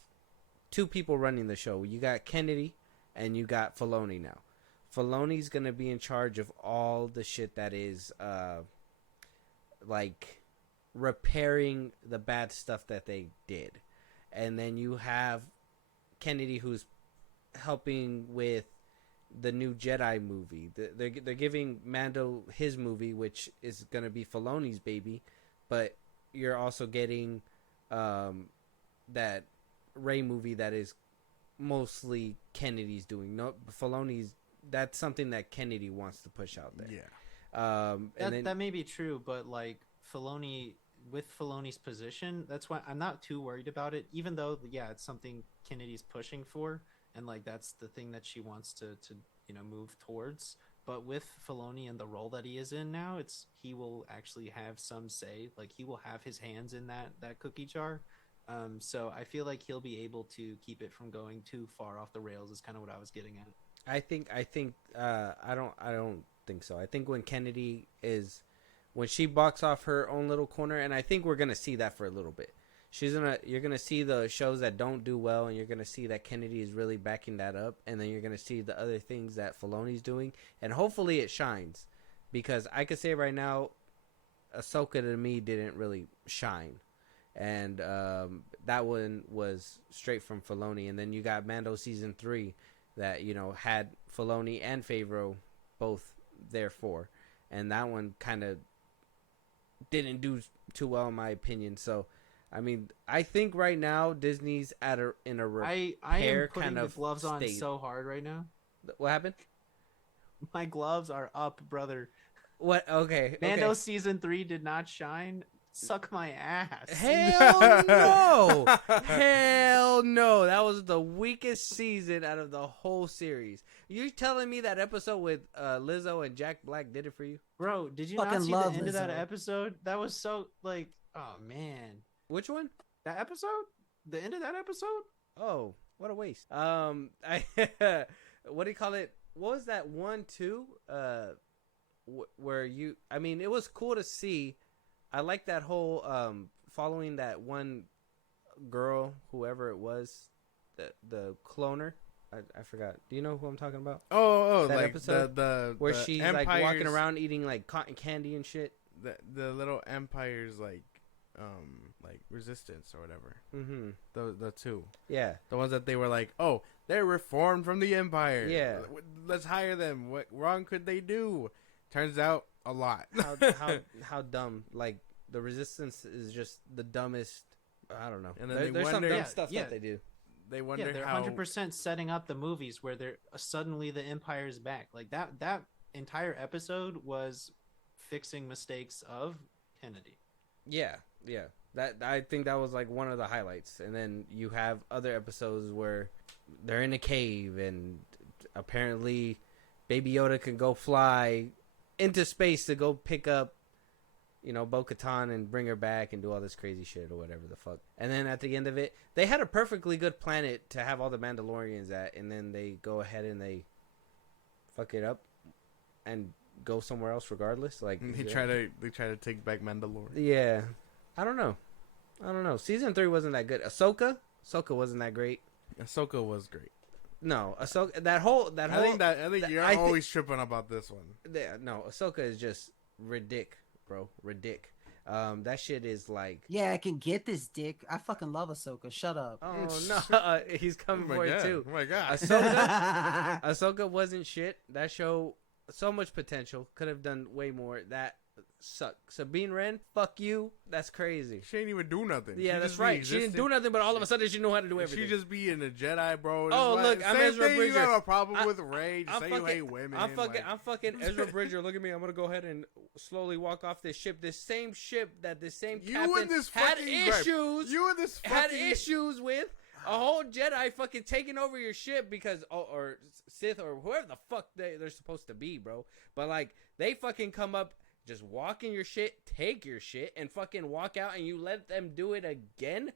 2 people running the show. You got Kennedy and you got Filoni now. Filoni's gonna be in charge of all the shit that is like repairing the bad stuff that they did. And then you have Kennedy who's helping with the new Jedi movie. They're giving Mando his movie, which is gonna be Filoni's baby, but you're also getting that Rey movie that is mostly Kennedy's doing. No, Filoni's, that's something that Kennedy wants to push out there. Yeah. And then, that may be true, but like Filoni, with Filoni's position, that's why I'm not too worried about it. Even though, yeah, it's something Kennedy's pushing for, and like that's the thing that she wants to move towards. But with Filoni and the role that he is in now, he will actually have some say. Like he will have his hands in that cookie jar. So I feel like he'll be able to keep it from going too far off the rails. Is kind of what I was getting at. I don't think so. I think when she box off her own little corner, and I think we're gonna see that for a little bit. You're gonna see the shows that don't do well, and you're gonna see that Kennedy is really backing that up, and then you're gonna see the other things that Filoni's doing, and hopefully it shines, because I could say right now, Ahsoka to me didn't really shine, and that one was straight from Filoni, and then you got Mando season 3 that had Filoni and Favreau both there for, and that one kind of didn't do too well in my opinion. So I mean, I think right now Disney's in a repair I am putting kind of the gloves on state. so hard right now. What happened? My gloves are up, brother. What? Okay. Mando season 3 did not shine. Suck my ass. Hell no! Hell no! That was the weakest season out of the whole series. You telling me that episode with Lizzo and Jack Black did it for you? Bro, did you Fucking not see the love end of that Lizzo. episode? That was so like, oh man. Which one? That episode? The end of that episode? Oh, what a waste. I what do you call it? What was that one too? Where you? I mean, it was cool to see. I like that whole following that one girl, whoever it was, the cloner. I forgot. Do you know who I'm talking about? Oh, that like episode the where the she's Empires, like walking around eating like cotton candy and shit. The little empires like resistance or whatever. Mm-hmm. The two. Yeah. The ones that they were like, oh, they're reformed from the Empire. Yeah. Let's hire them. What wrong could they do? Turns out a lot. How dumb. Like the resistance is just the dumbest. I don't know. And then There's some wonder- dumb Yeah, stuff that they do. They wonder they're how 100% setting up the movies where they're suddenly the Empire's back. Like that entire episode was fixing mistakes of Kennedy. Yeah. That I think that was like one of the highlights. And then you have other episodes where they're in a cave and apparently Baby Yoda can go fly into space to go pick up, Bo-Katan and bring her back and do all this crazy shit or whatever the fuck. And then at the end of it, they had a perfectly good planet to have all the Mandalorians at, and then they go ahead and they fuck it up and go somewhere else regardless. Like they try to take back Mandalore. Yeah. I don't know. Season 3 wasn't that good. Ahsoka wasn't that great. Ahsoka was great. No, Ahsoka. That whole. I think you're always tripping about this one. No, Ahsoka is just ridic, bro. Ridic. That shit is like. Yeah, I can get this dick. I fucking love Ahsoka. Shut up. Oh no, he's coming for it too. Oh my god. Ahsoka wasn't shit. That show so much potential. Could have done way more. That sucked. Sabine Wren, fuck you. That's crazy. She ain't even do nothing. Yeah, that's right. She didn't do nothing, but all of a sudden she knew how to do everything. She just be in a Jedi, bro. Oh, look, I'm Ezra Bridger. You have a problem with Rey. Just say you hate women. I'm fucking Ezra Bridger. Look at me. I'm gonna go ahead and slowly walk off this ship. This same ship that this same captain had issues. You and this had issues with. A whole Jedi fucking taking over your ship because, or Sith or whoever the fuck they're supposed to be, bro. But like, they fucking come up, just walk in your shit, take your shit, and fucking walk out, and you let them do it again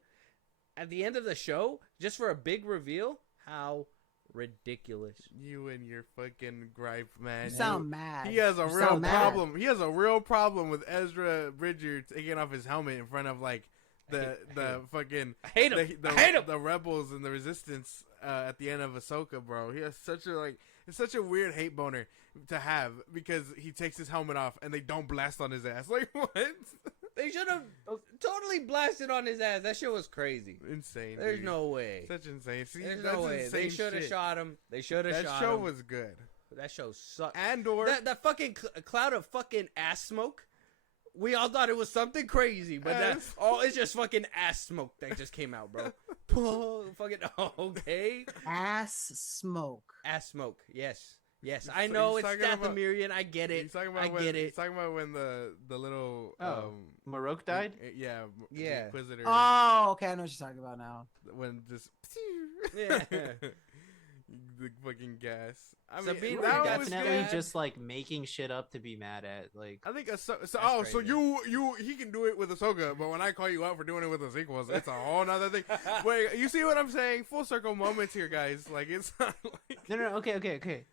at the end of the show just for a big reveal. How ridiculous! You and your fucking gripe, man. You sound mad. He has a real problem. He has a real problem with Ezra Bridger taking off his helmet in front of like the fucking I hate him. The rebels and the resistance at the end of Ahsoka, bro. He has it's such a weird hate boner to have because he takes his helmet off and they don't blast on his ass. Like what? They should have totally blasted on his ass. That shit was crazy. Insane. There's dude. no way. Such insane. See, There's that's no way. They should have shot him. They should have shot him. That show was good. That show sucked. Andor. That fucking cloud of fucking ass smoke. We all thought it was something crazy, but it's just fucking ass smoke that just came out, bro. Fucking okay. Ass smoke. Ass smoke. Yes. Yes, I know he's it's talking about- Dathomirian. I get it. He's talking about I when, get He's it. talking about when the little Marok died. Yeah, the Yeah. Inquisitor. Oh, okay, I know what you're talking about now. When just Yeah. the fucking gas. I So mean, being that That's was Definitely good. just like making shit up to be mad at. Like, I think so crazy. he can do it with Ahsoka, but when I call you out for doing it with the sequels, it's a whole nother thing. Wait, you see what I'm saying? Full circle moments here, guys. Like it's not like no, okay.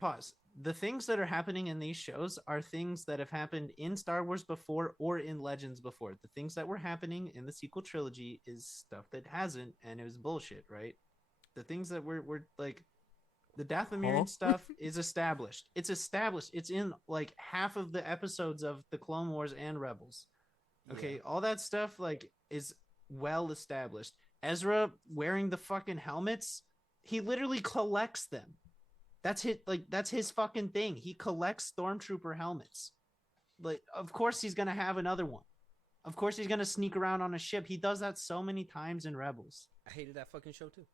Pause. The things that are happening in these shows are things that have happened in Star Wars before or in Legends before. The things that were happening in the sequel trilogy is stuff that hasn't, and it was bullshit, right? The things that were like the Dathomirian stuff is established. It's established. It's in like half of the episodes of the Clone Wars and Rebels. Okay, all that stuff like is well established. Ezra wearing the fucking helmets, he literally collects them. That's his fucking thing. He collects stormtrooper helmets. Like, of course he's gonna have another one. Of course he's gonna sneak around on a ship. He does that so many times in Rebels. I hated that fucking show too.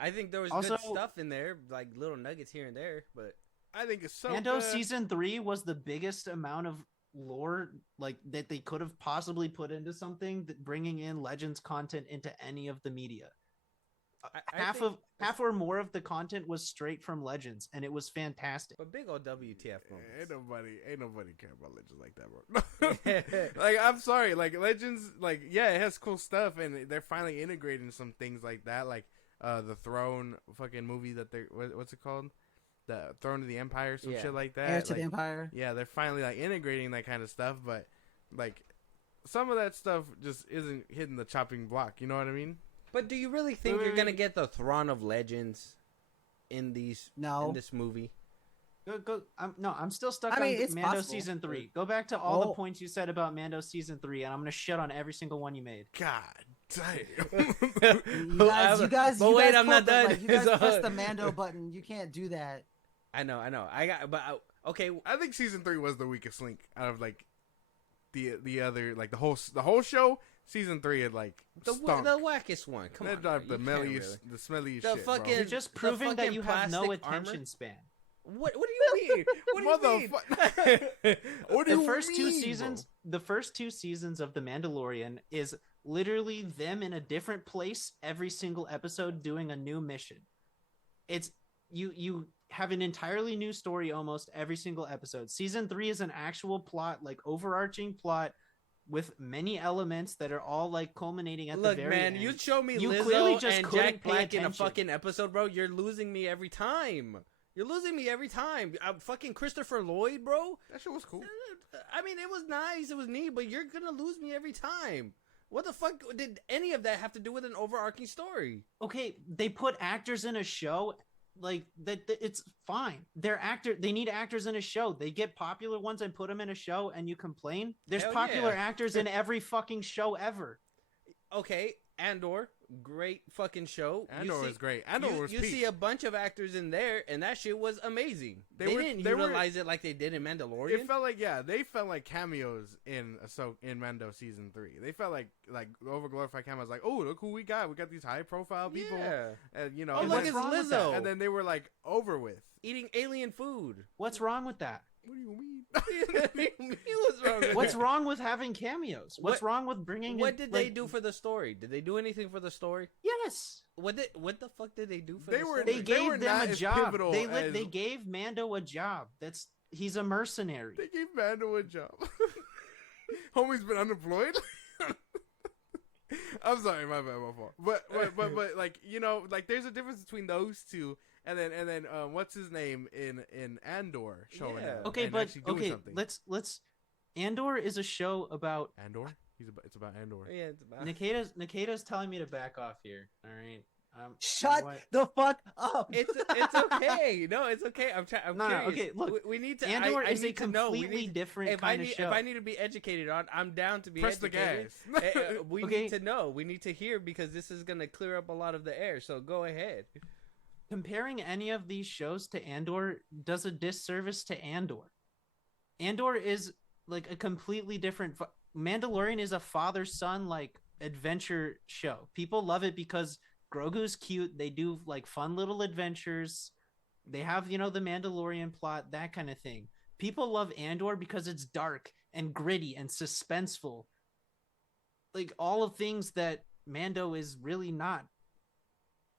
I think there was Also- good stuff in there, like little nuggets here and there, but I think it's so Mando good. season 3 was the biggest amount of lore like that they could have possibly put into something, that bringing in Legends content into any of the media. Half or more of the content was straight from Legends, and it was fantastic. but big old WTF Ain't moments. nobody care about Legends like that, bro. Like, I'm sorry, like Legends, like yeah, it has cool stuff, and they're finally integrating some things like that, like the Throne fucking movie that they what's it called, the Throne of the Empire, some Yeah. shit like that. Heir to like, the Empire. Yeah, they're finally like integrating that kind of stuff, but like some of that stuff just isn't hitting the chopping block. You know what I mean? But do you really think you're gonna get the Thrawn of Legends in No. this movie? I'm still stuck I mean, on it's Mando possible. season 3. Go back to all the Oh. points you said about Mando season 3, and I'm gonna shit on every single one you made. God damn. You guys, But you wait, guys I'm not pulled the- done. Like, you guys So- press the Mando button. You can't do that. I know. Okay. I think season 3 was the weakest link out of like the other, like the whole show. Season 3 had like The stunk. wackest one. Come That on. dropped bro. the You can't smelliest, really. the smelliest The shit, bro. fucking- You're just the proving that fucking you have no plastic armor? attention span. What do you mean? What do you mean? What do The you first two mean, seasons, the first 2 seasons of The Mandalorian is literally them in a different place every single episode doing a new mission. It's you have an entirely new story almost every single episode. Season 3 is an actual plot, like overarching plot with many elements that are all like culminating at Look, the very man, end. you show me You Lizzo clearly just and couldn't Jack pay Black in a attention. fucking episode, bro. You're losing me every time. You're losing me every time. Fucking Christopher Lloyd, bro. That shit was cool. I mean, it was nice, it was neat, but you're gonna lose me every time. What the fuck did any of that have to do with an overarching story? Okay, they put actors in a show like that. It's fine. They need actors in a show. They get popular ones and put them in a show, and you complain. There's Hell popular yeah. actors in every fucking show ever. Okay, Andor, great fucking show. Andor was great. Andor was You peak. see a bunch of actors in there, and that shit was amazing. They didn't they were- utilize it like they did in Mandalorian. It felt like they felt like cameos in Mando season 3. They felt like overglorified cameos. Like, oh, look who we got. We got these high profile people. Yeah. And, you know, Oh, and look, then- it's wrong with Lizzo. and then they were like over with. Eating alien food. What's wrong with that? What do you mean? What's wrong with What's that? wrong with having cameos? What's What- wrong with bringing? What in, did they like- do for the story? Did they do anything for the story? Yes, What the fuck did they do for They the were- story? they They were gave them not a as job. pivotal as- They gave Mando a job. He's a mercenary. They gave Mando a job. Homie's been unemployed. I'm sorry, my bad, my fault. But like, you know, like there's a difference between those two, and then what's his name in Andor showing Yeah. up. Okay, and but actually doing okay, something. let's. Andor is a show about. Andor. It's about Andor. Yeah, it's about... Nikita's telling me to back off here. All right. Shut what? the fuck up. It's okay. No, it's okay. I'm trying. No, curious. okay, look, we need to. Andor I is a need to know. We completely need- different if kind of show. If I need to be educated on, I'm down to be Press the educated. gas. We Okay. need to know. We need to hear because this is gonna clear up a lot of the air. So go ahead. Comparing any of these shows to Andor does a disservice to Andor. Andor is like a completely different. Mandalorian is a father-son like adventure show. People love it because Grogu's cute. They do like fun little adventures. They have, you know, the Mandalorian plot, that kind of thing. People love Andor because it's dark and gritty and suspenseful. Like all of things that Mando is really not.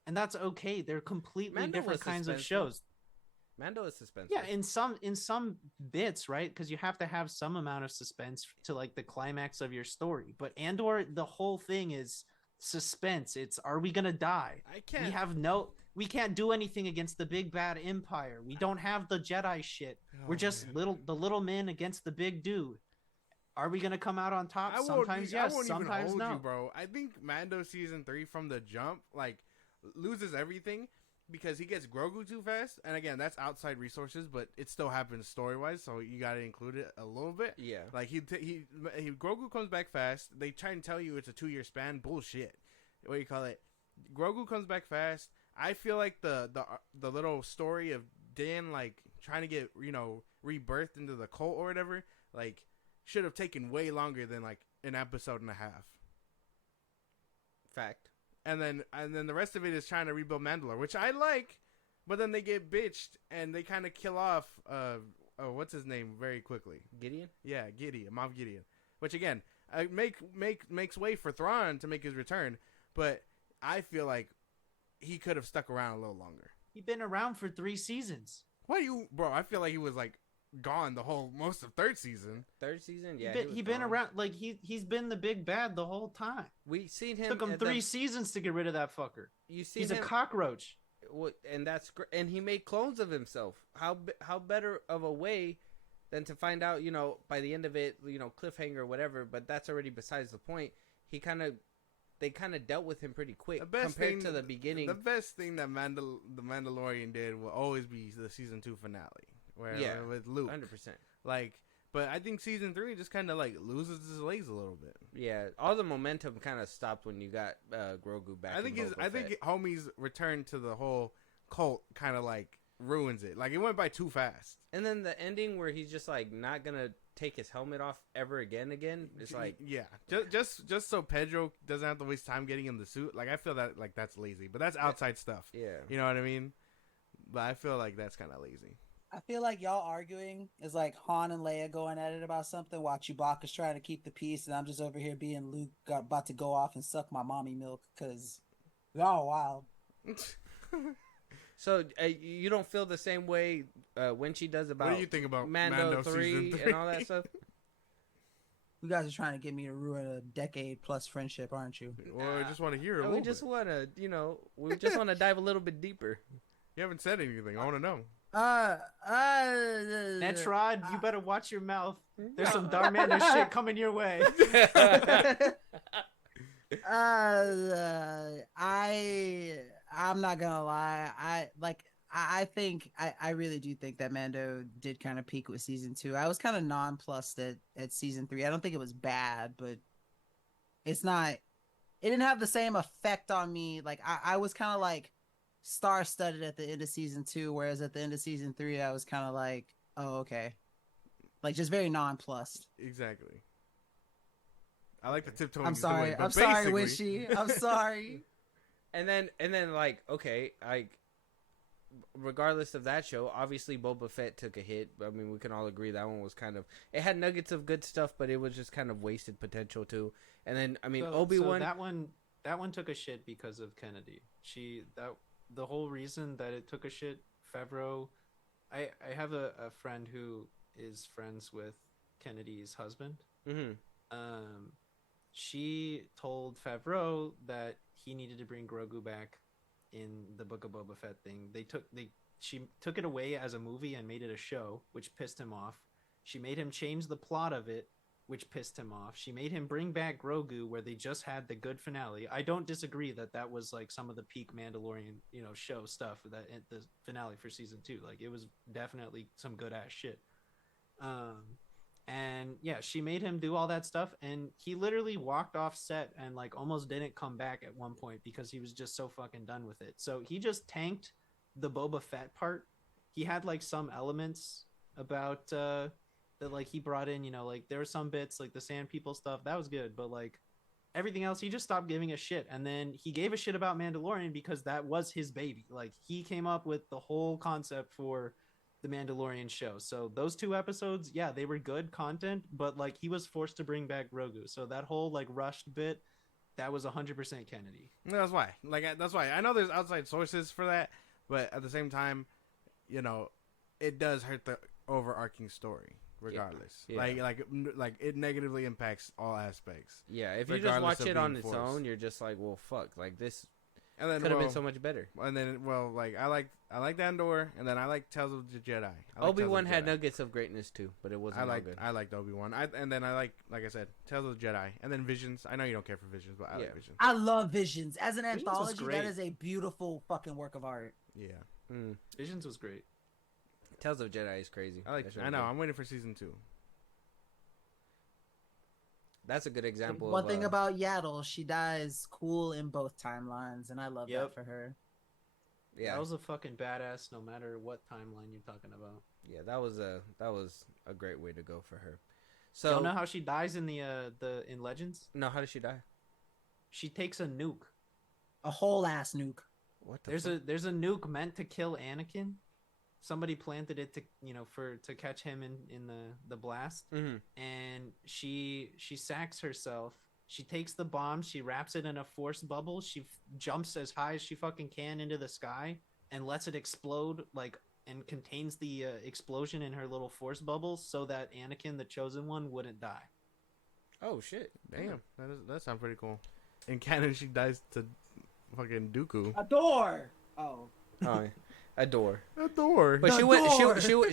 And that's okay. They're completely Mando different was kinds of suspenseful. shows. Mando is suspenseful. Yeah, in some bits, right? Because you have to have some amount of suspense to like the climax of your story. But Andor, the whole thing is suspense. It's, are we gonna die? We can't do anything against the big bad empire. We don't have the Jedi shit. We're just the little men against the big dude. Are we gonna come out on top? Sometimes yes, sometimes no. You, bro. I think Mando season 3 from the jump like loses everything because he gets Grogu too fast. And again, that's outside resources, but it still happens story wise, so you gotta include it a little bit. Yeah, like he Grogu comes back fast. They try and tell you it's a 2-year span. Bullshit. What do you call it? Grogu comes back fast. I feel like the little story of Dan like trying to get, you know, rebirthed into the cult or whatever, like should have taken way longer than like an episode and a half. Fact. And then the rest of it is trying to rebuild Mandalore, which I like, but then they get bitched and they kind of kill off what's his name very quickly. Gideon? Yeah, Gideon, Moff Gideon. Which again, makes way for Thrawn to make his return, but I feel like he could have stuck around a little longer. He's been around for 3 seasons. What do you, bro? I feel like he was like gone the whole most of third season. Third season, yeah. He's been around, like he's been the big bad the whole time. We seen him. Took him 3 seasons to get rid of that fucker. He's a cockroach. And that's great. And he made clones of himself. How better of a way than to find out, you know, by the end of it, you know, cliffhanger or whatever. But that's already besides the point. They kind of dealt with him pretty quick compared to the beginning. The best thing that the Mandalorian did will always be the season 2 finale, with Luke, 100%. Like, but I think season 3 just kind of like loses his legs a little bit. Yeah, all the momentum kind of stopped when you got Grogu back. I think homie's return to the whole cult kind of like ruins it. Like it went by too fast. And then the ending where he's just like not gonna take his helmet off ever again. It's like, yeah, just so Pedro doesn't have to waste time getting in the suit. Like I feel that like that's lazy, but that's outside stuff. Yeah, you know what I mean. But I feel like that's kind of lazy. I feel like y'all arguing is like Han and Leia going at it about something while Chewbacca's trying to keep the peace, and I'm just over here being Luke about to go off and suck my mommy milk because y'all wild. So you don't feel the same way when she does about? What do you think about Mando 3 and all that stuff? You guys are trying to get me to ruin a decade-plus friendship, aren't you? Well, I just want to hear we just want to, we just want to dive a little bit deeper. You haven't said anything. I want to know. Netrod, you better watch your mouth. There's some Darmander shit coming your way. I'm not gonna lie. I really do think that Mando did kind of peak with season 2. I was kind of nonplussed at season 3. I don't think it was bad, but it didn't have the same effect on me. Like I was kind of like star-studded at the end of season 2, whereas at the end of season 3, I was kind of like, oh, okay. Like just very nonplussed. Exactly. I like the tiptoe. I'm sorry. I'm sorry, Wishy. I'm sorry. And then like, okay, regardless of that show, obviously Boba Fett took a hit. I mean, we can all agree that one was kind of, it had nuggets of good stuff, but it was just kind of wasted potential too. And then, I mean, Obi-Wan, so that one took a shit because of Kennedy. The whole reason that it took a shit, Favreau, I have a friend who is friends with Kennedy's husband. Mm-hmm. She told Favreau that he needed to bring Grogu back in the Book of Boba Fett thing. She took it away as a movie and made it a show, which pissed him off. She made him change the plot of it, which pissed him off. She made him bring back Grogu where they just had the good finale. I don't disagree that was like some of the peak Mandalorian, show stuff, that the finale for season 2. Like it was definitely some good ass shit. And yeah, she made him do all that stuff, and he literally walked off set and like almost didn't come back at one point because he was just so fucking done with it. So he just tanked the Boba Fett part. He had like some elements about that like he brought in, like there were some bits like the Sand People stuff that was good, but like everything else, he just stopped giving a shit. And then he gave a shit about Mandalorian because that was his baby. Like, he came up with the whole concept for the Mandalorian show. So those 2 episodes, yeah, they were good content, but like he was forced to bring back Grogu. So that whole like rushed bit, that was 100% Kennedy. That's why. That's why. I know there's outside sources for that, but at the same time, you know, it does hurt the overarching story. Regardless, Yeah. like it negatively impacts all aspects. Yeah, if you just watch it on its own, you're just like, well, fuck, like this and then could have been so much better. And then, well, like I like Andor, and then I like Tales of the Jedi. Obi-Wan had nuggets of greatness too, but it wasn't good. I liked Obi-Wan. And then I like I said, Tales of the Jedi, and then Visions. I know you don't care for Visions, but I like Visions. I love Visions as an Visions anthology. That is a beautiful fucking work of art. Yeah, Visions was great. Tales of Jedi is crazy. I know. I'm waiting for season 2. That's a good example. One thing about Yaddle, she dies cool in both timelines, and I love that for her. Yeah, that was a fucking badass. No matter what timeline you're talking about. Yeah, that was a great way to go for her. So you know how she dies in the in Legends? No, how does she die? She takes a nuke, a whole ass nuke. What? There's a nuke meant to kill Anakin. Somebody planted it to catch him in the blast, and she sacks herself. She takes the bomb, she wraps it in a force bubble, she jumps as high as she fucking can into the sky and lets it explode, like, and contains the explosion in her little force bubble so that Anakin, the chosen one, wouldn't die. Oh shit! Damn, that sounds pretty cool. In canon, she dies to fucking Dooku. Adore. Oh. Adore. But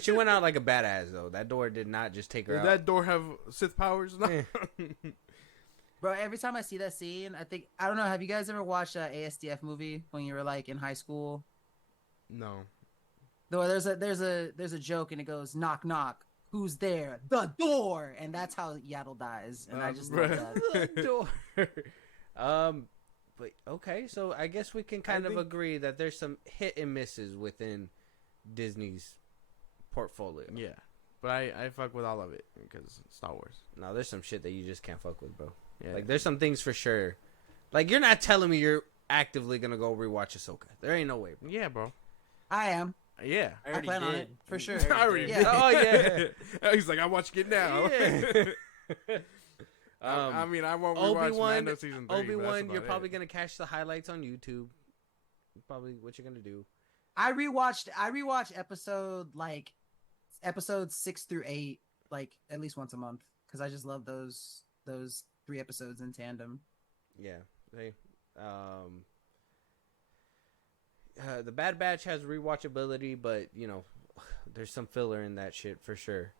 she went out like a badass though. That door did not just take her out. Did that door have Sith powers? No. Bro, every time I see that scene, I don't know. Have you guys ever watched an ASDF movie when you were like in high school? No. Though there's a joke and it goes knock knock. Who's there? The door, and that's how Yaddle dies. And I just love that. The door. But okay, so I guess we can kind of agree that there's some hit and misses within Disney's portfolio. Yeah, but I fuck with all of it because Star Wars. No, there's some shit that you just can't fuck with, bro. Yeah. Like there's some things for sure. Like you're not telling me you're actively gonna go rewatch Ahsoka. There ain't no way, bro. Yeah, bro. I am. Yeah, I plan on it for sure. I already did. Oh yeah. He's like, I'm watching it now. Yeah. I mean, I won't rewatch Mando season 3. Obi-Wan, you're probably gonna catch the highlights on YouTube. Probably what you're gonna do. I rewatched episodes 6 through 8 like at least once a month because I just love those 3 episodes in tandem. Yeah. Hey, the Bad Batch has rewatchability, but you know, there's some filler in that shit for sure.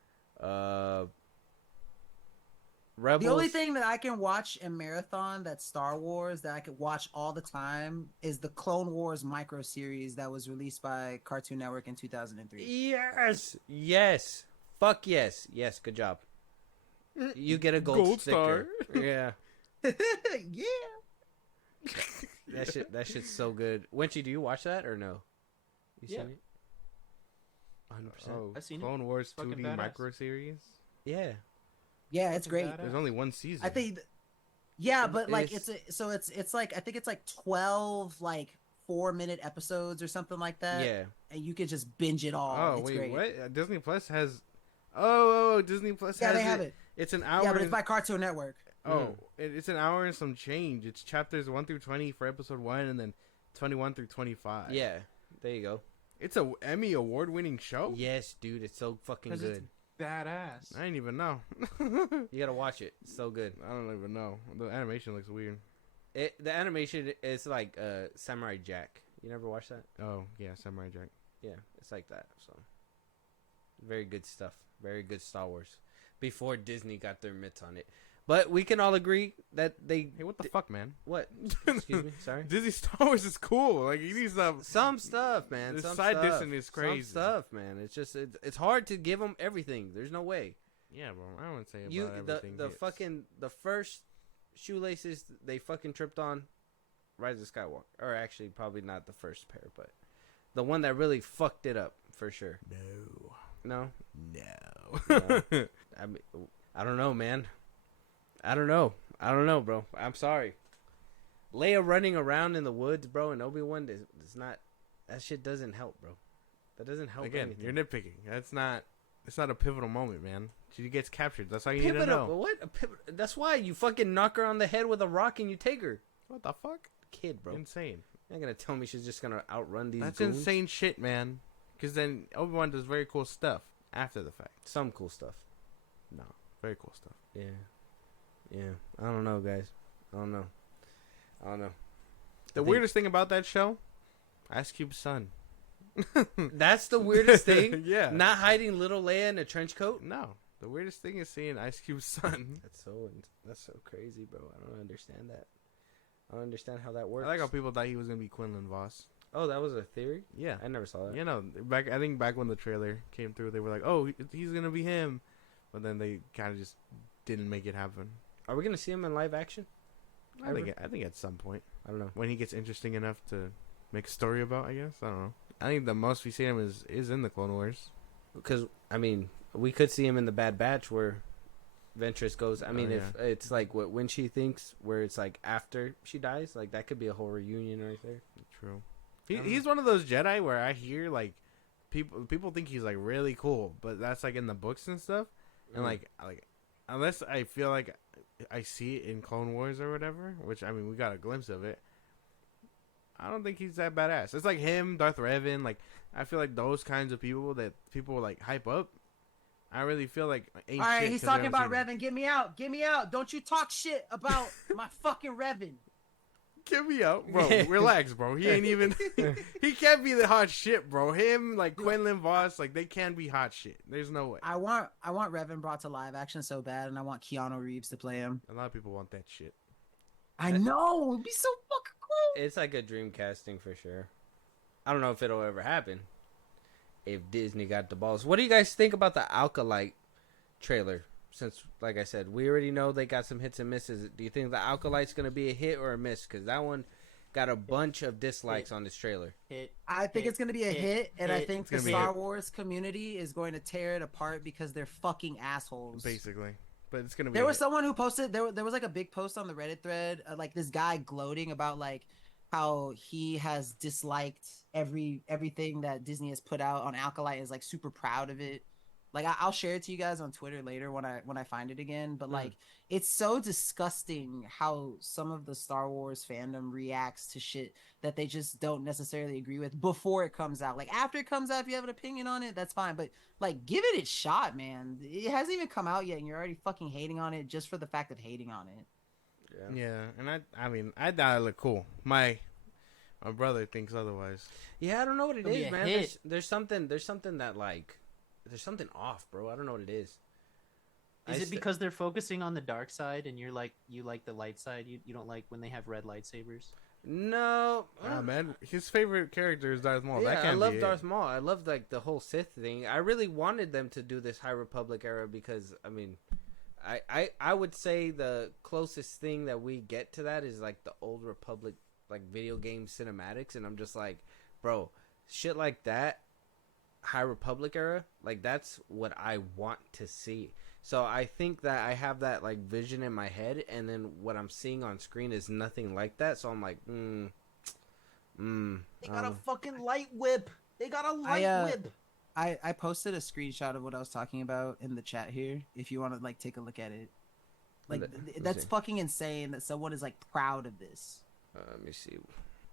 Rebels. The only thing that I can watch in marathon that's Star Wars that I could watch all the time is the Clone Wars micro series that was released by Cartoon Network in 2003. Yes. Fuck yes. Yes, good job. You get a gold sticker. Star. Yeah. Yeah. That shit's so good. Wenchi, do you watch that or no? You seen it? 100%. Oh, I've seen Clone Wars Fucking 2D badass. micro series. Yeah. Yeah, it's great. There's only one season. I think. Yeah, but like it's like I think it's like 12 like 4-minute episodes or something like that. Yeah. And you could just binge it all. Oh it's wait, great. what? Disney Plus has. Oh, Disney Plus. Yeah, has they have it. It's an hour. Yeah, but it's by Cartoon Network. Oh, it's an hour and some change. It's chapters 1 through 20 for episode 1, and then 21 through 25. Yeah. There you go. It's a Emmy award-winning show. Yes, dude, it's so fucking good. It's badass. I didn't even know. You gotta watch it. It's so good. I don't even know. The animation looks weird. The animation is like Samurai Jack. You never watched that? Oh yeah, Samurai Jack. Yeah, it's like that. So very good stuff. Very good Star Wars. Before Disney got their mitts on it. But we can all agree that they. Hey, what the fuck, man? What? Excuse me. Sorry. Disney Star Wars is cool. Like you need some stuff, man. The some side stuff. dissing is crazy. Some stuff, man. It's just it's hard to give them everything. There's no way. Yeah, bro. I wouldn't say about everything. The first shoelaces they fucking tripped on, Rise of Skywalker, or actually probably not the first pair, but the one that really fucked it up for sure. No. No. I mean, I don't know, man. I don't know. I don't know, bro. I'm sorry. Leia running around in the woods, bro, and Obi-Wan is not. That shit doesn't help, bro. That doesn't help. Again, anything. you're nitpicking. It's not a pivotal moment, man. She gets captured. That's all you need to Pivotal, know. but what? That's why you fucking knock her on the head with a rock and you take her. What the fuck? Kid, bro. Insane. You're not gonna tell me she's just gonna outrun these. That's goons? insane shit, man. Because then Obi-Wan does very cool stuff after the fact. Some cool stuff. No, very cool stuff. Yeah. I don't know, guys. I don't know. The weirdest thing about that show, Ice Cube's son. That's the weirdest thing. Yeah. Not hiding little Leia in a trench coat. No. The weirdest thing is seeing Ice Cube's son. That's so crazy, bro. I don't understand that. I don't understand how that works. I like how people thought he was gonna be Quinlan Vos. Oh, that was a theory? Yeah. I never saw that. You know, I think back when the trailer came through, they were like, "Oh, he's gonna be him," but then they kind of just didn't make it happen. Are we gonna see him in live action? I think at some point, I don't know. when he gets interesting enough to make a story about, I guess. I don't know. I think the most we see him is in the Clone Wars. Because I mean, we could see him in the Bad Batch where Ventress goes. I mean, if it's like when she thinks, where it's like after she dies, like that could be a whole reunion right there. True. He's one of those Jedi where I hear like people think he's like really cool, but that's like in the books and stuff. And like unless I feel like I see it in Clone Wars or whatever, which I mean we got a glimpse of it. I don't think he's that badass. It's like him, Darth Revan. Like I feel like those kinds of people that people like hype up. I really feel like ain't All right, shit he's 'cause they talking haven't about seen Revan. Get me out. Get me out. Don't you talk shit about my fucking Revan. Get me out, bro. Relax, bro. He ain't even. He can't be the hot shit, bro. Him, like Quinlan Vos, like they can be hot shit. There's no way. I want Revan brought to live action so bad, and I want Keanu Reeves to play him. A lot of people want that shit. I know. It'd be so fucking cool. It's like a dream casting for sure. I don't know if it'll ever happen. If Disney got the balls. What do you guys think about the Alkalite trailer? Since, like I said, we already know they got some hits and misses. Do you think the Alkalite's going to be a hit or a miss? Because that one got a bunch of dislikes on this trailer. I think it's going to be a hit, and I think the gonna be Star Wars community is going to tear it apart because they're fucking assholes. Basically. But it's going to be. There was someone who posted, there was like a big post on the Reddit thread, like this guy gloating about like how he has disliked everything that Disney has put out on Alkalite, is like super proud of it. Like I'll share it to you guys on Twitter later when I find it again. But like it's so disgusting how some of the Star Wars fandom reacts to shit that they just don't necessarily agree with before it comes out. Like after it comes out, if you have an opinion on it, that's fine. But like give it a shot, man. It hasn't even come out yet, and you're already fucking hating on it just for the fact of hating on it. Yeah, and I mean I thought it looked cool. My brother thinks otherwise. Yeah, I don't know what it It'll be is, a man. hit. There's something that like. There's something off, bro. I don't know what it is. Is it because they're focusing on the dark side and you like the light side? You don't like when they have red lightsabers? No. Man, his favorite character is Darth Maul. Yeah, That can't I love be Darth Maul. I love like the whole Sith thing. I really wanted them to do this High Republic era because I mean, I would say the closest thing that we get to that is like the Old Republic like video game cinematics, and I'm just like, bro, shit like that. High Republic era, like that's what I want to see. So I think that I have that like vision in my head, and then what I'm seeing on screen is nothing like that. So I'm like, They got a fucking light whip. They got a light whip. I posted a screenshot of what I was talking about in the chat here. If you want to like take a look at it, like that's fucking insane that someone is like proud of this. Let me see.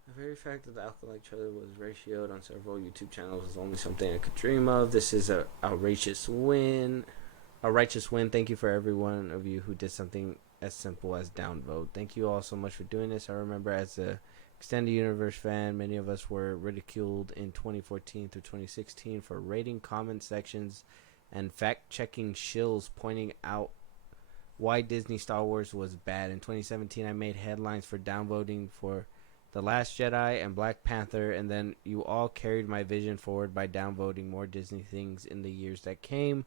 The very fact that the Alkalite trailer was ratioed on several YouTube channels was only something I could dream of. This is a outrageous win. A righteous win. Thank you for every one of you who did something as simple as downvote. Thank you all so much for doing this. I remember as a Extended Universe fan, many of us were ridiculed in 2014 through 2016 for rating comment sections and fact-checking shills pointing out why Disney Star Wars was bad. In 2017, I made headlines for downvoting for The Last Jedi and Black Panther, and then you all carried my vision forward by downvoting more Disney things in the years that came.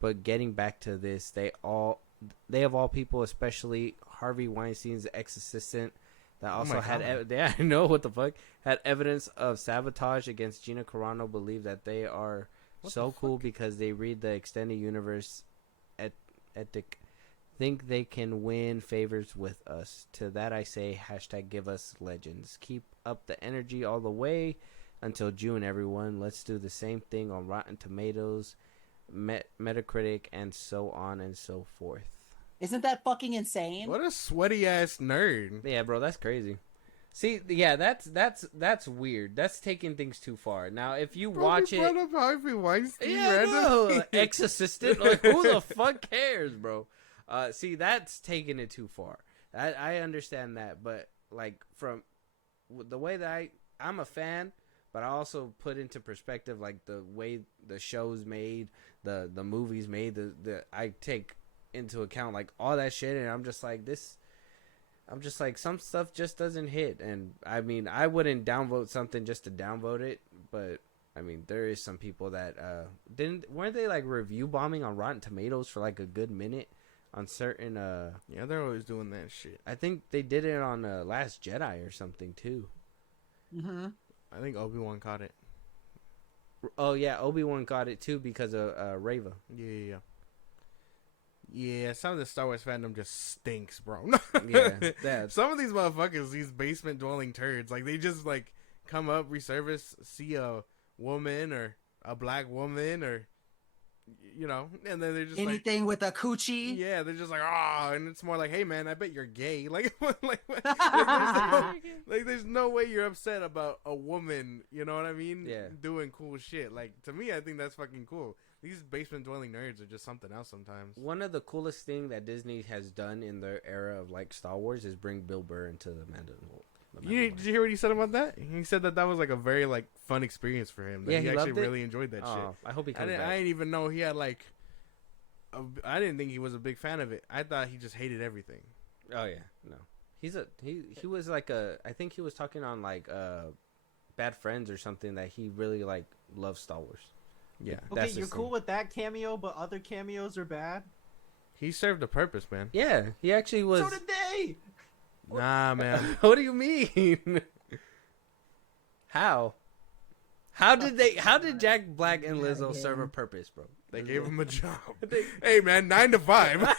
But getting back to this, they of all people, especially Harvey Weinstein's ex-assistant, that also had I know what the fuck, had evidence of sabotage against Gina Carano, believe that they are so cool because they read the Extended Universe ethic think they can win favors with us. To that I say, hashtag give us legends. Keep up the energy all the way until June, everyone. Let's do the same thing on Rotten Tomatoes, Metacritic, and so on and so forth. Isn't that fucking insane? What a sweaty ass nerd. Yeah, bro, that's crazy. See, yeah, that's weird. That's taking things too far. Now, if you watch it, Up Harvey Weinstein yeah, no, ex-assistant, like, who the fuck cares, bro? See, that's taking it too far. I understand that, but like from the way that I'm a fan, but I also put into perspective like the way the show's made, the movies made, the I take into account like all that shit, and I'm just like some stuff just doesn't hit. And I mean, I wouldn't downvote something just to downvote it, but I mean, there is some people that weren't they like review bombing on Rotten Tomatoes for like a good minute on certain yeah, they're always doing that shit. I think they did it on Last Jedi or something too. Mm-hmm. I think Obi-Wan caught it. Oh yeah, Obi-Wan got it too because of Reva. Yeah, some of the Star Wars fandom just stinks, bro. Yeah, some of these motherfuckers, these basement dwelling turds, like they just like come up, resurface, see a woman or a black woman or and then they're just anything with a coochie. Yeah, they're just like, and it's more like, hey man, I bet you're gay. Like there's no way you're upset about a woman, you know what I mean? Yeah. Doing cool shit. Like to me, I think that's fucking cool. These basement dwelling nerds are just something else sometimes. One of the coolest thing that Disney has done in their era of like Star Wars is bring Bill Burr into the Mandalorian. Did you hear what he said about that? He said that was like a very like fun experience for him. That Yeah, he he actually loved it? really enjoyed that shit. I hope he I comes back. didn't even know he had like. I didn't think he was a big fan of it. I thought he just hated everything. Oh yeah, no. He was like I think he was talking on like Bad Friends or something that he really like loves Star Wars. Yeah. Okay, That's you're the cool thing. with that cameo, but other cameos are bad. He served a purpose, man. Yeah, he actually was. So did they. Nah, man. What do you mean? How did Jack Black and Lizzo serve a purpose, bro? They gave him a job. Hey, man, 9 to 5.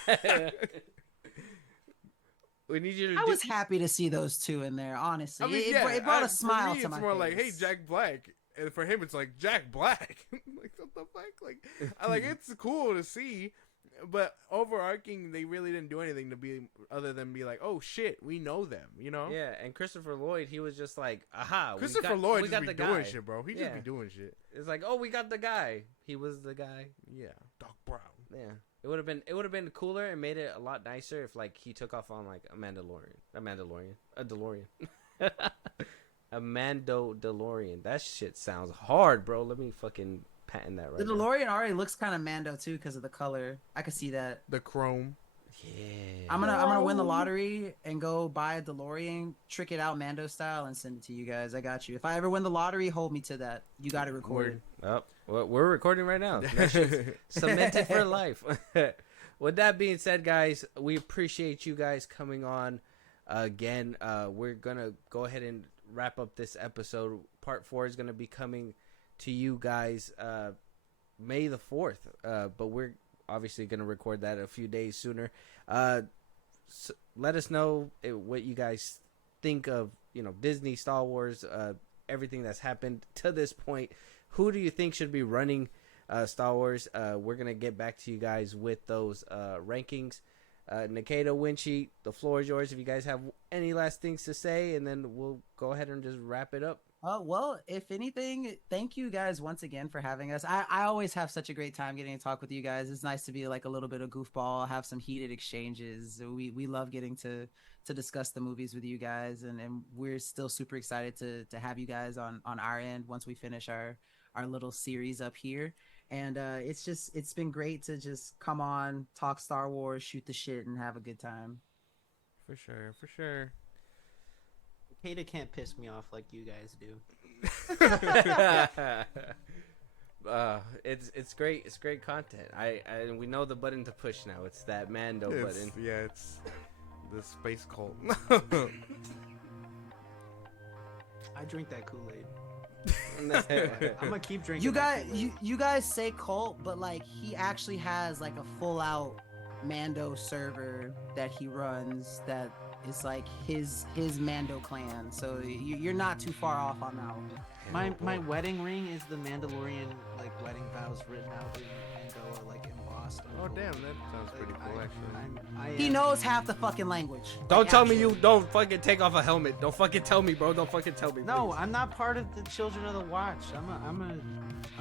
We need you to I was happy to see those two in there, honestly. I mean, It brought a for smile me, to it's my more face. like, hey, Jack Black. And for him, it's like, Jack Black. Like, what the fuck? Like, it's cool to see. But overarching, they really didn't do anything to be other than be like, oh shit, we know them, you know? Yeah, and Christopher Lloyd, he was just like, aha. Christopher Lloyd we just got be the doing guy. shit, bro. He Yeah. just be doing shit. It's like, oh, we got the guy. He was the guy. Yeah, Doc Brown. Yeah, it would have been cooler and made it a lot nicer if like he took off on like a DeLorean. A Mando DeLorean. That shit sounds hard, bro. Let me fucking patent that right The now. DeLorean already looks kind of Mando too because of the color. I could see that. The Chrome. Yeah. I'm gonna win the lottery and go buy a DeLorean, trick it out Mando style, and send it to you guys. I got you. If I ever win the lottery, hold me to that. You got it recorded. Oh, well, we're recording right now. That shit's cemented for life. With that being said, guys, we appreciate you guys coming on again. We're gonna go ahead and wrap up this episode. Part 4 is gonna be coming to you guys May the 4th, but we're obviously gonna record that a few days sooner. So let us know what you guys think of Disney, Star Wars, everything that's happened to this point. Who do you think should be running Star Wars? We're gonna get back to you guys with those rankings. Nikita, Winchie, the floor is yours if you guys have any last things to say, and then we'll go ahead and just wrap it up. Well, if anything, thank you guys once again for having us. I always have such a great time getting to talk with you guys. It's nice to be like a little bit of goofball, have some heated exchanges. We love getting to discuss the movies with you guys, and we're still super excited to have you guys on our end once we finish our little series up here. And it's been great to just come on, talk Star Wars, shoot the shit, and have a good time. For sure. Kata can't piss me off like you guys do. It's great. It's great content. And we know the button to push now. It's that Mando button. Yeah, it's the space cult. I drink that Kool-Aid. I'm gonna keep drinking. You that guys, Kool-Aid. you guys say cult, but like he actually has like a full out Mando server that he runs that is like his Mando clan. So you're not too far off on that one. My wedding ring is the Mandalorian like wedding vows written out in Mandela, like embossed. Oh damn, that sounds pretty cool actually. He knows half the fucking language. Don't Like, tell me actually. you don't fucking take off a helmet. Don't fucking tell me, bro. Don't fucking tell me. No, please. I'm not part of the Children of the Watch. I'm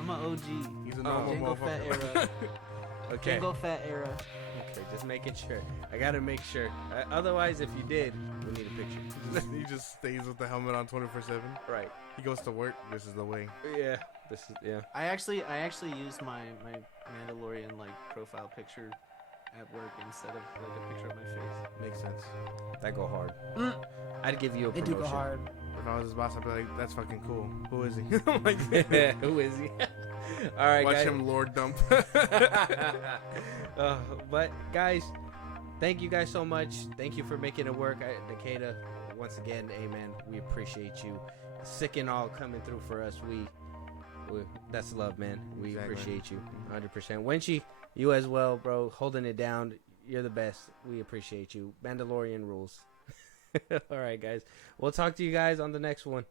a OG. He's a normal Jango Fett motherfucker. era. Okay. Jango Fett era. Okay, just making sure. I gotta make sure. Otherwise, if you did, we need a picture. He just stays with the helmet on 24/7. Right. He goes to work. This is the way. Yeah. This is yeah. I actually used my Mandalorian like profile picture at work instead of like a picture of my face. Makes sense. That go hard. Mm. I'd give you a They promotion. do go hard. If I was his boss, I'd be like, "That's fucking cool. Who is he?" I'm like, Who is he? All right, watch guys. him lord dump. But guys, thank you guys so much. Thank you for making it work. Nikita, once again, amen. We appreciate you. Sick and all coming through for us. We that's love, man. We Exactly. appreciate you 100%. Wenchi, you as well, bro. Holding it down. You're the best. We appreciate you. Mandalorian rules. All right, guys. We'll talk to you guys on the next one.